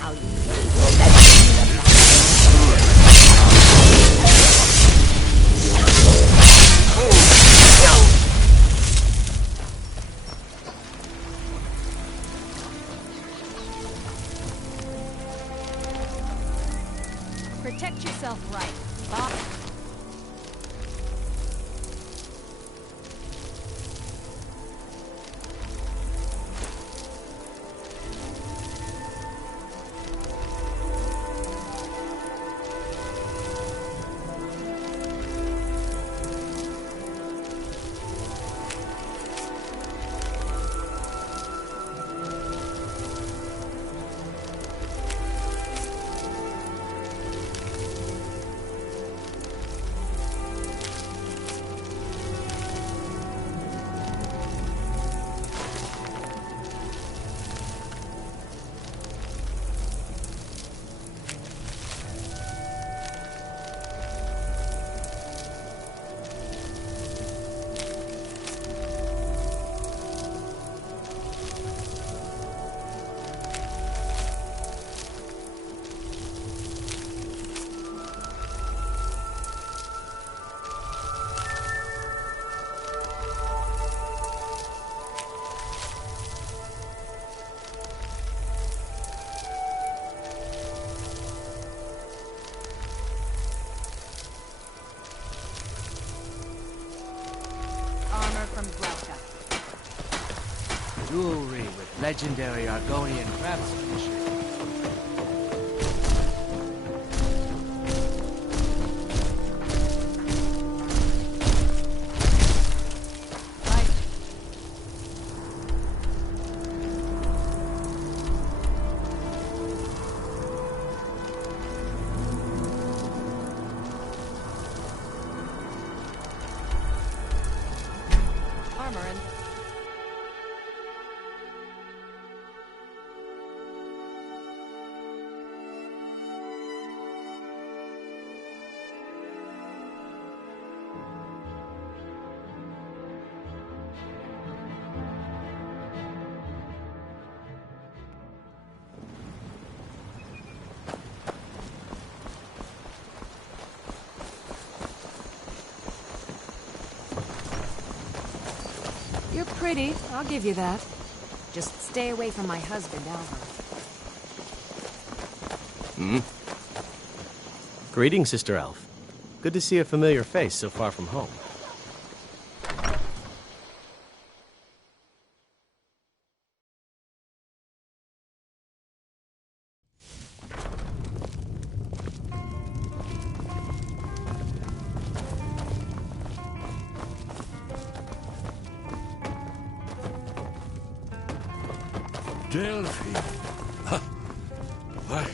Now you will let Protect yourself right, Bob. Jewelry with legendary Argonian craftsmanship. Armor and... You're pretty, I'll give you that. Just stay away from my husband, Alva. Greetings, Sister Elf. Good to see a familiar face so far from home. Delphi. Why,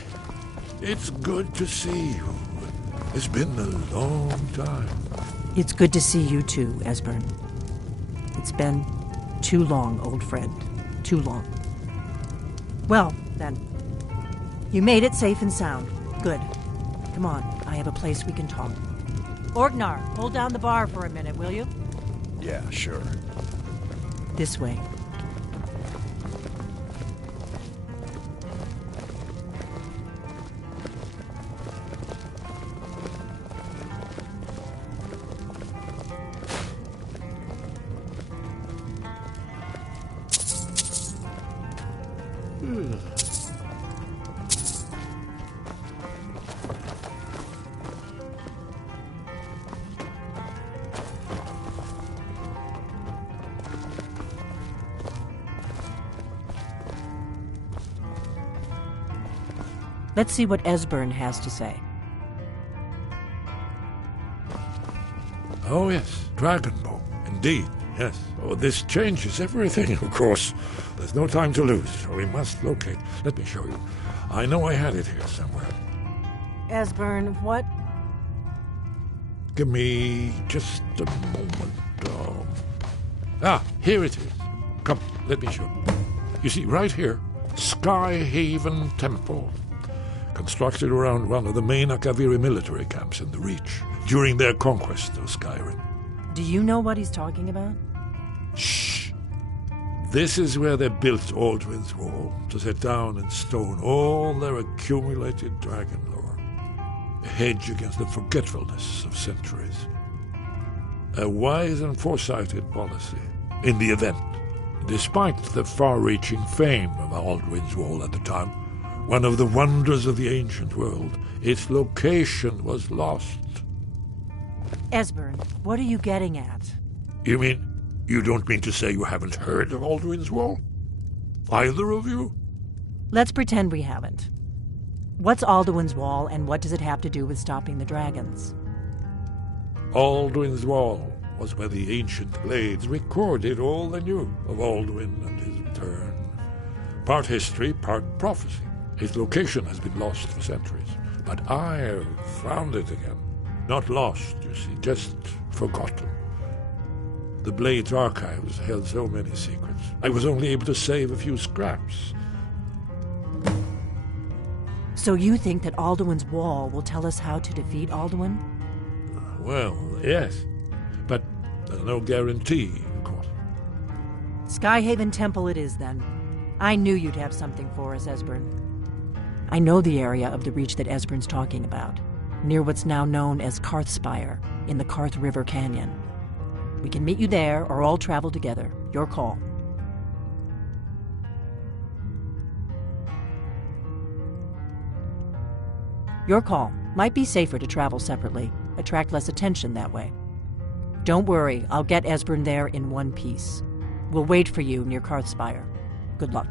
it's good to see you. It's been a long time. It's good to see you too, Esbern. It's been too long, old friend. Too long. Well, then. You made it safe and sound. Good. Come on, I have a place we can talk. Orgnar, hold down the bar for a minute, will you? Yeah, sure. This way. Let's see what Esbern has to say. Oh, yes, Dragonbow. Indeed, yes. Oh, this changes everything, of course. There's no time to lose, so we must locate. Let me show you. I know I had it here somewhere. Esbern, what? Give me just a moment. Here it is. Come, let me show you. You see, right here, Skyhaven Temple. Constructed around one of the main Akaviri military camps in the Reach during their conquest of Skyrim. Do you know what he's talking about? Shh! This is where they built Aldwin's Wall, to set down in stone all their accumulated dragon lore. A hedge against the forgetfulness of centuries. A wise and foresighted policy in the event. Despite the far-reaching fame of Aldwin's Wall at the time, one of the wonders of the ancient world, its location was lost. Esbern, what are you getting at? You mean, you don't mean to say you haven't heard of Aldwin's Wall? Either of you? Let's pretend we haven't. What's Alduin's Wall, and what does it have to do with stopping the dragons? Aldwin's Wall was where the ancient blades recorded all they knew of Aldwin and his return. Part history, part prophecy. His location has been lost for centuries, but I have found it again. Not lost, you see, just forgotten. The Blades archives held so many secrets. I was only able to save a few scraps. So you think that Alduin's Wall will tell us how to defeat Alduin? Well, yes. But there's no guarantee, of course. Skyhaven Temple it is, then. I knew you'd have something for us, Esbern. I know the area of the reach that Esbern's talking about, near what's now known as Karthspire, in the Karth River Canyon. We can meet you there, or all travel together. Your call. Your call. Might be safer to travel separately. Attract less attention that way. Don't worry, I'll get Esbern there in one piece. We'll wait for you near Karthspire. Good luck.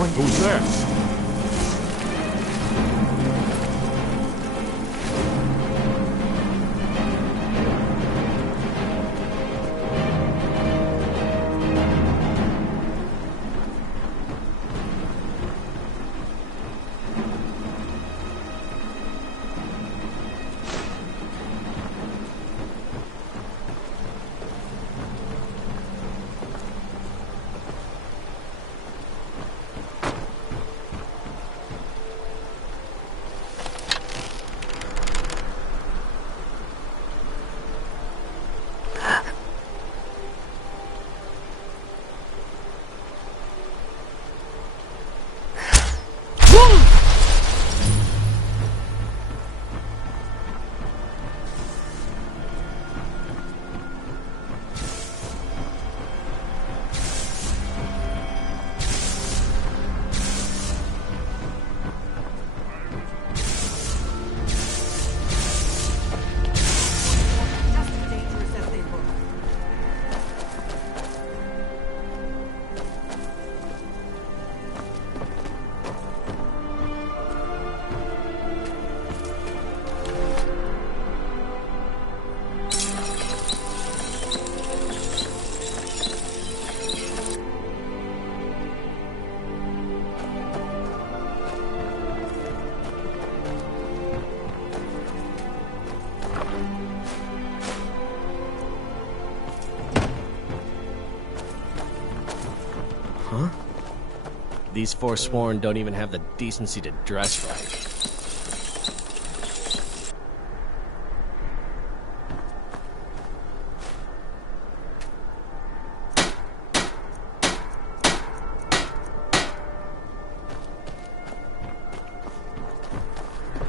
going to... Who's there? These Forsworn don't even have the decency to dress right.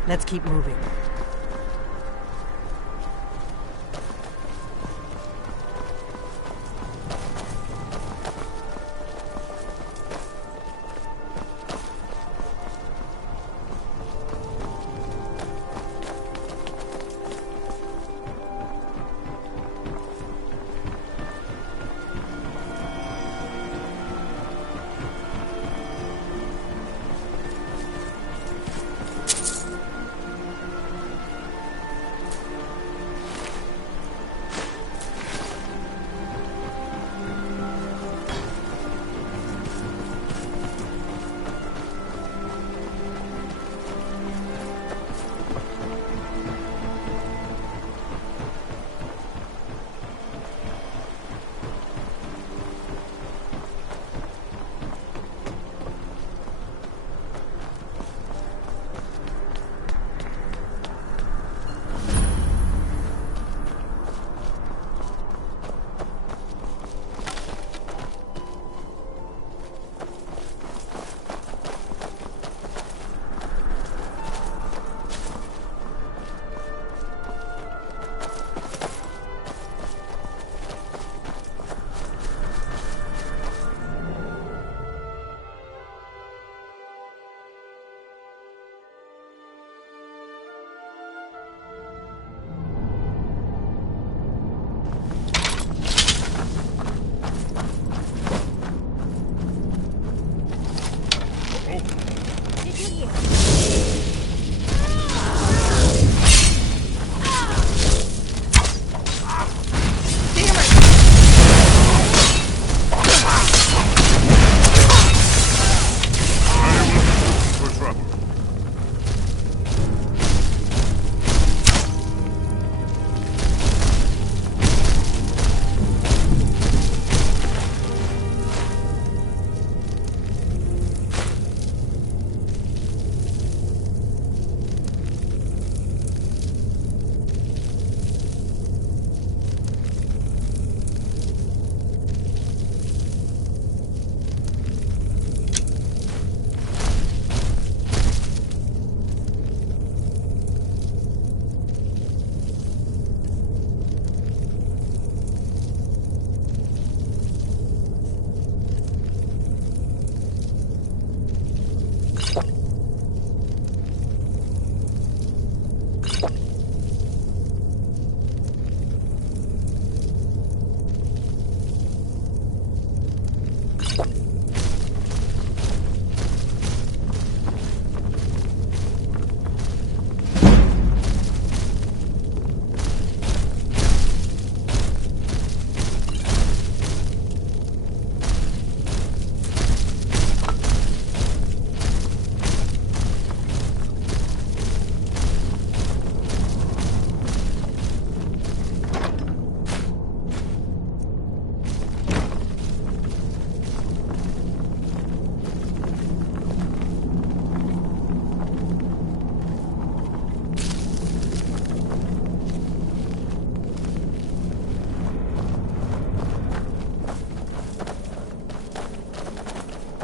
Let's keep moving.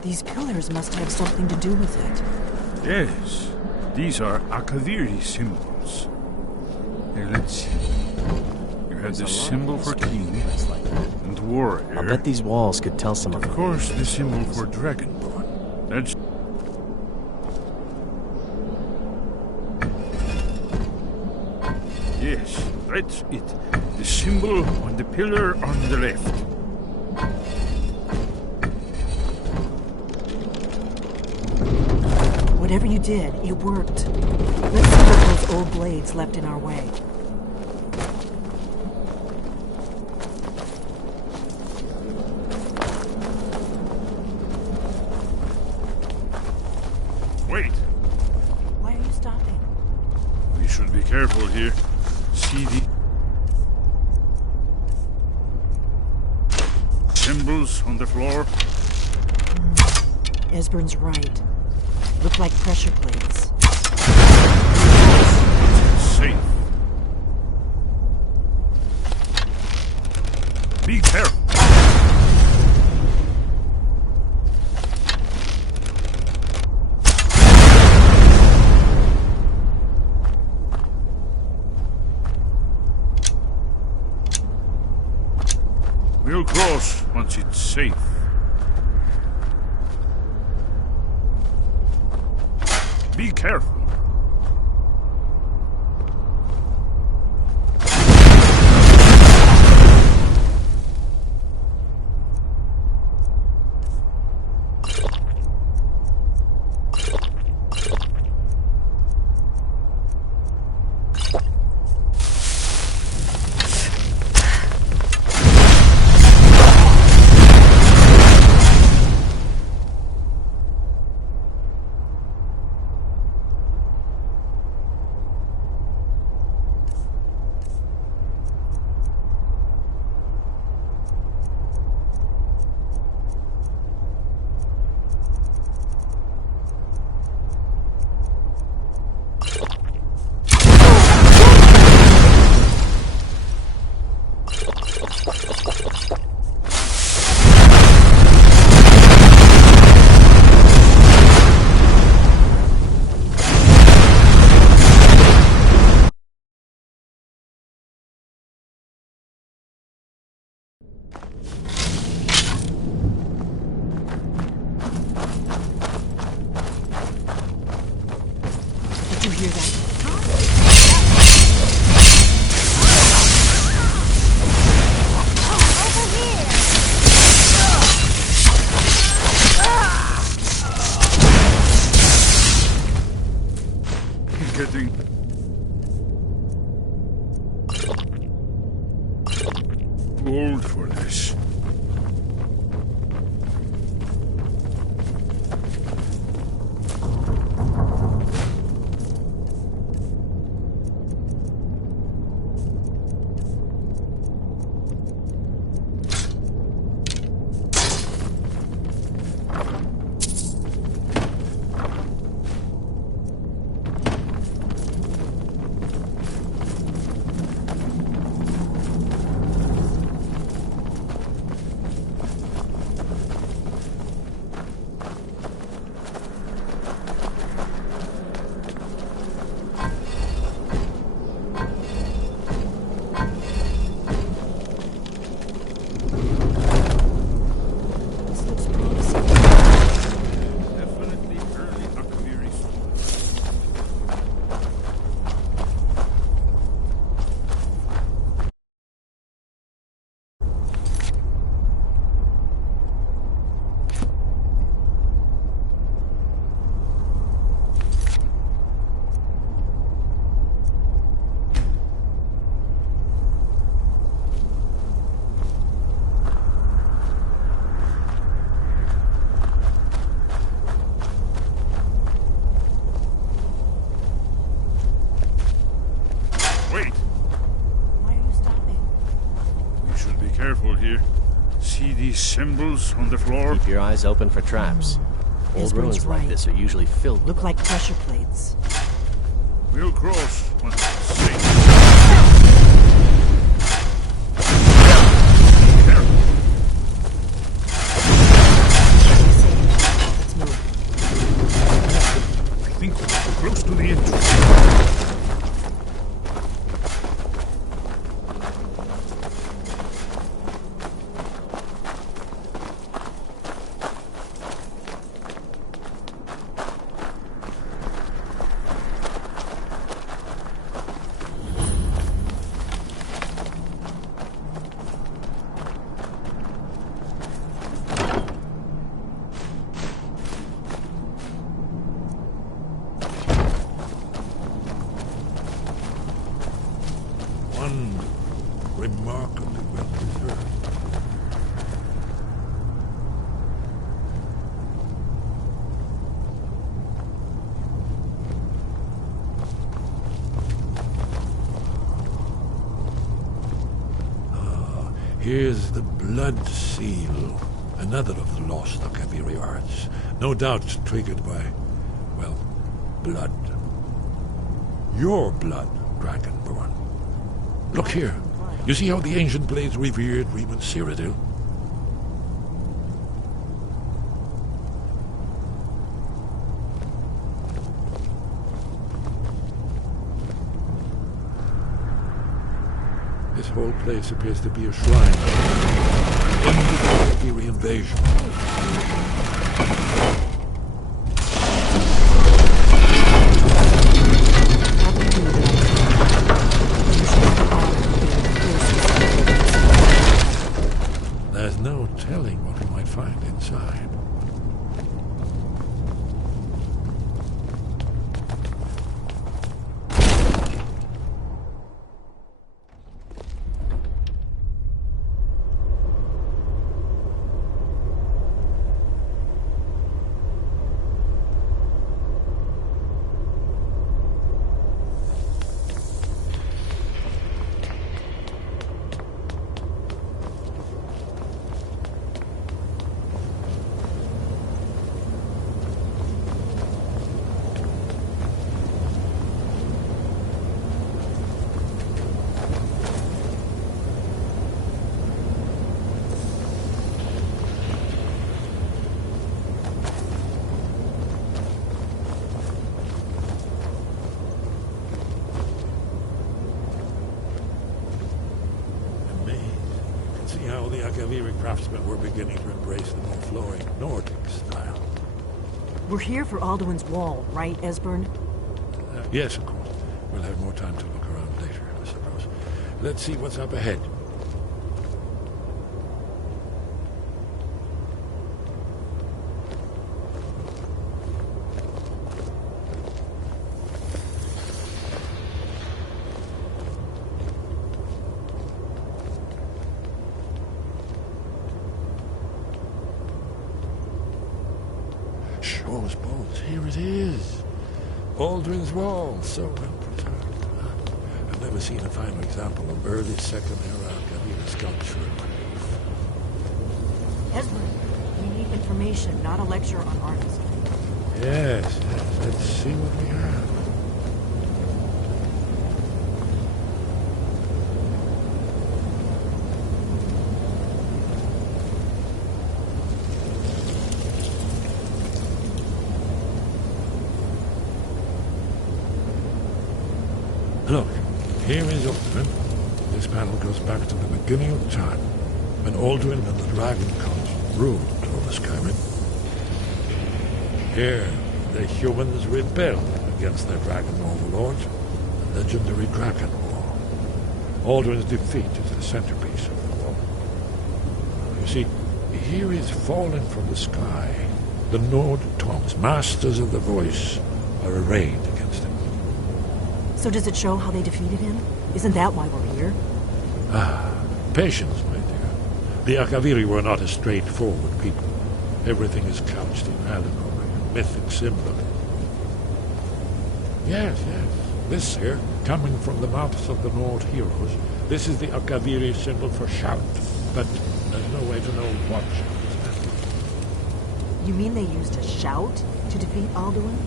These pillars must have something to do with it. Yes, these are Akaviri symbols. Here, let's see. You have the symbol for king and warrior. I bet these walls could tell some of Of course, the symbol for dragonborn. That's... Yes, that's it. The symbol on the pillar on the left. Whatever you did, it worked. Let's see what those old blades left in our way. Wait, Why are you stopping? we should be careful here. See the symbols on the floor? Esbern's right. Look like pressure plates. Safe. Be careful. We'll cross once it's safe. Be careful. Did you hear that? He's getting old for this. Wait. Why are you stopping? We should be careful here. See these symbols on the floor? Keep your eyes open for traps. Old Esbern's ruins like right. this are usually filled with Look like pressure plates. We'll cross once it's safe. remarkably well preserved. Here's the blood seal, another of the lost Akaviri arts, no doubt triggered by, well, blood. Your blood, Dragonborn. Look here. You see how the ancient blades revered Riemann Cyrodiil? This whole place appears to be a shrine. End of the Akaviri invasion. There's no telling what we might find inside. How the Akaviri craftsmen were beginning to embrace the more flowing Nordic style. We're here for Alduin's Wall, right, Esbern? Yes, of course. We'll have more time to look around later, I suppose. Let's see what's up ahead. Shaw's bones, here it is. Alduin's Wall, so well preserved. I've never seen a finer example of early Second Era Akaviri sculpture in my life. Esbern, we need information, not a lecture on artistry. Yes, let's see what we have. Look, here is Alduin. This panel goes back to the beginning of time, when Alduin and the Dragon Cult ruled over Skyrim. Here, the humans rebelled against their dragon overlords, the legendary Dragon War. Alduin's defeat is the centerpiece of the war. You see, here is fallen from the sky. The Nord Tongs, masters of the voice, are arrayed against him. So does it show how they defeated him? Isn't that why we're here? Ah, patience, my dear. The Akaviri were not a straightforward people. Everything is couched in allegory and mythic symbol. Yes. This here, coming from the mouths of the Nord heroes, this is the Akaviri symbol for shout. But there's no way to know what shout is that. You mean they used a shout to defeat Alduin?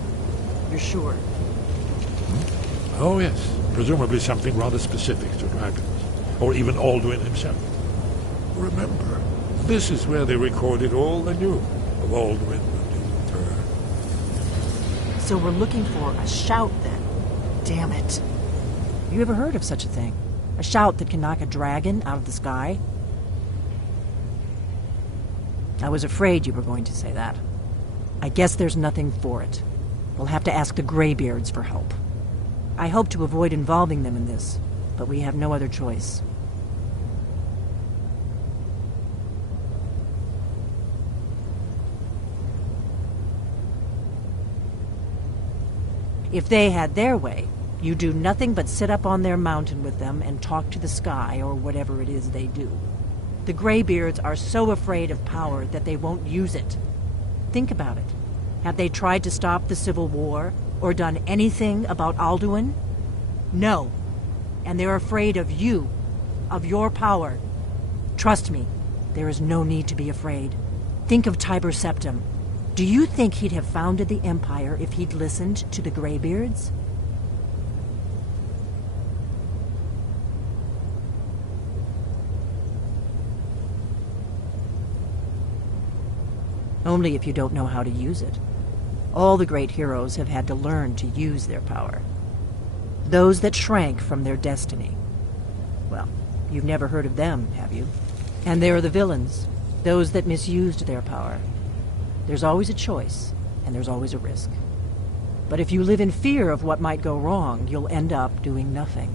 You're sure? Oh, yes. Presumably something rather specific to dragons. Or even Alduin himself. Remember, this is where they recorded all they knew of Alduin and his return. So we're looking for a shout, then. Damn it. You ever heard of such a thing? A shout that can knock a dragon out of the sky? I was afraid you were going to say that. I guess there's nothing for it. We'll have to ask the Greybeards for help. I hope to avoid involving them in this, but we have no other choice. If they had their way, You do nothing but sit up on their mountain with them and talk to the sky or whatever it is they do. The Greybeards are so afraid of power that they won't use it. Think about it. Have they tried to stop the Civil War or done anything about Alduin? No. And they're afraid of you, of your power. Trust me, there is no need to be afraid. Think of Tiber Septim. Do you think he'd have founded the Empire if he'd listened to the Greybeards? Only if you don't know how to use it. All the great heroes have had to learn to use their power. Those that shrank from their destiny. Well, you've never heard of them, have you? And there are the villains, those that misused their power. There's always a choice, and there's always a risk. But if you live in fear of what might go wrong, you'll end up doing nothing.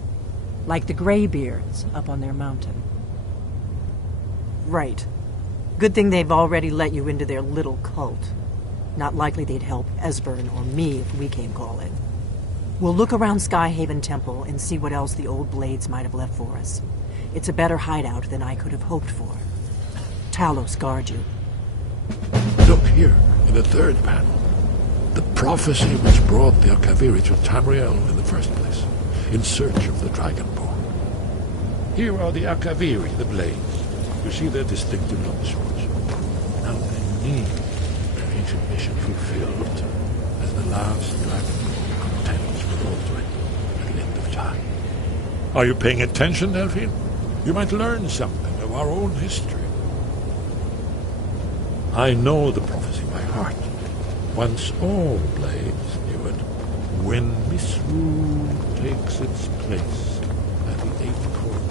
Like the Greybeards up on their mountain. Right. Good thing they've already let you into their little cult. Not likely they'd help Esbern or me if we came calling. We'll look around Skyhaven Temple and see what else the old Blades might have left for us. It's a better hideout than I could have hoped for. Talos guard you. Look here, in the third panel. The prophecy which brought the Akaviri to Tamriel in the first place, in search of the Dragonborn. Here are the Akaviri, the Blades. You see their distinctive longswords. Now they need their ancient mission fulfilled as the last Dragonborn contends with Aldrin at the end of time. Are you paying attention, Delphine? You might learn something of our own history. I know the prophecy by heart. Once all Blades knew it. When misrule takes its place at the eighth court.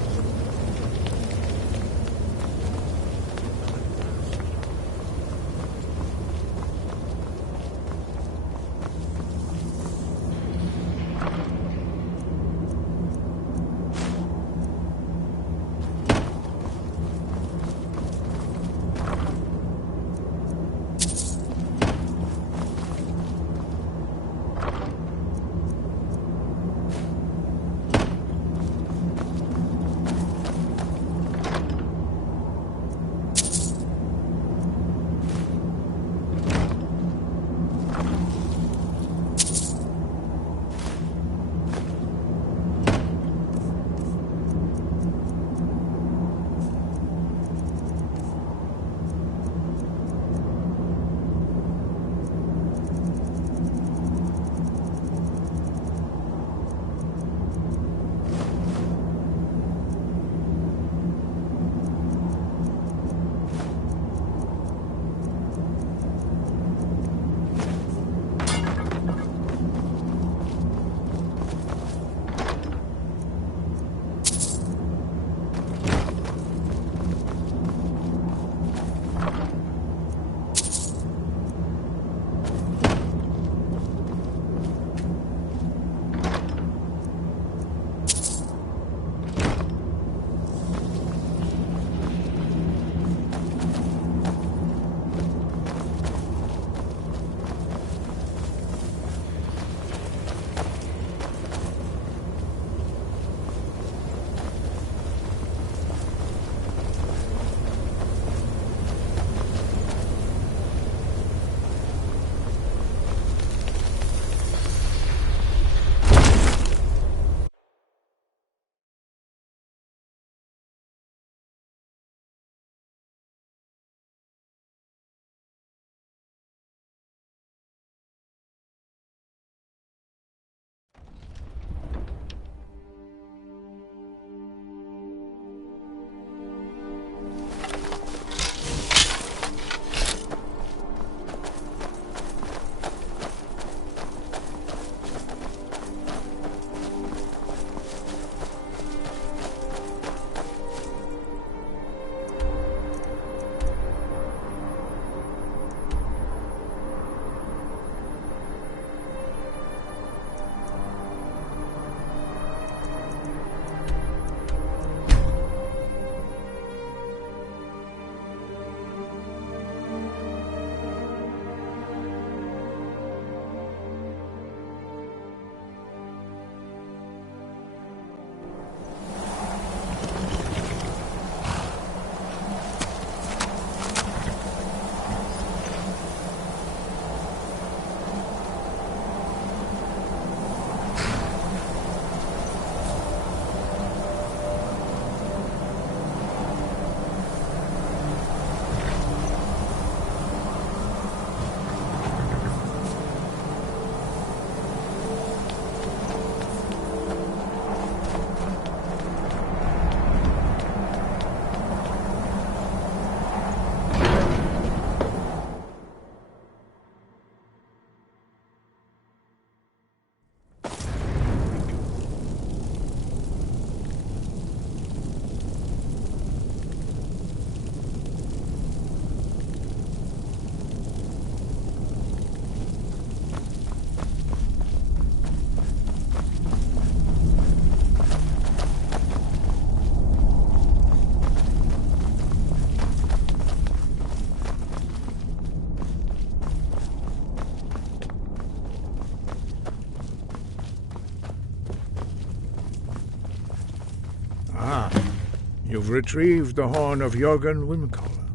You've retrieved the horn of Jörgen Windcaller.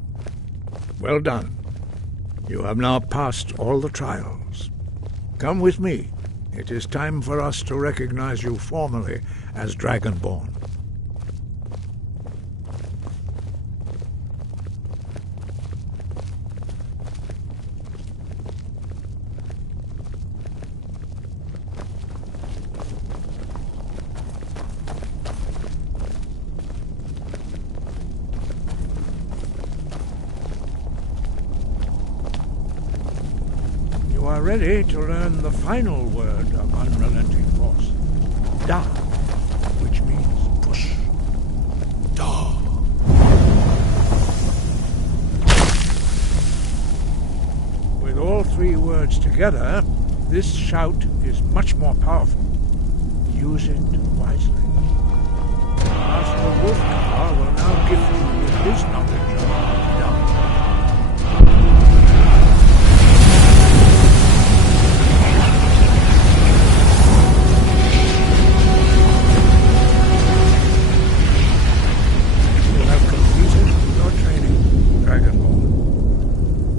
Well done. You have now passed all the trials. Come with me. It is time for us to recognize you formally as Dragonborn. You are ready to learn the final word of unrelenting force. Da, which means push. Da. With all three words together, this shout is much more powerful. Use it wisely. Master Wolfgar will now gift you with his knowledge of Da.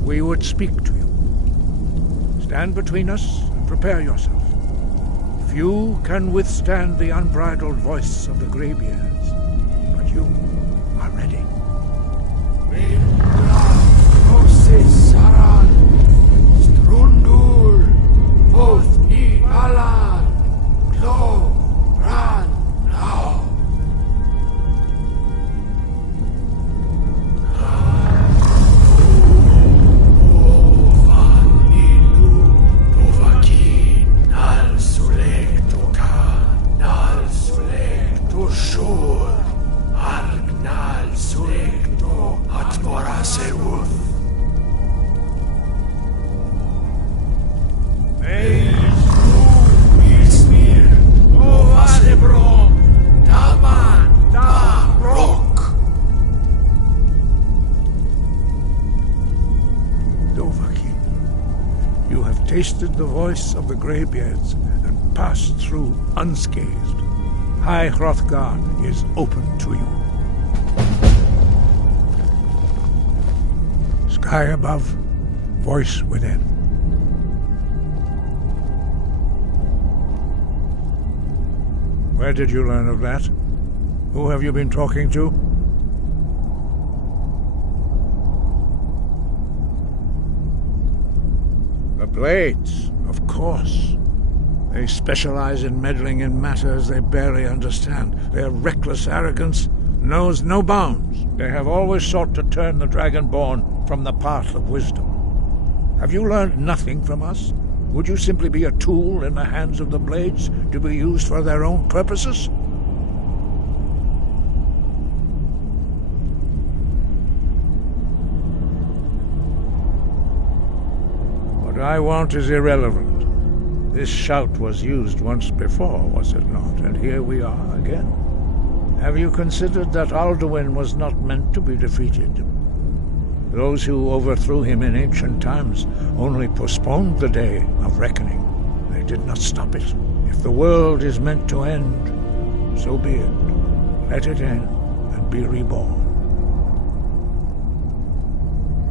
We would speak to you. Stand between us and prepare yourself. Few can withstand the unbridled voice of the Greybeards, but you are ready. Tasted the voice of the Greybeards and passed through unscathed. High Hrothgar is open to you. Sky above, voice within. Where did you learn of that? Who have you been talking to? The Blades, of course. They specialize in meddling in matters they barely understand. Their reckless arrogance knows no bounds. They have always sought to turn the Dragonborn from the path of wisdom. Have you learned nothing from us? Would you simply be a tool in the hands of the Blades to be used for their own purposes? What I want is irrelevant. This shout was used once before, was it not? And here we are again. Have you considered that Alduin was not meant to be defeated? Those who overthrew him in ancient times only postponed the day of reckoning. They did not stop it. If the world is meant to end, so be it. Let it end and be reborn.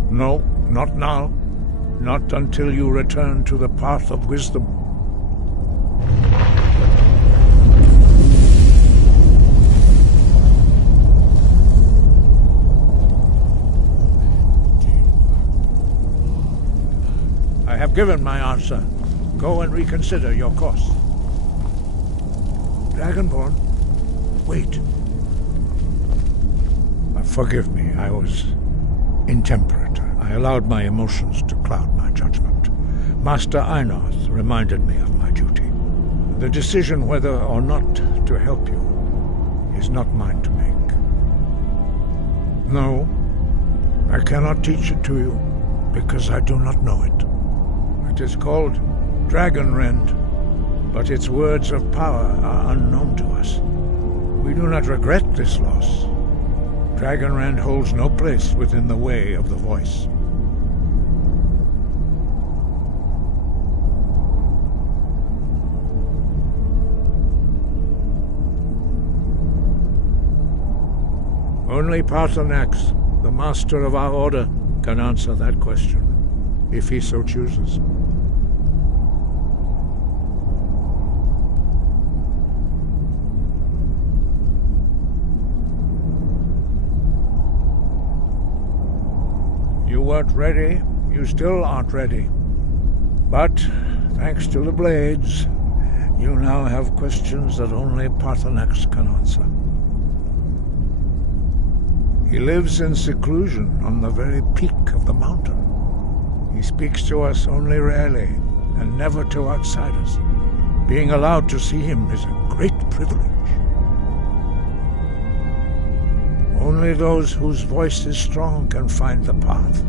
No, not now. Not until you return to the path of wisdom. I have given my answer. Go and reconsider your course. Dragonborn, wait. Forgive me, I was intemperate. I allowed my emotions to cloud my judgment. Master Einarth reminded me of my duty. The decision whether or not to help you is not mine to make. No, I cannot teach it to you, because I do not know it. It is called Dragonrend, but its words of power are unknown to us. We do not regret this loss. Dragonrend holds no place within the way of the voice. Only Parthenax, the master of our order, can answer that question, if he so chooses. You weren't ready. You still aren't ready. But, thanks to the blades, you now have questions that only Parthenax can answer. He lives in seclusion on the very peak of the mountain. He speaks to us only rarely, and never to outsiders. Being allowed to see him is a great privilege. Only those whose voice is strong can find the path.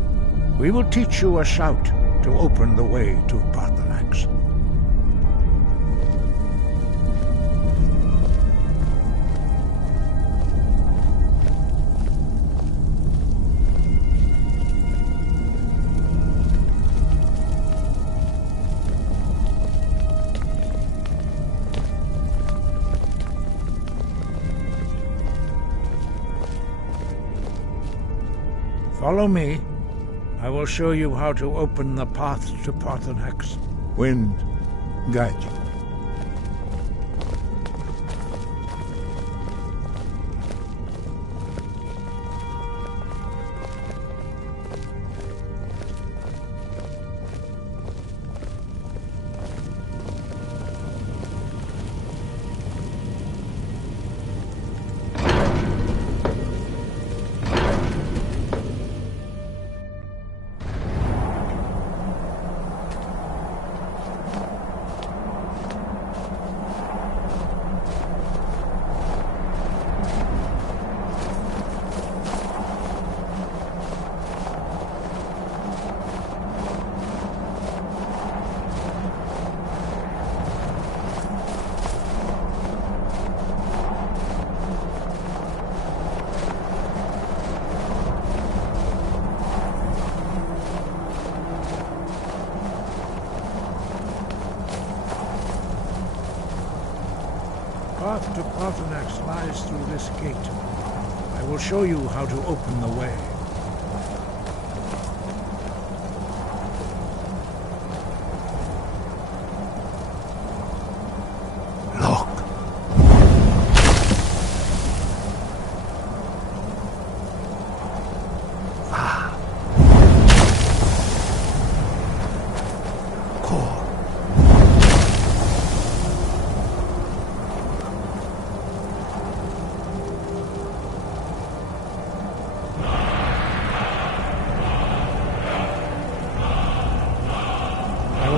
We will teach you a shout to open the way to Parthenax. Follow me. I will show you how to open the path to Parthenax. Wind, guide you. The path to Parthenax lies through this gate. I will show you how to open the way.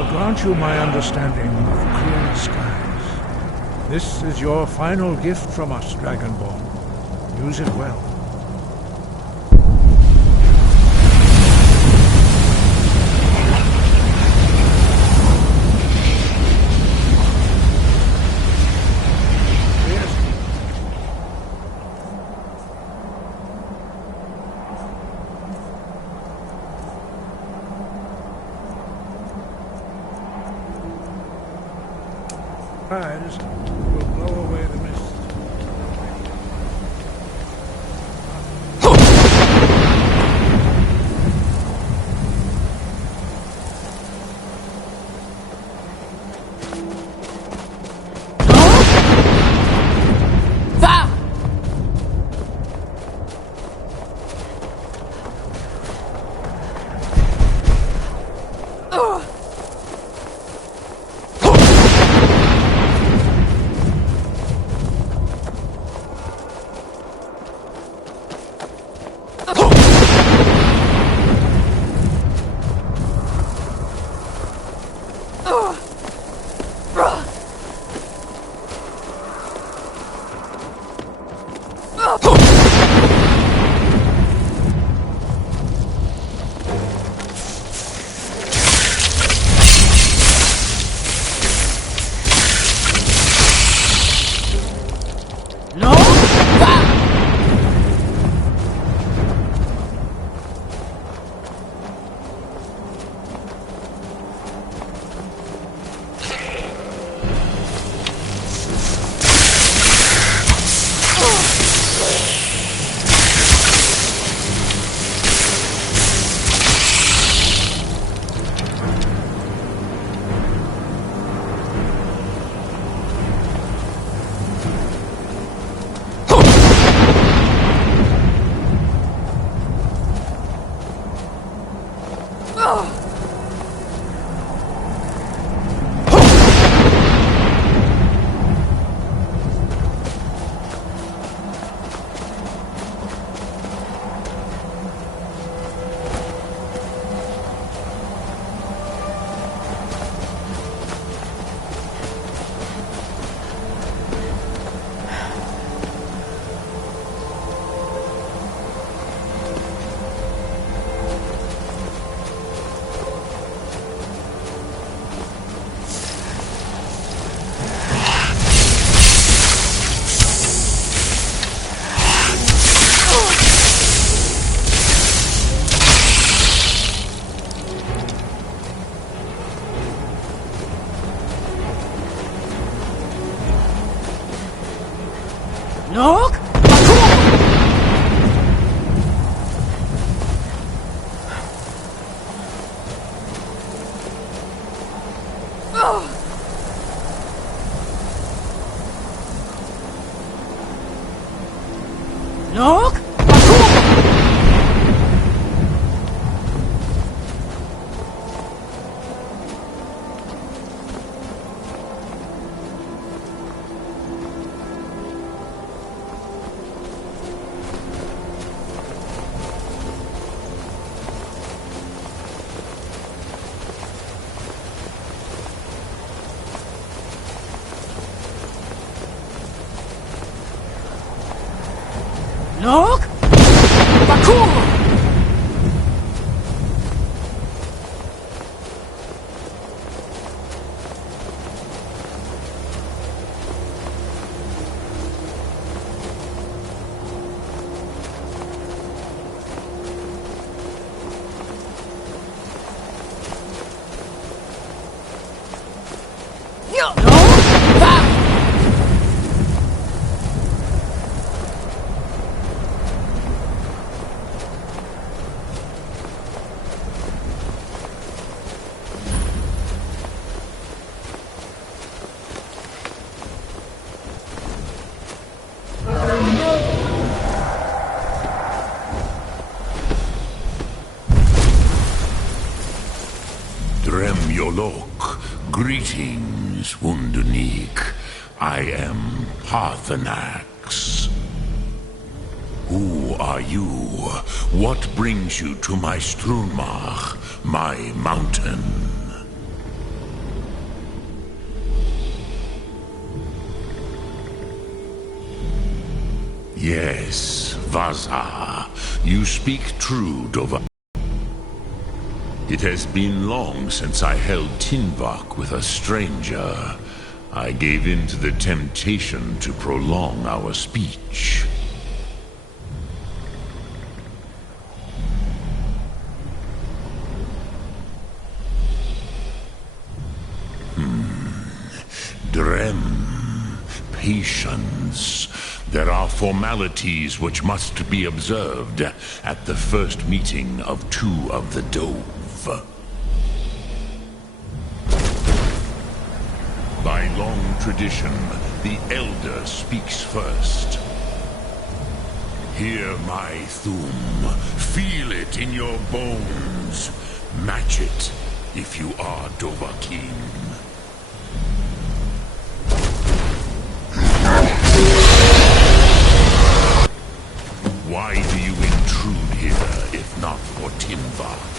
Grant you my understanding of clear skies. This is your final gift from us, Dragonborn. Use it well. Eyes will blow away the mist. Look! Bakul! Dremyolok, greetings, Wundunik. I am Parthenax. Who are you? What brings you to my Strunmach, my mountain? Yes, Vaza, you speak true, Dova. It has been long since I held Tinvak with a stranger. I gave in to the temptation to prolong our speech. Drem, patience. There are formalities which must be observed at the first meeting of two of the Dove. By long tradition, the Elder speaks first. Hear my Thum. Feel it in your bones. Match it if you are Dovahkiin. Why do you intrude here if not for Tinvak?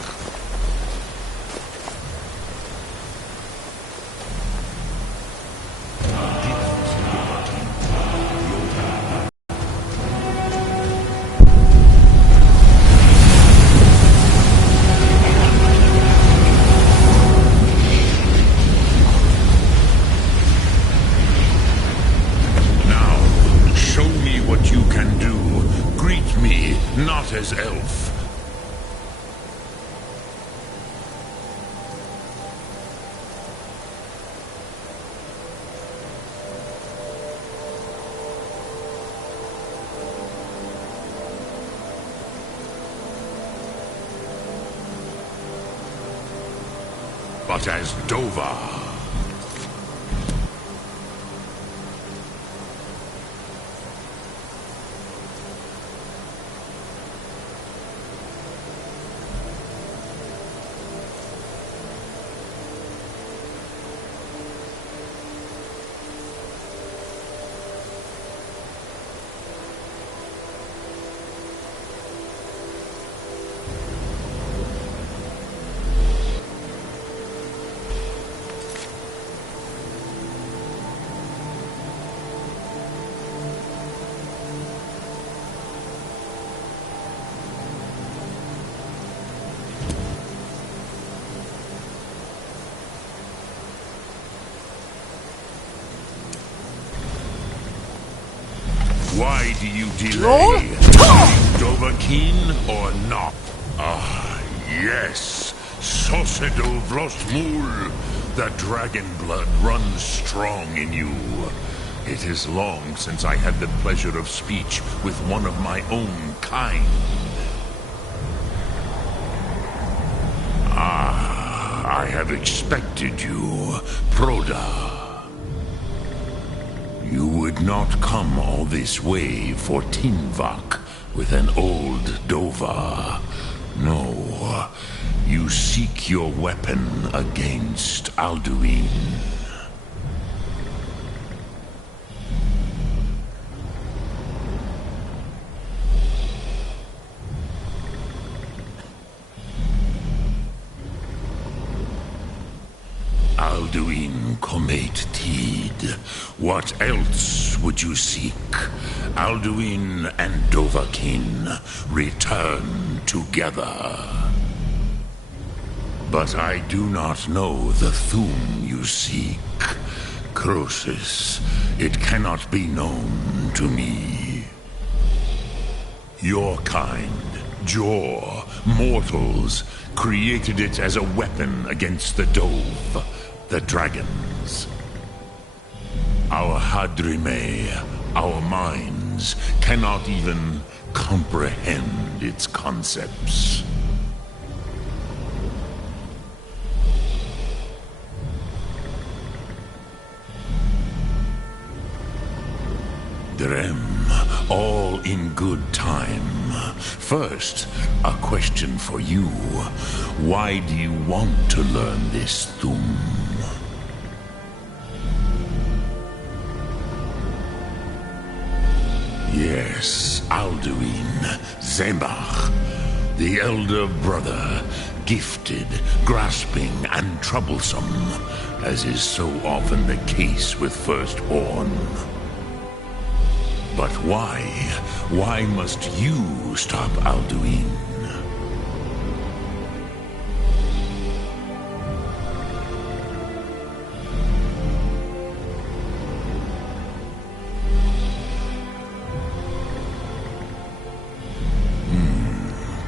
Not as elf. But as Dova. Why do you delay? Dovahkiin or not? Ah, yes. Sosedo Vrostmul. The dragon blood runs strong in you. It is long since I had the pleasure of speech with one of my own kind. Ah, I have expected you, Proda. You would not come all this way for Tinvak with an old Dova. No, you seek your weapon against Alduin. Alduin Homate Teed. What else would you seek? Alduin and Dovahkiin return together. But I do not know the Thu'um you seek. Croesus, it cannot be known to me. Your kind, Jor, mortals, created it as a weapon against the Dove, the dragons. Our Hadrime, our minds, cannot even comprehend its concepts. Drem, all in good time. First, a question for you. Why do you want to learn this Thu'um? Yes, Alduin, Zebach, the elder brother, gifted, grasping, and troublesome, as is so often the case with Firstborn. But why? Why must you stop Alduin?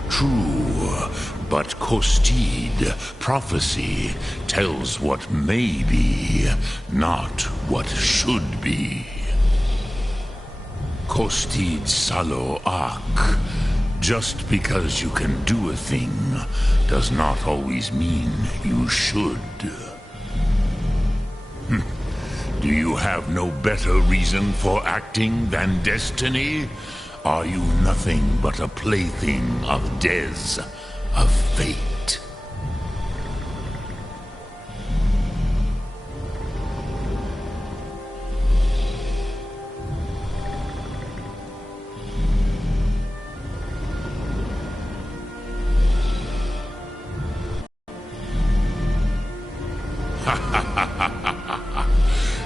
True, but Kostid, prophecy, tells what may be, not what should be. Kostid Salo Ak. Just because you can do a thing does not always mean you should. Do you have no better reason for acting than destiny? Are you nothing but a plaything of Dez, of fate?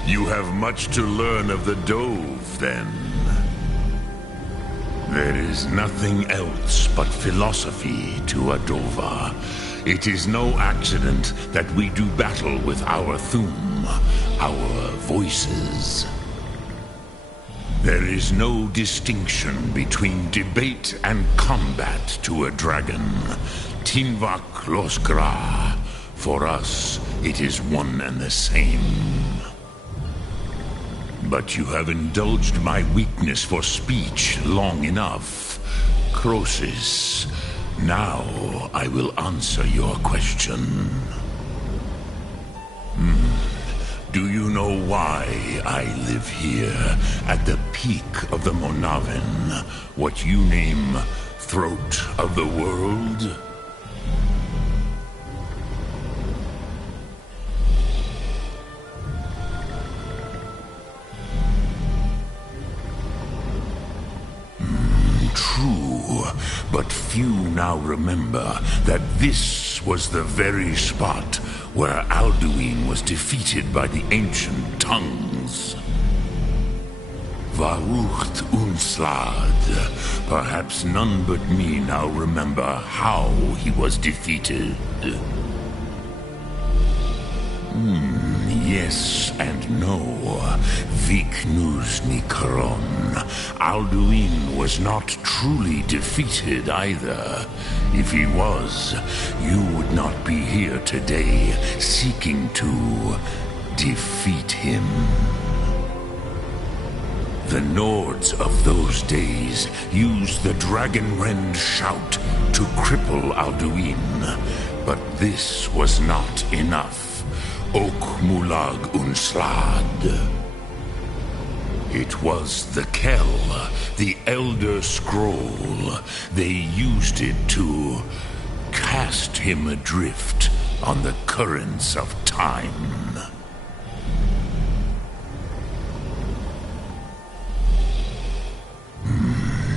You have much to learn of the Dove, then. There is nothing else but philosophy to a Dova. It is no accident that we do battle with our Thu'um, our voices. There is no distinction between debate and combat to a dragon. Tinvak Losgra. For us, it is one and the same. But you have indulged my weakness for speech long enough. Croesus, now I will answer your question. Do you know why I live here, at the peak of the Monavin, what you name Throat of the World? True, but few now remember that this was the very spot where Alduin was defeated by the ancient tongues. Varucht Unslad. Perhaps none but me now remember how he was defeated. Yes and no. Viknus Nikaron. Alduin was not truly defeated either. If he was, you would not be here today seeking to defeat him. The Nords of those days used the Dragonrend shout to cripple Alduin, but this was not enough. Ok Mulag Unslad. It was the Kell, the Elder Scroll. They used it to cast him adrift on the currents of time.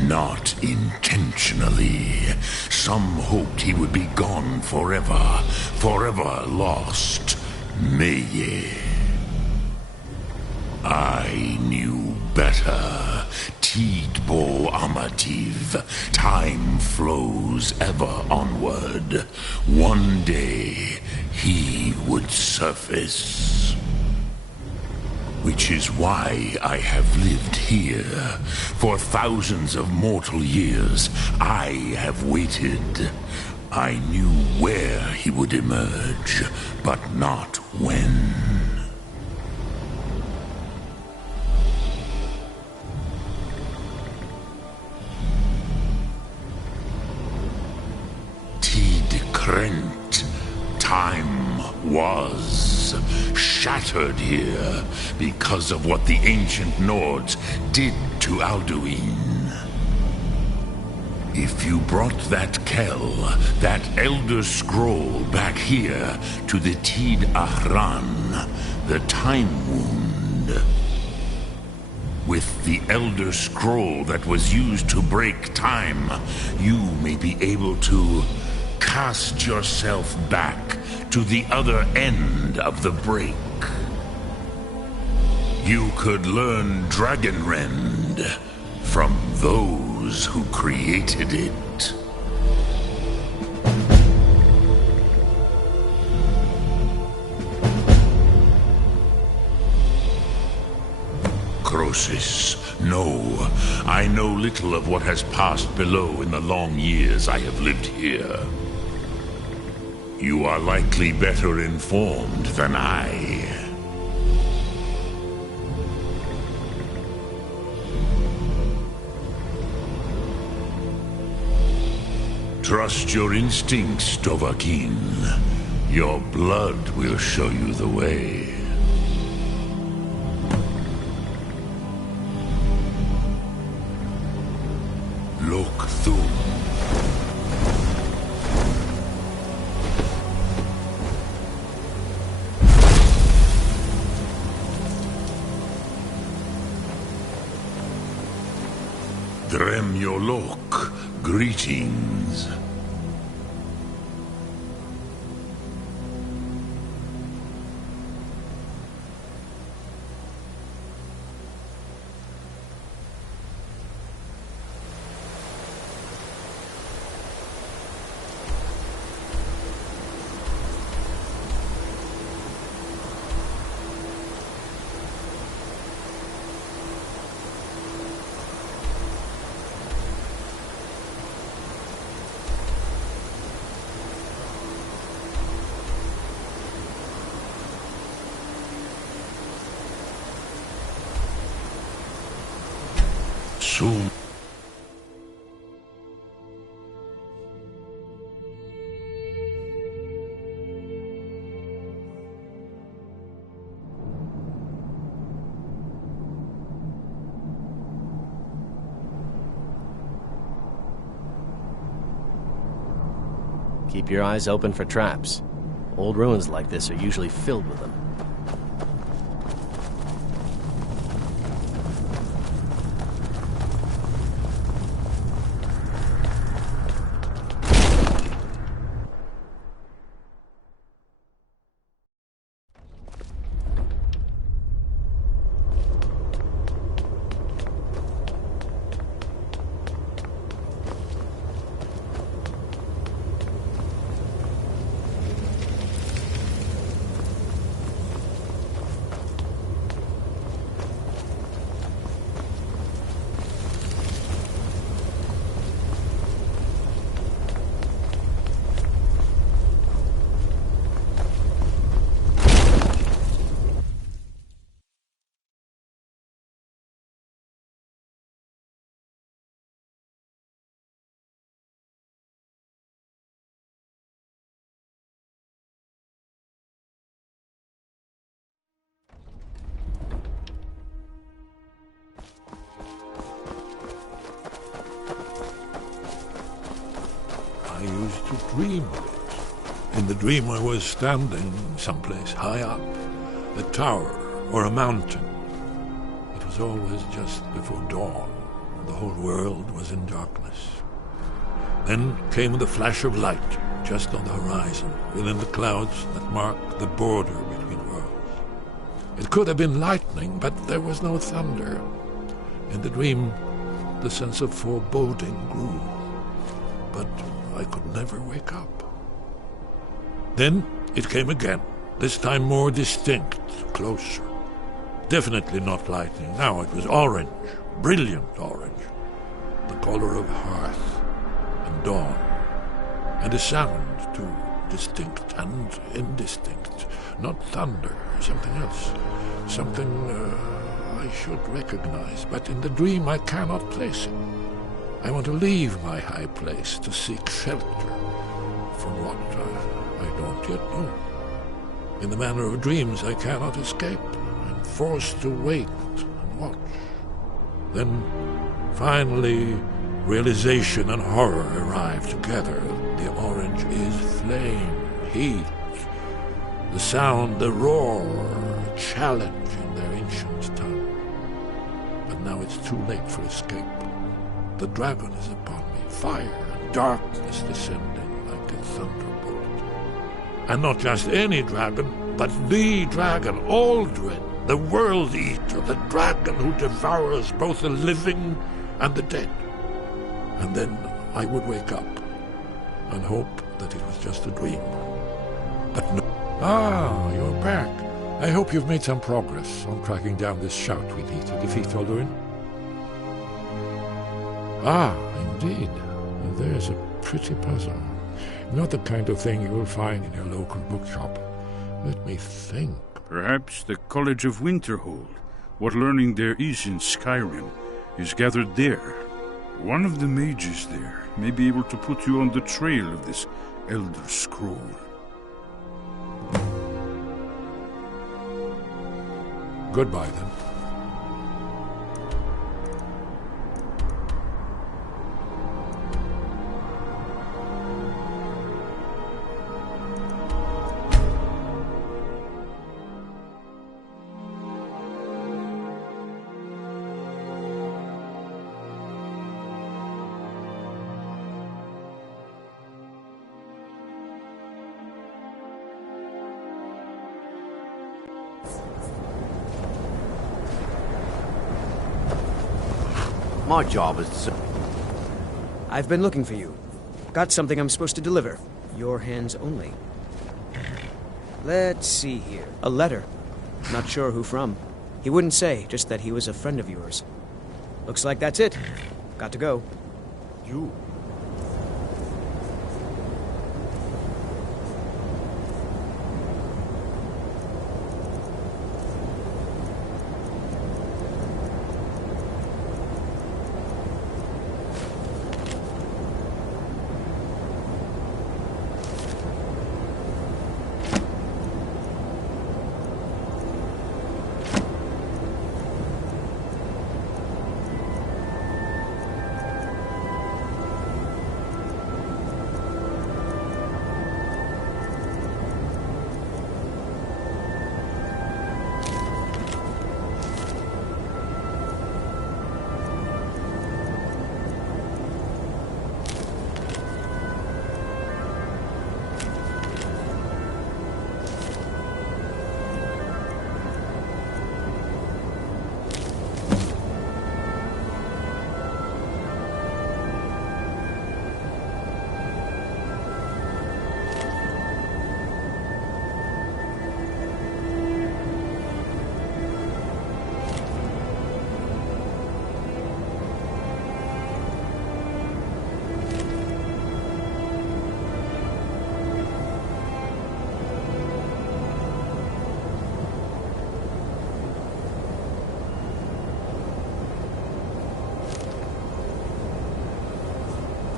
Not intentionally. Some hoped he would be gone forever, forever lost. Meye. I knew better. Tidbo Amativ. Time flows ever onward. One day he would surface. Which is why I have lived here. For thousands of mortal years, I have waited. I knew where he would emerge, but not when. Krent. Time was shattered here because of what the ancient Nords did to Alduin. If you brought that Kell, that Elder Scroll back here to the Tid Ahran, the Time Wound, with the Elder Scroll that was used to break time, you may be able to cast yourself back to the other end of the break. You could learn Dragonrend from those who created it. Crosis, no. I know little of what has passed below in the long years I have lived here. You are likely better informed than I. Trust your instincts, Dovahkiin. Your blood will show you the way. Look through. Dremyolok, greetings. Soon. Keep your eyes open for traps. Old ruins like this are usually filled with them. I used to dream of it. In the dream I was standing someplace high up, a tower or a mountain. It was always just before dawn, and the whole world was in darkness. Then came the flash of light, just on the horizon, within the clouds that mark the border between worlds. It could have been lightning, but there was no thunder. In the dream, the sense of foreboding grew, but I could never wake up. Then it came again, this time more distinct, closer. Definitely not lightning. Now it was orange, brilliant orange, the color of hearth and dawn, and a sound too, distinct and indistinct. Not thunder, something else, something I should recognize, but in the dream I cannot place it. I want to leave my high place to seek shelter from what I don't yet know. In the manner of dreams, I cannot escape. I'm forced to wait and watch. Then, finally, realization and horror arrive together. The orange is flame, heat, the sound, the roar, challenge in their ancient tongue. But now it's too late for escape. The dragon is upon me, fire and darkness descending like a thunderbolt. And not just any dragon, but the dragon, Aldrin, the world eater, the dragon who devours both the living and the dead. And then I would wake up and hope that it was just a dream. But no. Ah, you're back. I hope you've made some progress on tracking down this shout we need to defeat Alduin. Ah, indeed. There's a pretty puzzle. Not the kind of thing you will find in your local bookshop. Let me think. Perhaps the College of Winterhold, what learning there is in Skyrim, is gathered there. One of the mages there may be able to put you on the trail of this Elder Scroll. Goodbye, then. My job is to... I've been looking for you. Got something I'm supposed to deliver. Your hands only. Let's see here. A letter. Not sure who from. He wouldn't say, just that he was a friend of yours. Looks like that's it. Got to go. You?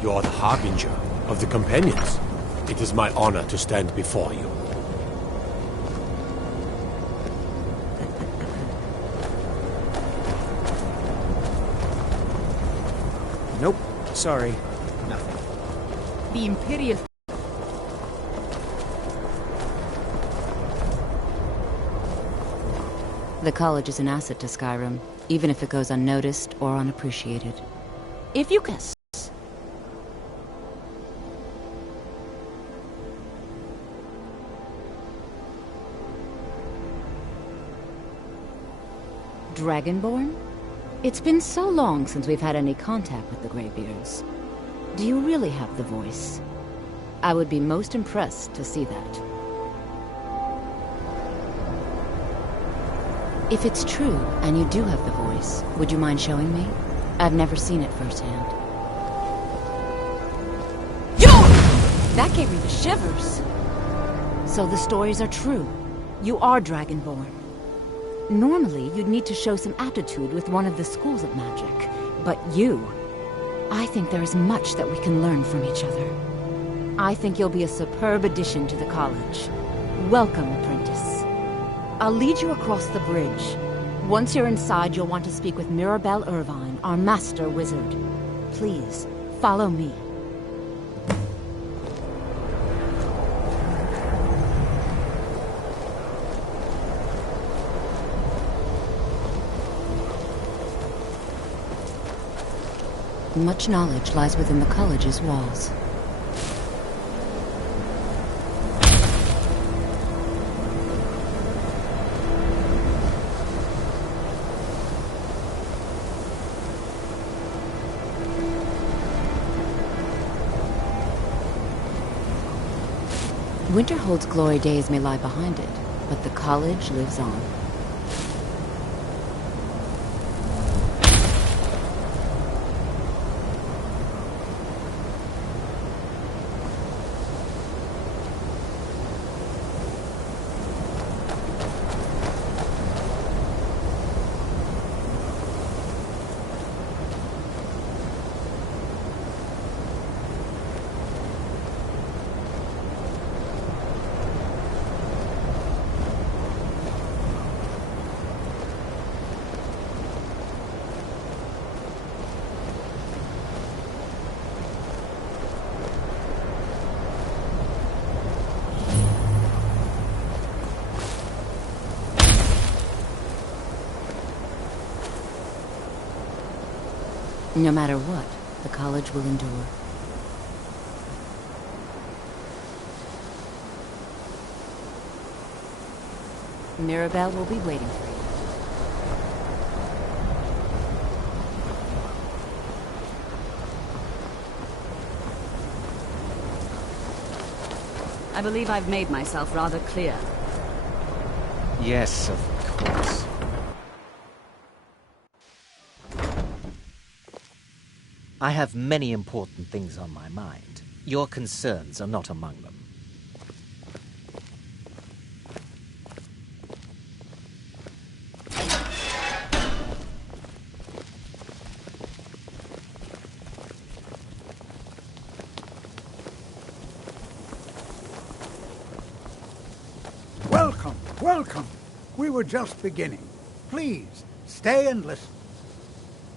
You're the harbinger of the companions. It is my honor to stand before you. Nope. Sorry. Nothing. The Imperial... The college is an asset to Skyrim, even if it goes unnoticed or unappreciated. If you guess. Dragonborn? It's been so long since we've had any contact with the Greybeards. Do you really have the voice? I would be most impressed to see that. If it's true, and you do have the voice, would you mind showing me? I've never seen it firsthand. That gave me the shivers. So the stories are true. You are Dragonborn. Normally, you'd need to show some aptitude with one of the schools of magic. But you... I think there is much that we can learn from each other. I think you'll be a superb addition to the college. Welcome, apprentice. I'll lead you across the bridge. Once you're inside, you'll want to speak with Mirabelle Irvine, our master wizard. Please, follow me. Much knowledge lies within the college's walls. Winterhold's glory days may lie behind it, but the college lives on. No matter what, the college will endure. Mirabelle will be waiting for you. I believe I've made myself rather clear. Yes, of course. I have many important things on my mind. Your concerns are not among them. Welcome, welcome. We were just beginning. Please, stay and listen.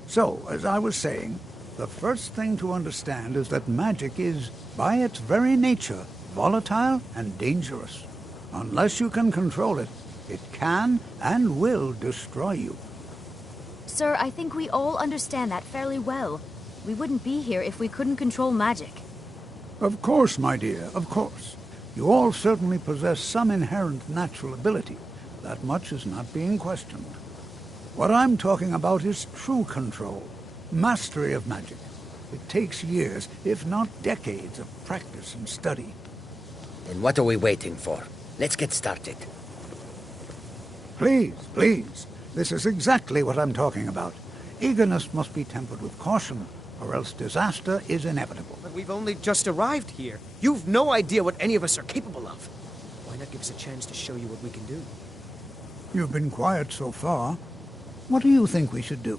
So, as I was saying, the first thing to understand is that magic is, by its very nature, volatile and dangerous. Unless you can control it, it can and will destroy you. Sir, I think we all understand that fairly well. We wouldn't be here if we couldn't control magic. Of course, my dear, of course. You all certainly possess some inherent natural ability. That much is not being questioned. What I'm talking about is true control. Mastery of magic. It takes years, if not decades, of practice and study. Then what are we waiting for? Let's get started. Please, please. This is exactly what I'm talking about. Eagerness must be tempered with caution, or else disaster is inevitable. But we've only just arrived here. You've no idea what any of us are capable of. Why not give us a chance to show you what we can do? You've been quiet so far. What do you think we should do?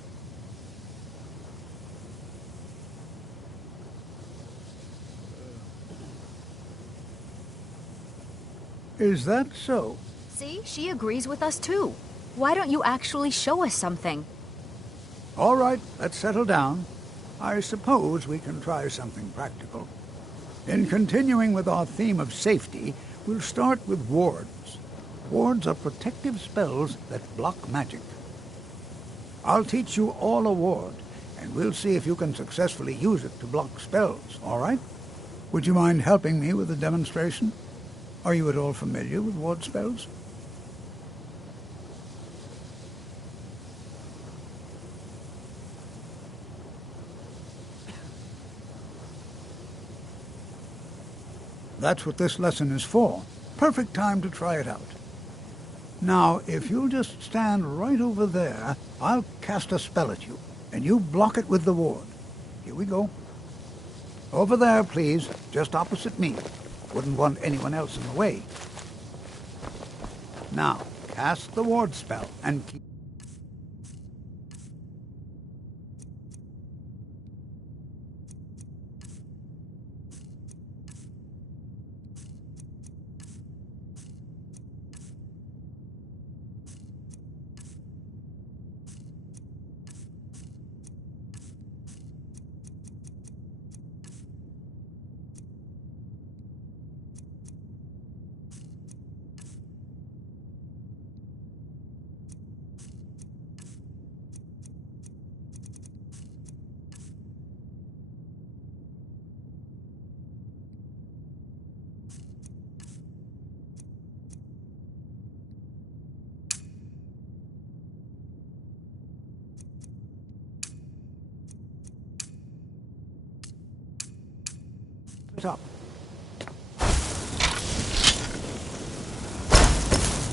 Is that so? See, she agrees with us too. Why don't you actually show us something? All right, let's settle down. I suppose we can try something practical. In continuing with our theme of safety, we'll start with wards. Wards are protective spells that block magic. I'll teach you all a ward, and we'll see if you can successfully use it to block spells, all right? Would you mind helping me with the demonstration? Are you at all familiar with ward spells? That's what this lesson is for. Perfect time to try it out. Now, if you'll just stand right over there, I'll cast a spell at you, and you block it with the ward. Here we go. Over there, please, just opposite me. Wouldn't want anyone else in the way. Now, cast the ward spell, and keep... up.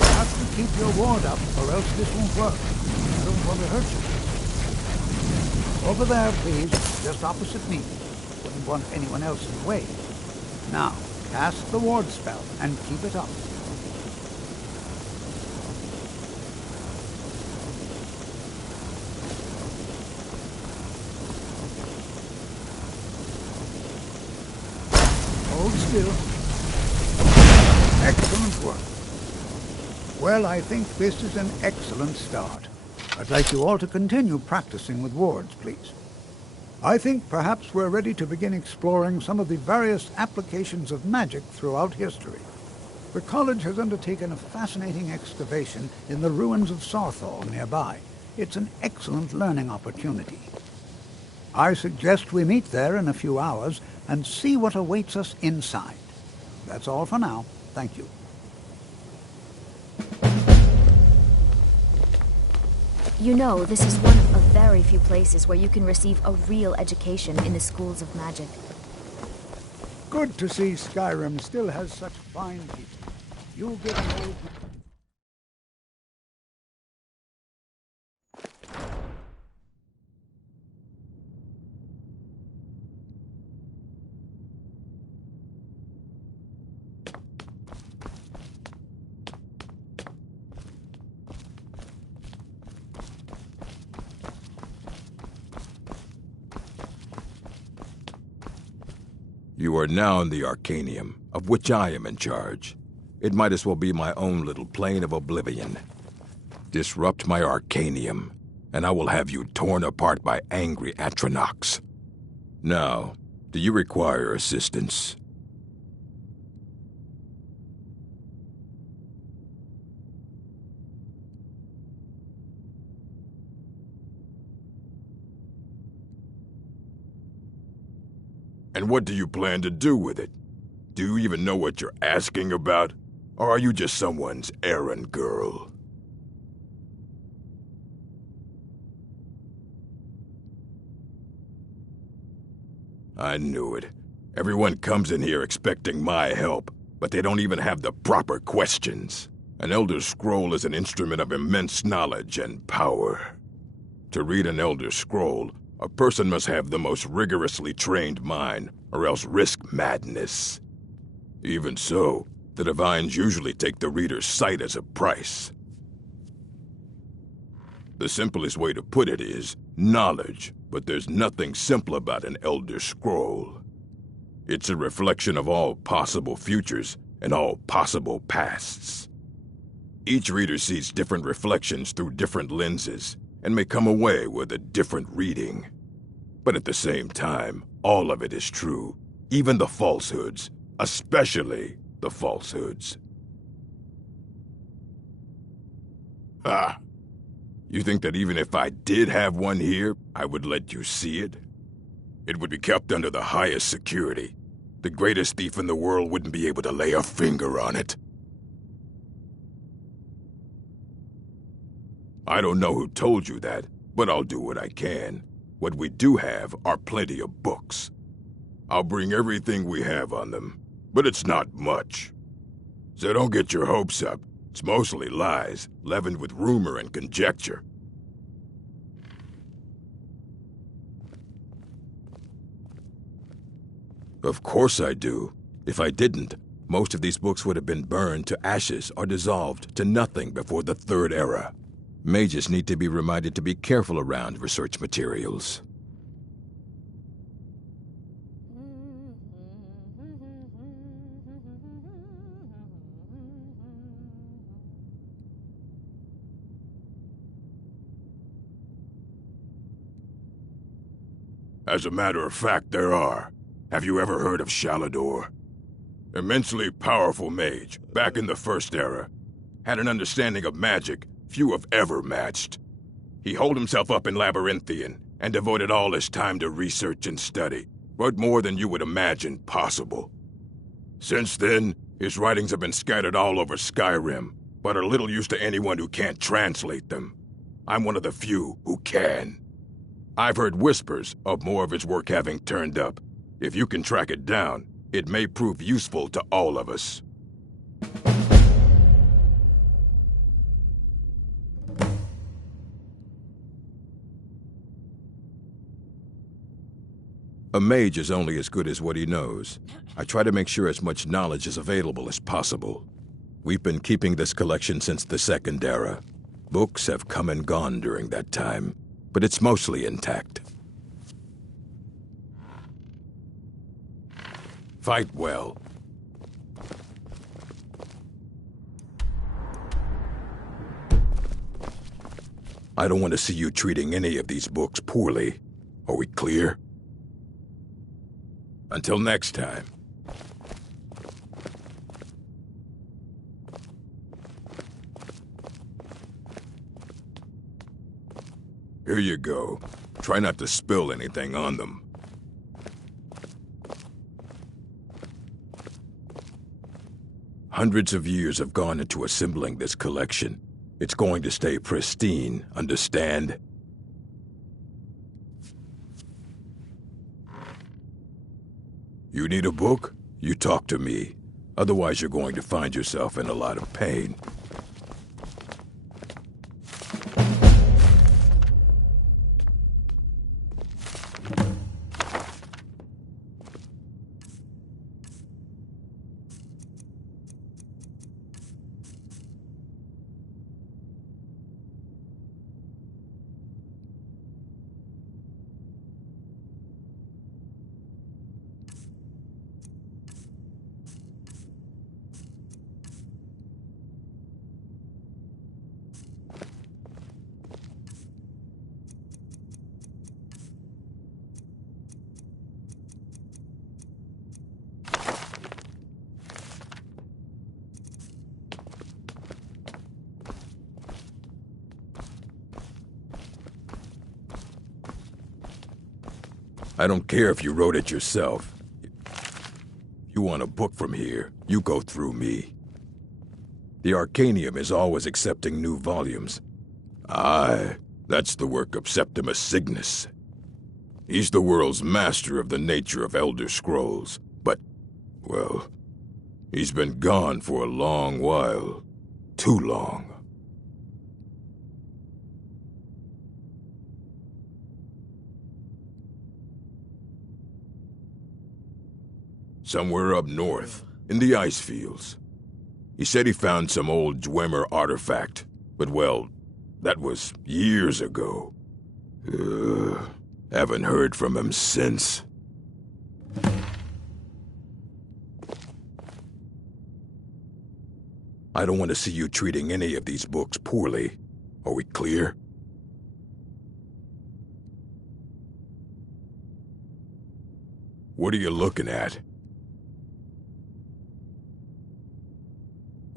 Have to keep your ward up, or else this won't work. I don't want to hurt you. Over there, please, just opposite me. Wouldn't want anyone else in the way. Now, cast the ward spell and keep it up. Hold still. Excellent work. Well, I think this is an excellent start. I'd like you all to continue practicing with wards, please. I think perhaps we're ready to begin exploring some of the various applications of magic throughout history. The college has undertaken a fascinating excavation in the ruins of Sarthal nearby. It's an excellent learning opportunity. I suggest we meet there in a few hours and see what awaits us inside. That's all for now. Thank you. You know, this is one of very few places where you can receive a real education in the schools of magic. Good to see Skyrim still has such fine people. You'll get an old... You are now in the Arcanium, of which I am in charge. It might as well be my own little plane of oblivion. Disrupt my Arcanium, and I will have you torn apart by angry Atronachs. Now, do you require assistance? And what do you plan to do with it? Do you even know what you're asking about? Or are you just someone's errand girl? I knew it. Everyone comes in here expecting my help, but they don't even have the proper questions. An Elder Scroll is an instrument of immense knowledge and power. To read an Elder Scroll, a person must have the most rigorously trained mind, or else risk madness. Even so, the Divines usually take the reader's sight as a price. The simplest way to put it is knowledge, but there's nothing simple about an Elder Scroll. It's a reflection of all possible futures and all possible pasts. Each reader sees different reflections through different lenses, and may come away with a different reading. But at the same time, all of it is true, even the falsehoods, especially the falsehoods. Ah, you think that even if I did have one here, I would let you see it? It would be kept under the highest security. The greatest thief in the world wouldn't be able to lay a finger on it. I don't know who told you that, but I'll do what I can. What we do have are plenty of books. I'll bring everything we have on them. but it's not much. So don't get your hopes up. It's mostly lies, leavened with rumor and conjecture. Of course I do. If I didn't, most of these books would have been burned to ashes or dissolved to nothing before the Third Era. Mages need to be reminded to be careful around research materials. As a matter of fact, there are. Have you ever heard of Shalador? Immensely powerful mage, back in the First Era. Had an understanding of magic few have ever matched. He holed himself up in Labyrinthian and devoted all his time to research and study, but more than you would imagine possible. Since then, his writings have been scattered all over Skyrim, but are little use to anyone who can't translate them. I'm one of the few who can. I've heard whispers of more of his work having turned up. If you can track it down, it may prove useful to all of us. A mage is only as good as what he knows. I try to make sure as much knowledge is available as possible. We've been keeping this collection since the Second Era. Books have come and gone during that time, but it's mostly intact. Fight well. I don't want to see you treating any of these books poorly. Are we clear? Until next time. Here you go. Try not to spill anything on them. Hundreds of years have gone into assembling this collection. It's going to stay pristine, understand? You need a book? You talk to me. Otherwise, you're going to find yourself in a lot of pain. I don't care if you wrote it yourself. If you want a book from here, you go through me. The Arcanium is always accepting new volumes. Aye, that's the work of Septimus Cygnus. He's the world's master of the nature of Elder Scrolls, but, well, he's been gone for a long while. Too long. Somewhere up north, in the ice fields. He said he found some old Dwemer artifact, but well, that was years ago. Haven't heard from him since. I don't want to see you treating any of these books poorly. Are we clear? What are you looking at?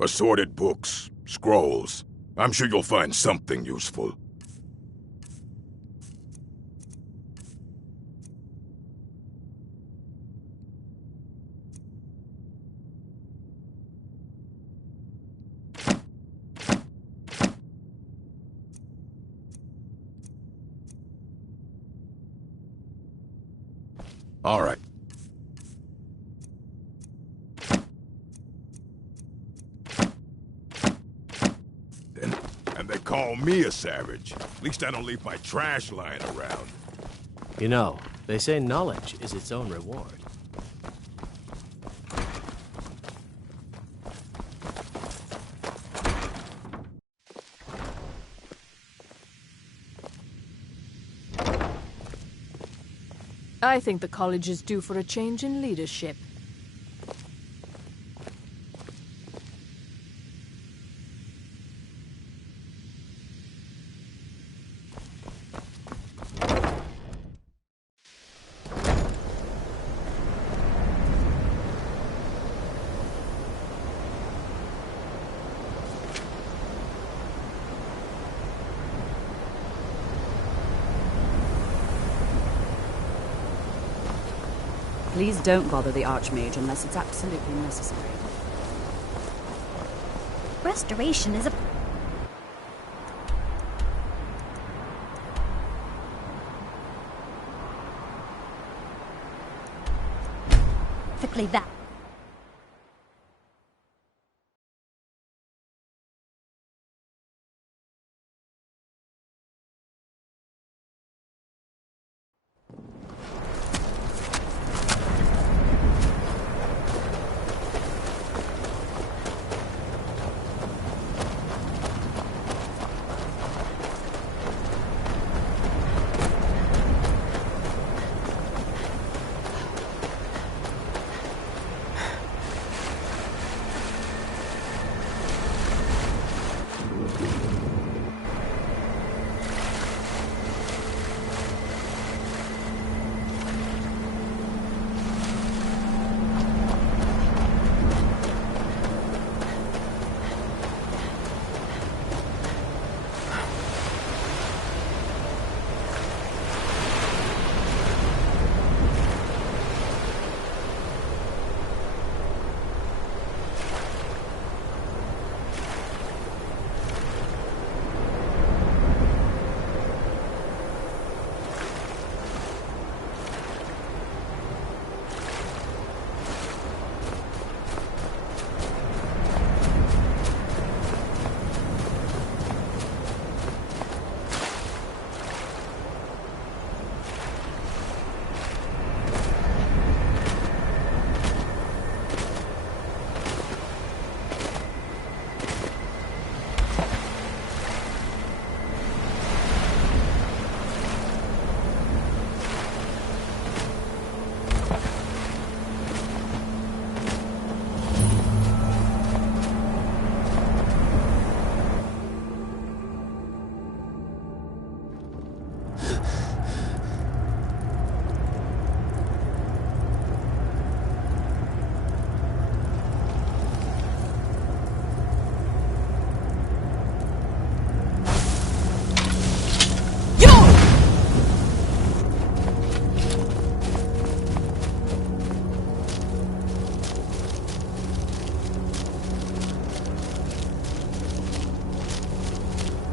Assorted books, scrolls. I'm sure you'll find something useful. All right. And they call me a savage. At least I don't leave my trash lying around. You know, they say knowledge is its own reward. I think the college is due for a change in leadership. Please don't bother the Archmage unless it's absolutely necessary. Restoration is a... Quickly that.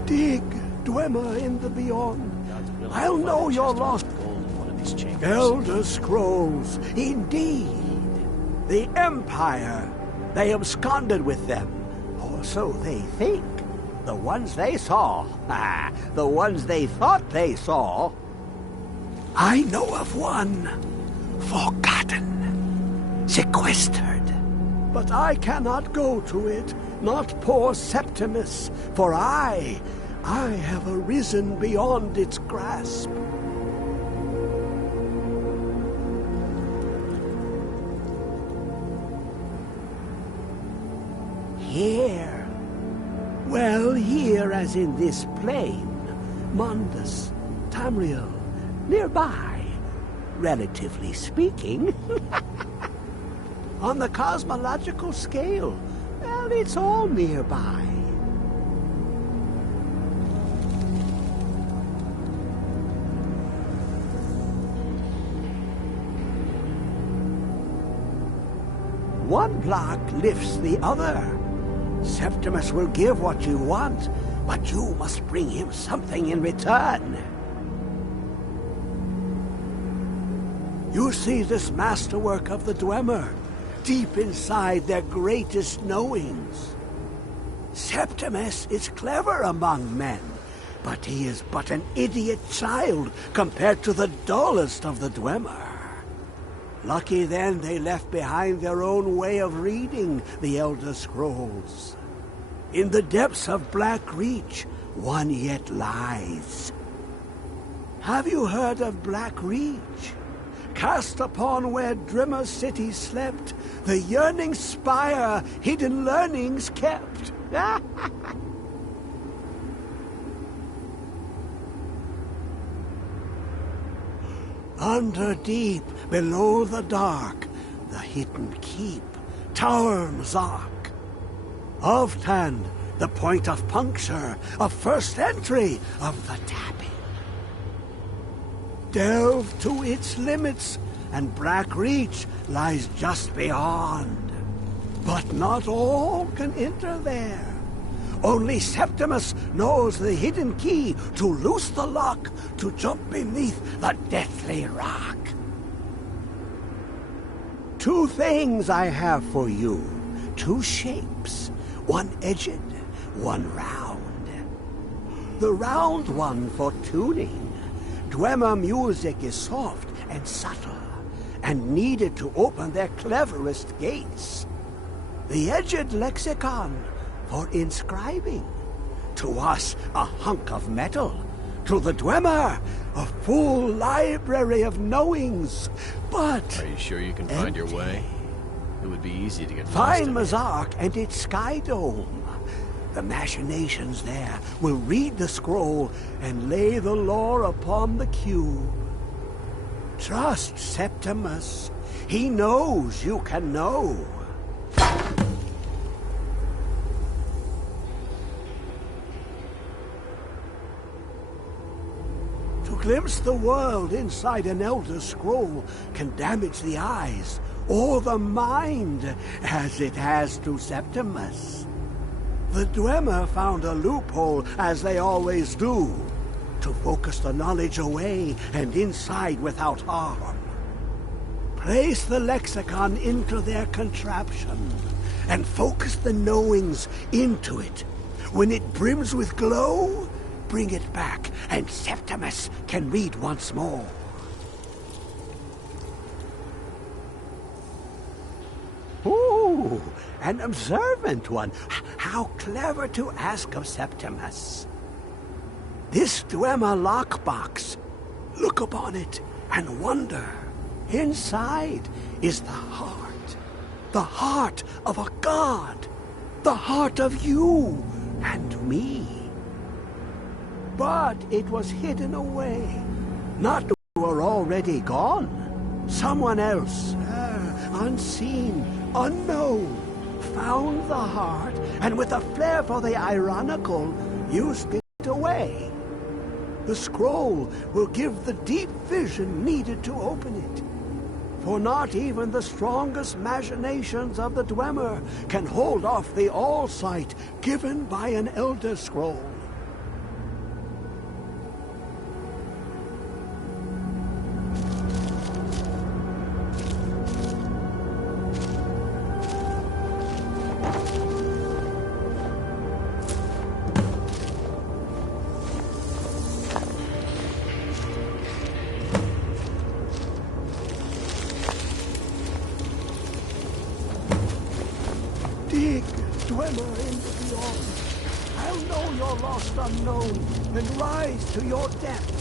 Dig, Dwemer in the beyond. I'll know you're lost. Elder Scrolls, indeed. The Empire. They absconded with them. Or so they think. The ones they saw. The ones they thought they saw. I know of one. Forgotten. Sequestered. But I cannot go to it. Not poor Septimus. For I have arisen beyond its grasp. Here. Well, here as in this plain. Mundus, Tamriel, nearby. Relatively speaking. On the cosmological scale, well, it's all nearby. One block lifts the other. Septimus will give what you want, but you must bring him something in return. You see this masterwork of the Dwemer, deep inside their greatest knowings. Septimus is clever among men, but he is but an idiot child compared to the dullest of the Dwemer. Lucky then they left behind their own way of reading the Elder Scrolls. In the depths of Black Reach, one yet lies. Have you heard of Black Reach? Cast upon where Drimmer City slept, the yearning spire hidden learnings kept. Under deep, below the dark, the hidden keep, Tower Mazark. Oftan, the point of puncture, of first entry of the tapping. Delve to its limits, and Black Reach lies just beyond. But not all can enter there. Only Septimus knows the hidden key to loose the lock, to jump beneath the deathly rock. Two things I have for you. Two shapes. One edged, one round. The round one for tuning. Dwemer music is soft and subtle, and needed to open their cleverest gates. The edged lexicon for inscribing. To us, a hunk of metal. To the Dwemer, a full library of knowings. But... Are you sure you can find your way? It would be easy to get Find lost in. Mazark and its sky dome. The machinations there will read the scroll and lay the lore upon the cube. Trust Septimus. He knows you can know. To glimpse the world inside an Elder Scroll can damage the eyes or the mind, as it has to Septimus. The Dwemer found a loophole, as they always do, to focus the knowledge away and inside without harm. Place the lexicon into their contraption, and focus the knowings into it. When it brims with glow, bring it back, and Septimus can read once more. Ooh, an observant one. How clever to ask of Septimus. This Dwemer lockbox. Look upon it and wonder. Inside is the heart. The heart of a god. The heart of you and me. But it was hidden away. Not were already gone. Someone else, unseen, unknown, found the heart, and with a flair for the ironical, used it away. The scroll will give the deep vision needed to open it. For not even the strongest machinations of the Dwemer can hold off the all-sight given by an Elder Scroll. Dig, Dwemer in the beyond. I'll know your lost unknown and rise to your depths.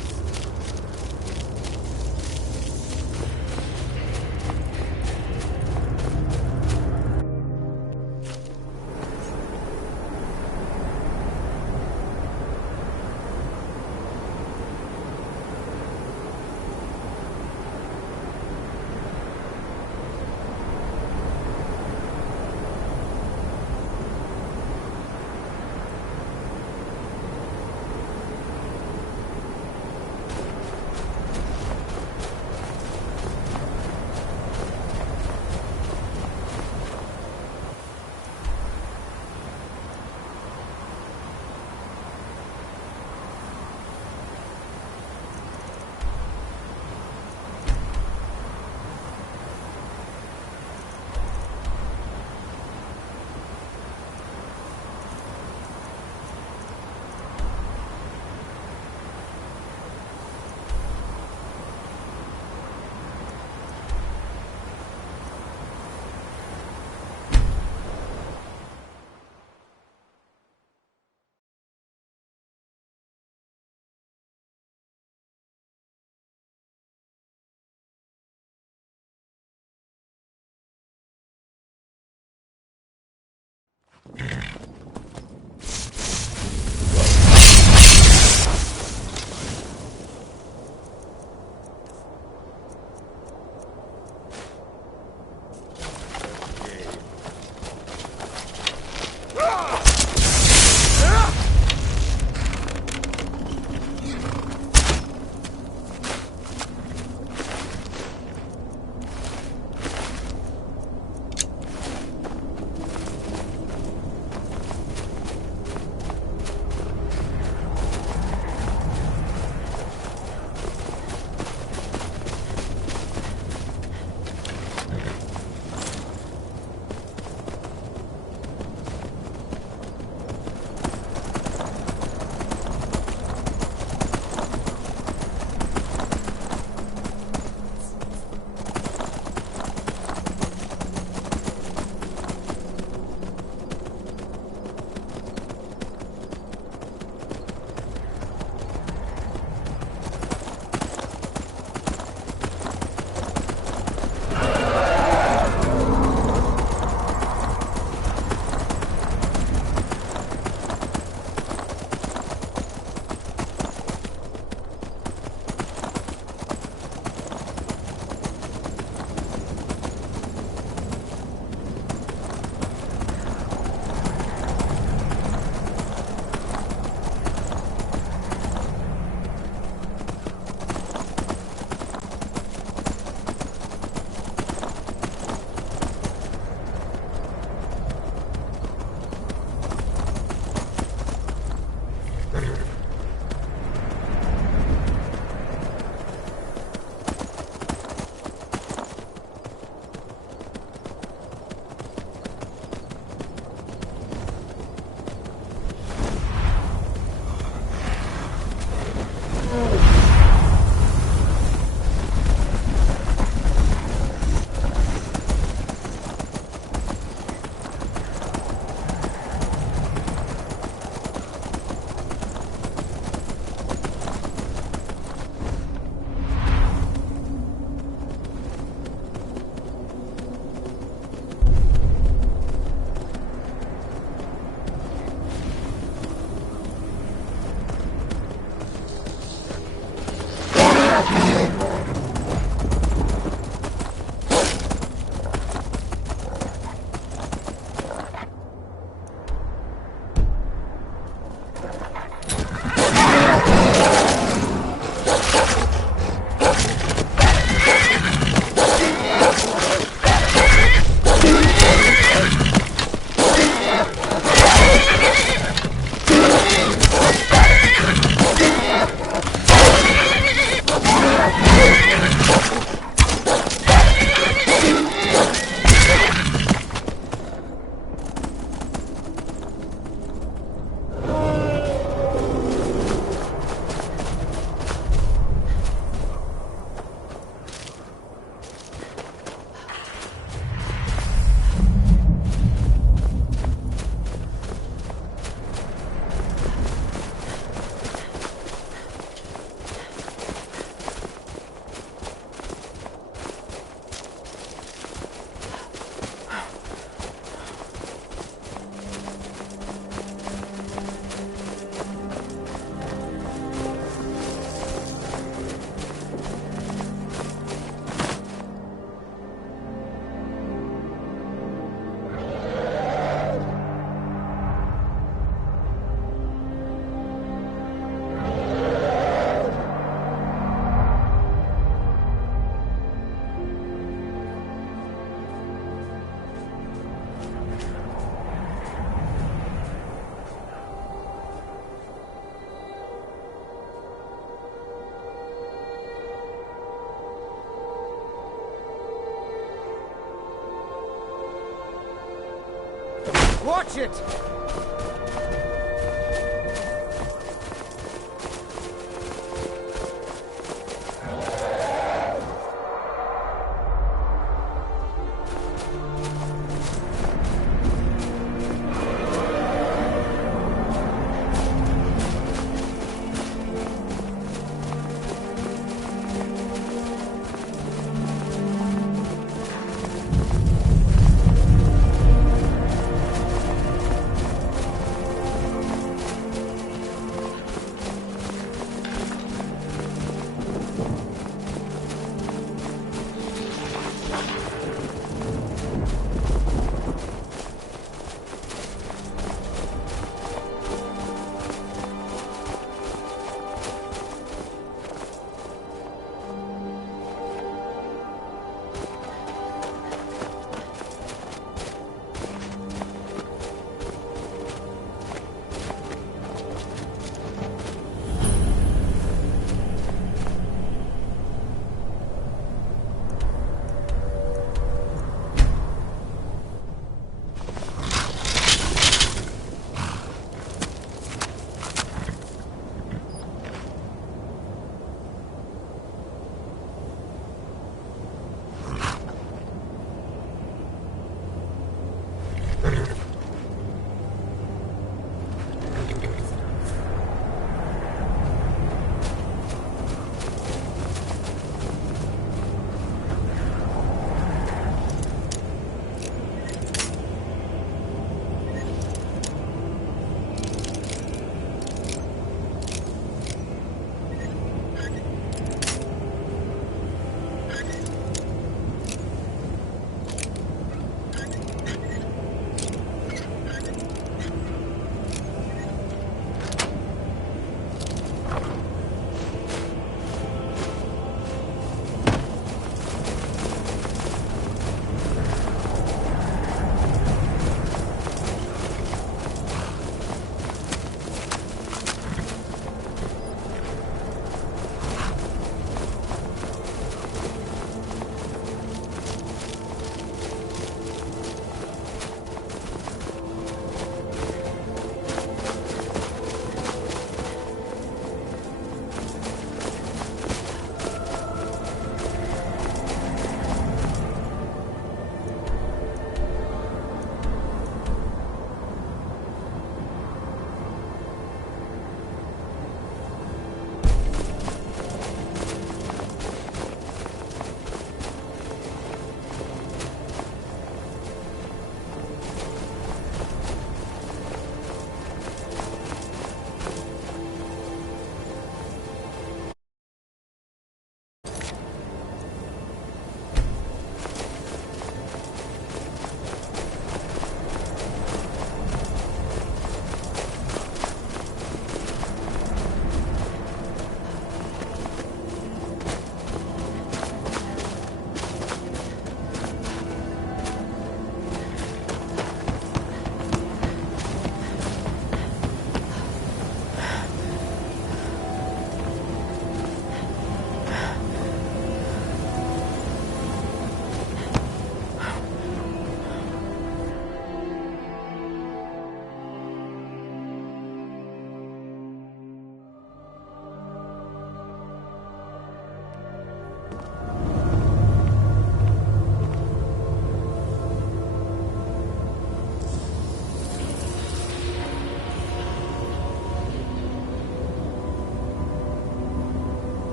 Watch it!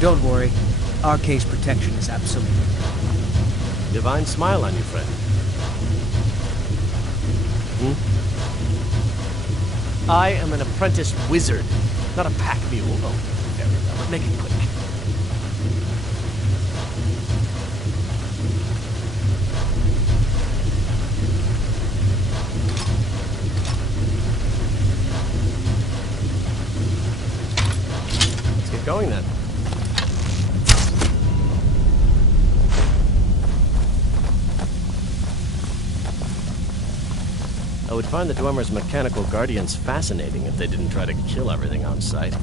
Don't worry. Our case protection is absolute. Divine smile on you, friend. I am an apprentice wizard, not a pack mule. Oh, very well, but make it quick. Let's get going then. I would find the Dwemer's mechanical guardians fascinating if they didn't try to kill everything on sight.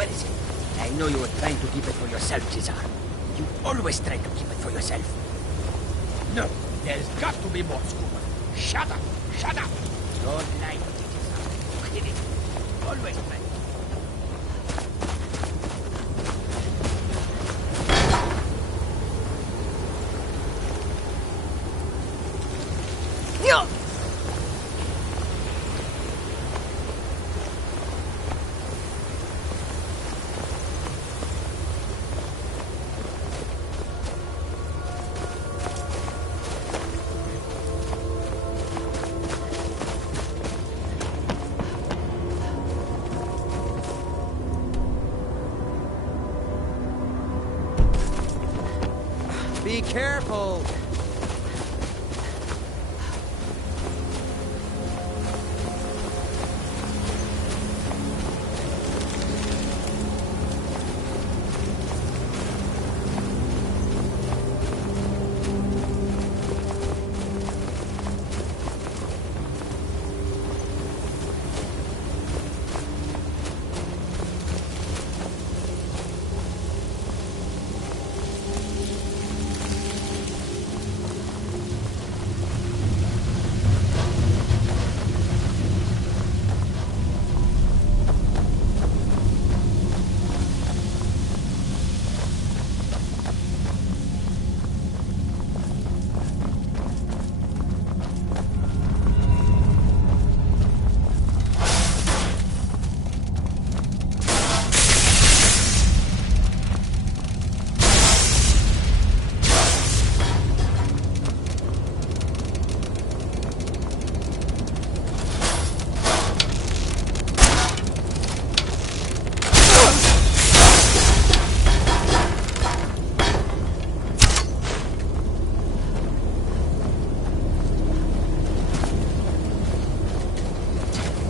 Where is it? I know you were trying to keep it for yourself, Cesar. You always try to keep it for yourself. No, there's got to be more, Scuba. Shut up! Shut up! Don't lie to me, Cesar. You did it. Always try. Be careful!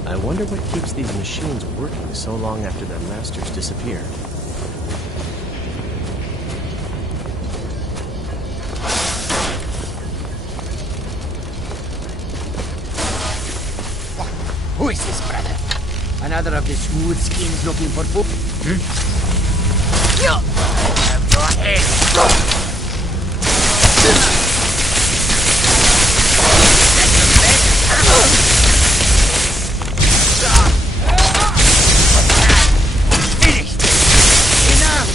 I wonder what keeps these machines working so long after their masters disappear. Who is this, brother? Another of the smooth skins looking for food? Have your head! Finished! Enough!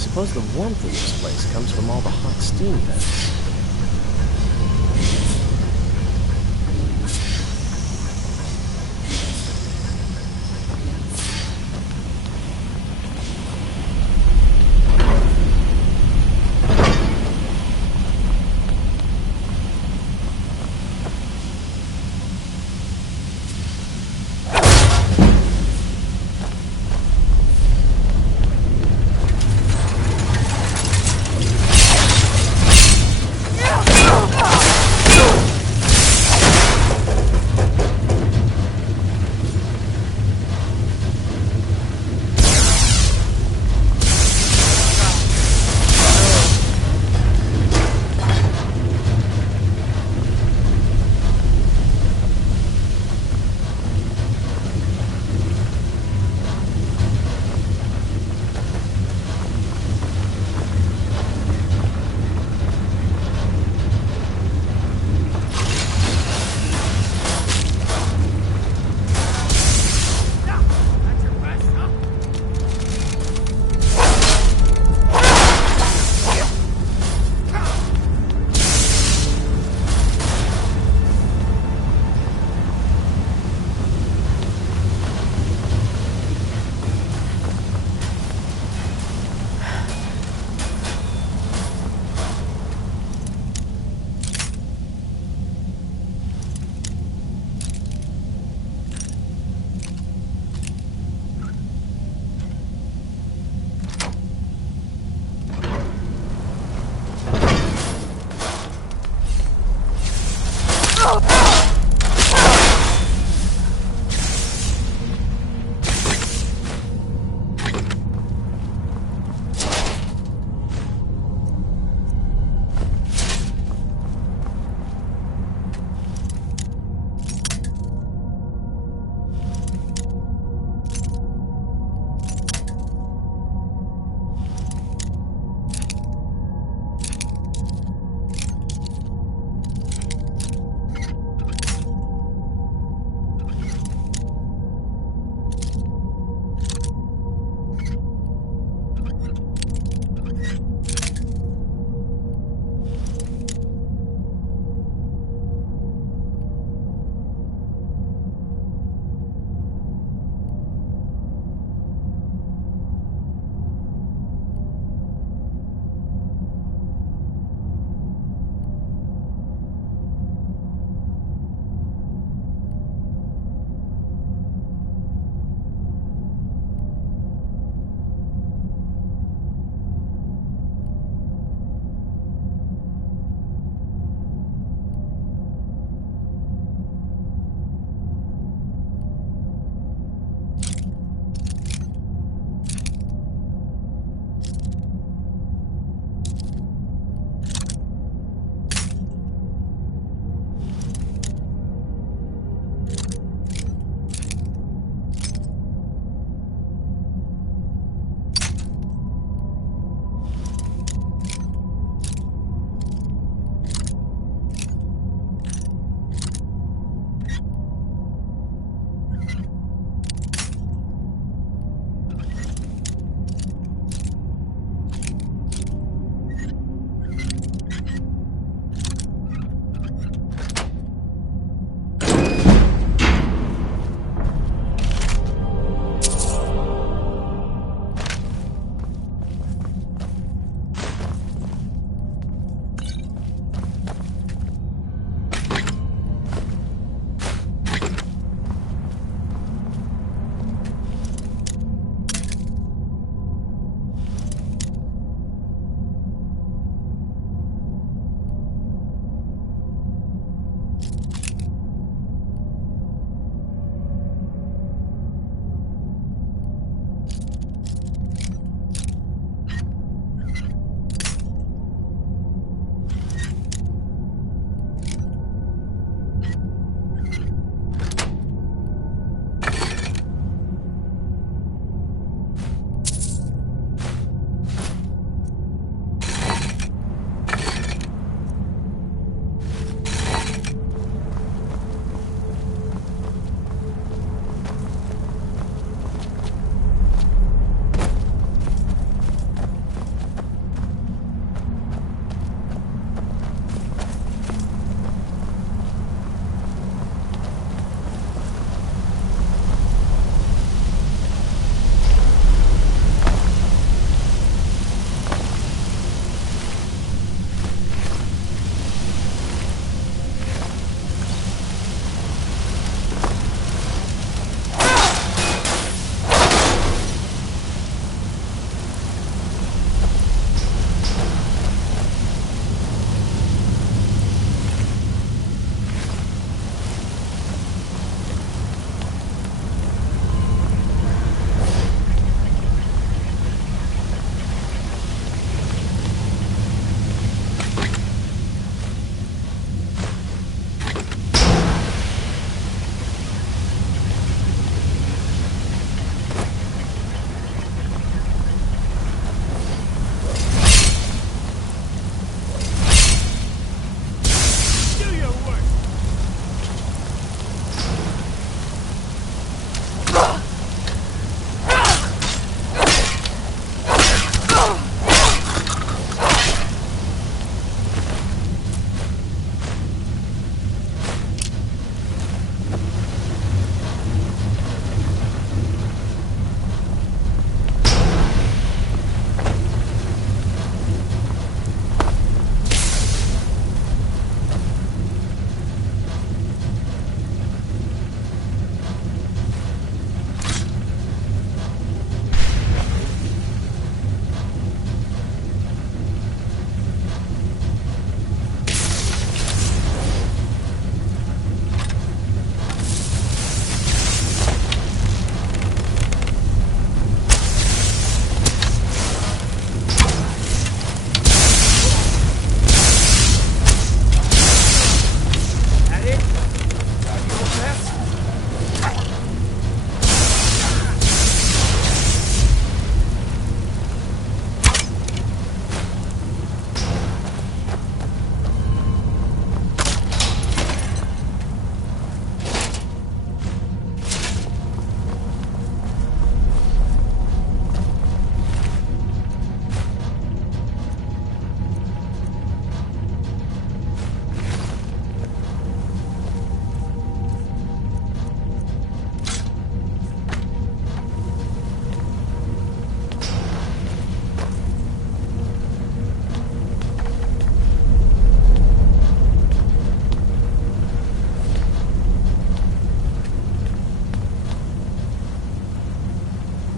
suppose the warmth in this place comes from all the hot steam vents.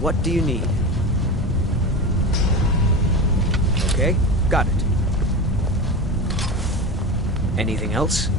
What do you need? Okay, got it. Anything else?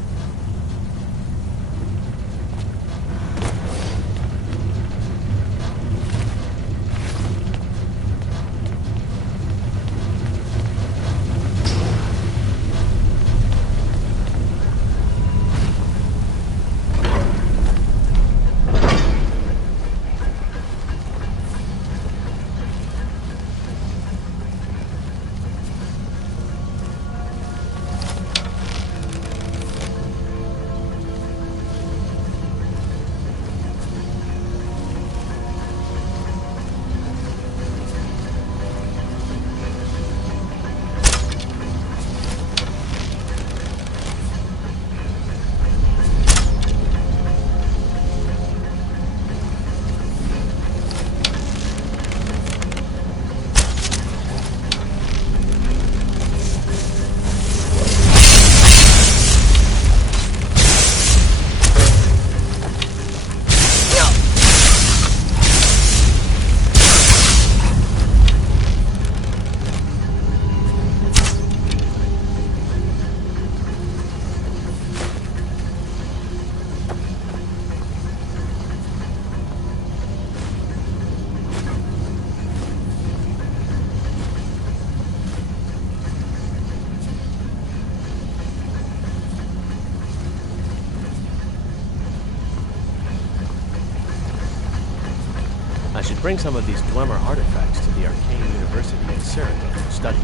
I should bring some of these Dwemer artifacts to the Arcane University in Cyrodiil for study.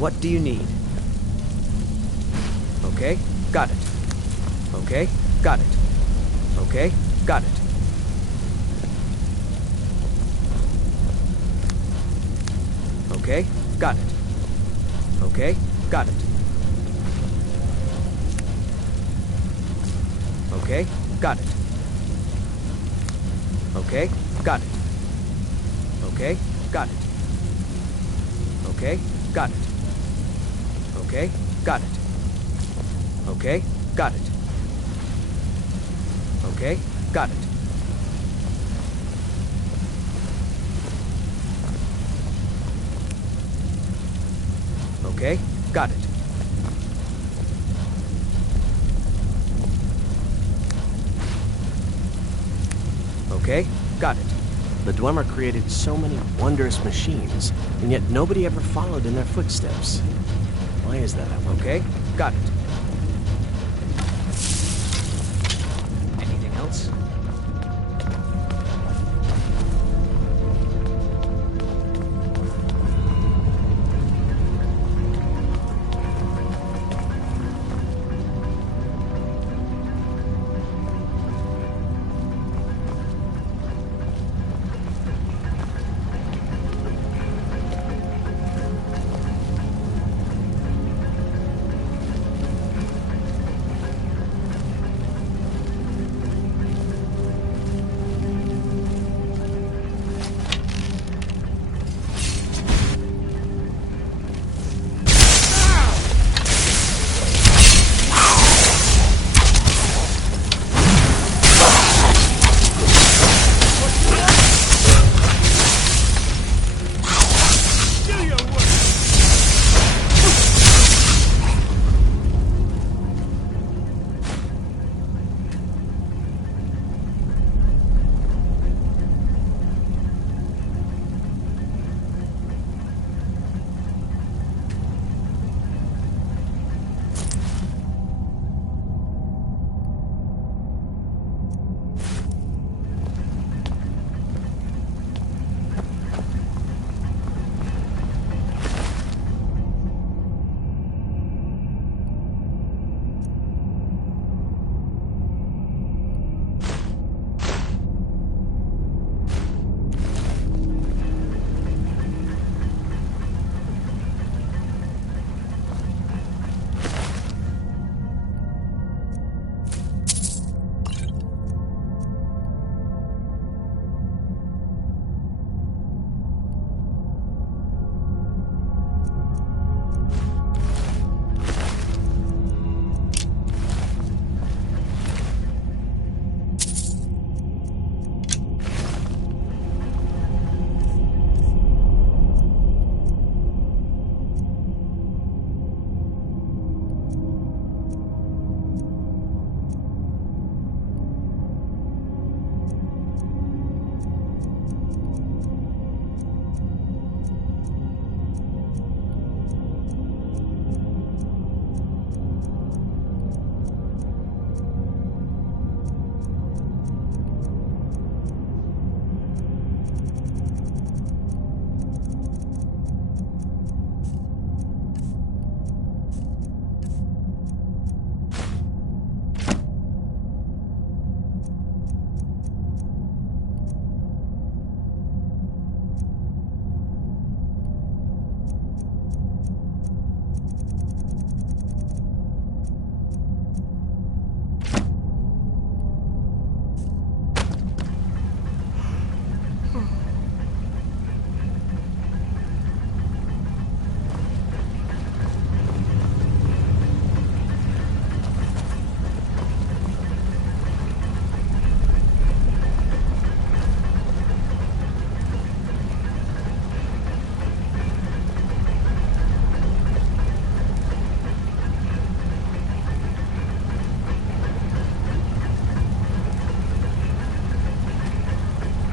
What do you need? Okay, got it. Okay, got it. Okay, got it. Okay, got it. Okay, got it. Okay, got it. Okay, got it. Okay, got it. Okay, got it. Okay, got it. Okay, got it. Okay, got it. Okay, got it. Okay, got it. The Dwemer created so many wondrous machines, and yet nobody ever followed in their footsteps. Why is that, I wonder? Okay, got it. Anything else?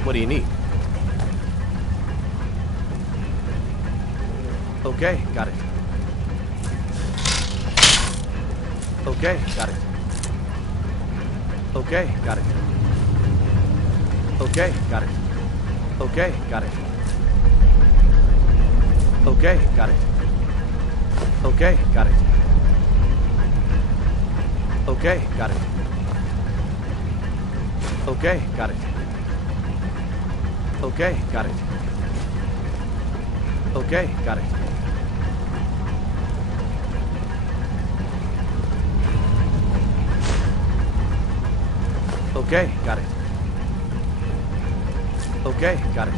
What do you need? Okay, got it. Okay, got it. Okay, got it. Okay, got it. Okay, got it. Okay, got it. Okay, got it. Okay, got it. Okay, got it. Okay, got it. Okay, got it. Okay, got it. Okay, got it.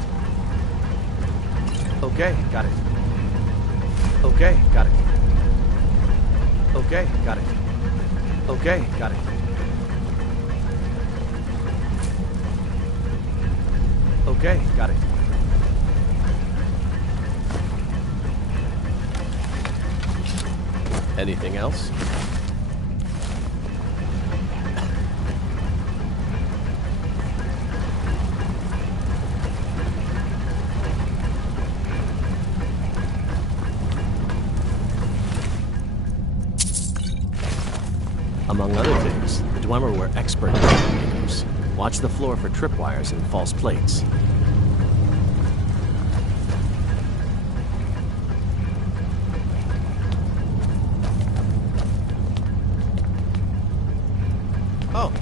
Okay, got it. Okay, got it. Okay, got it. Okay, got it. Okay, got it. Anything else? Among other things, the Dwemer were expert makers. Watch the floor for tripwires and false plates. Oh.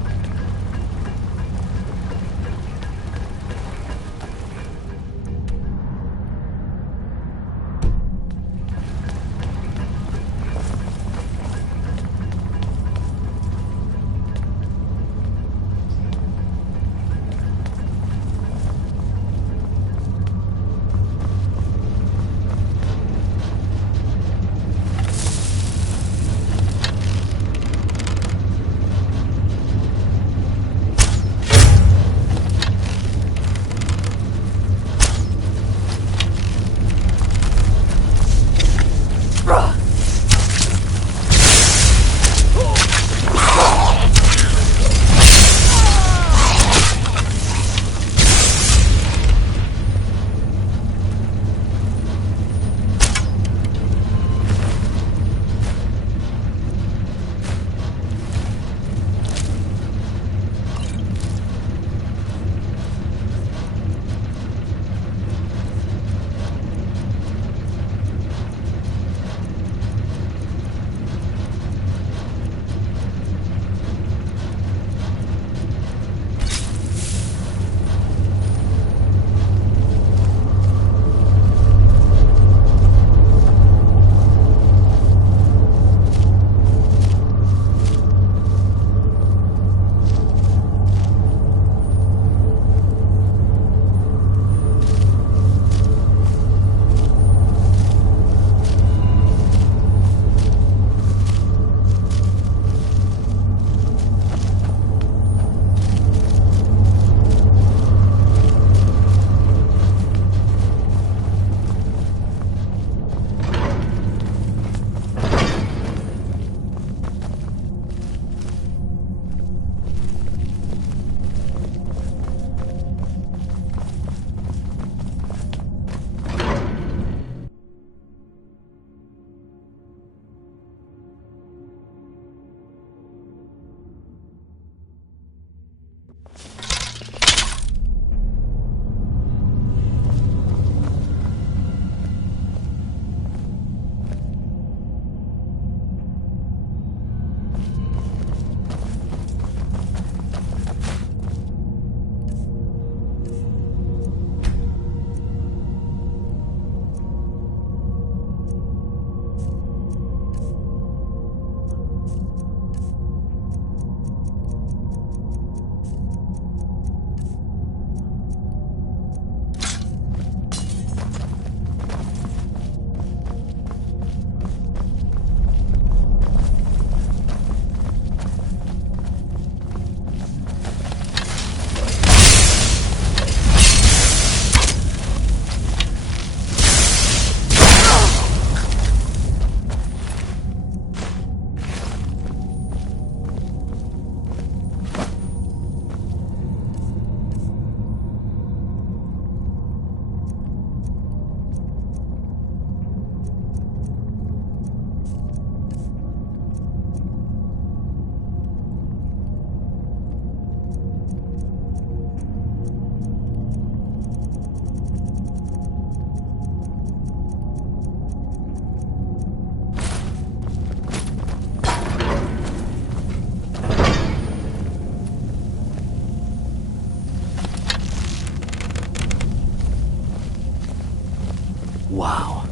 Wow.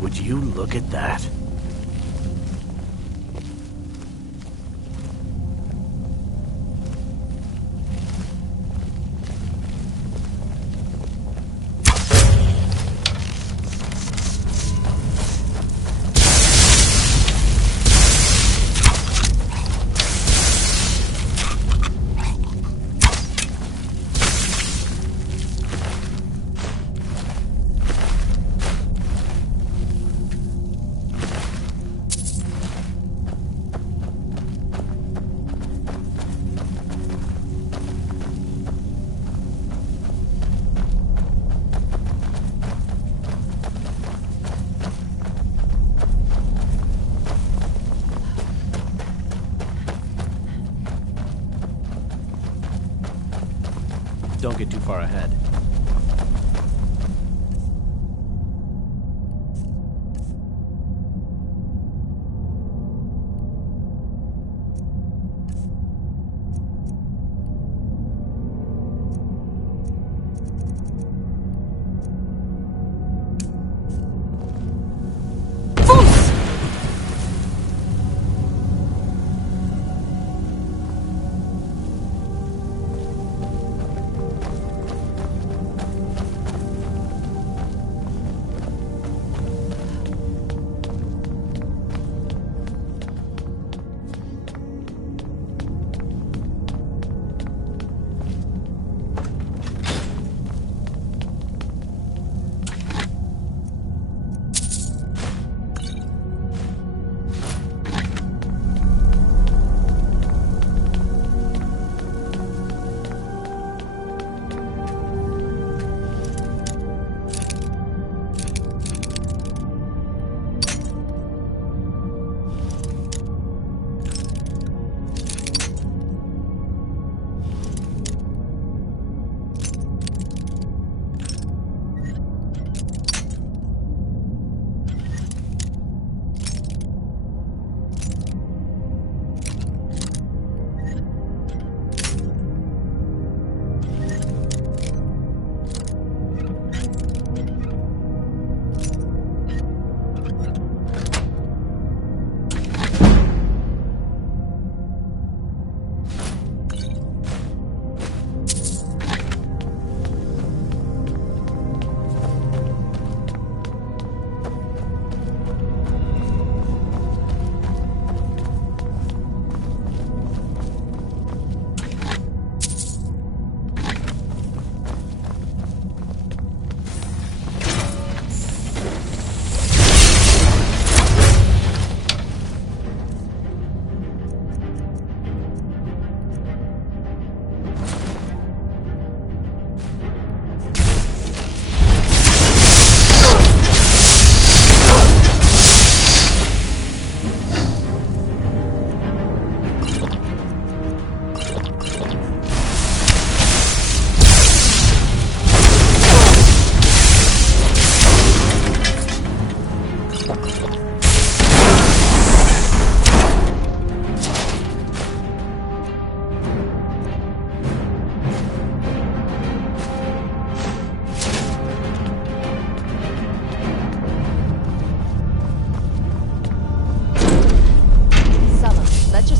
Would you look at that? Don't get too far ahead.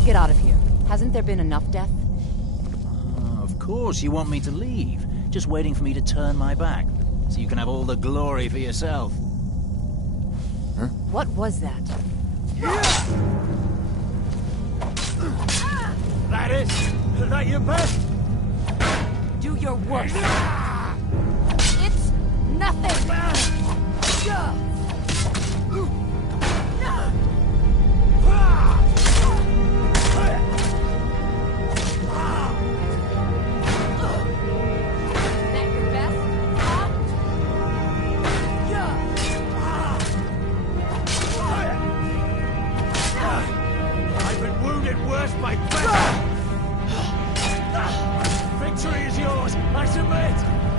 Get out of here. Hasn't there been enough death? Of course you want me to leave. Just waiting for me to turn my back, so you can have all the glory for yourself. Huh? What was that? Is that your best? Do your worst. It's nothing. Victory is yours, I submit!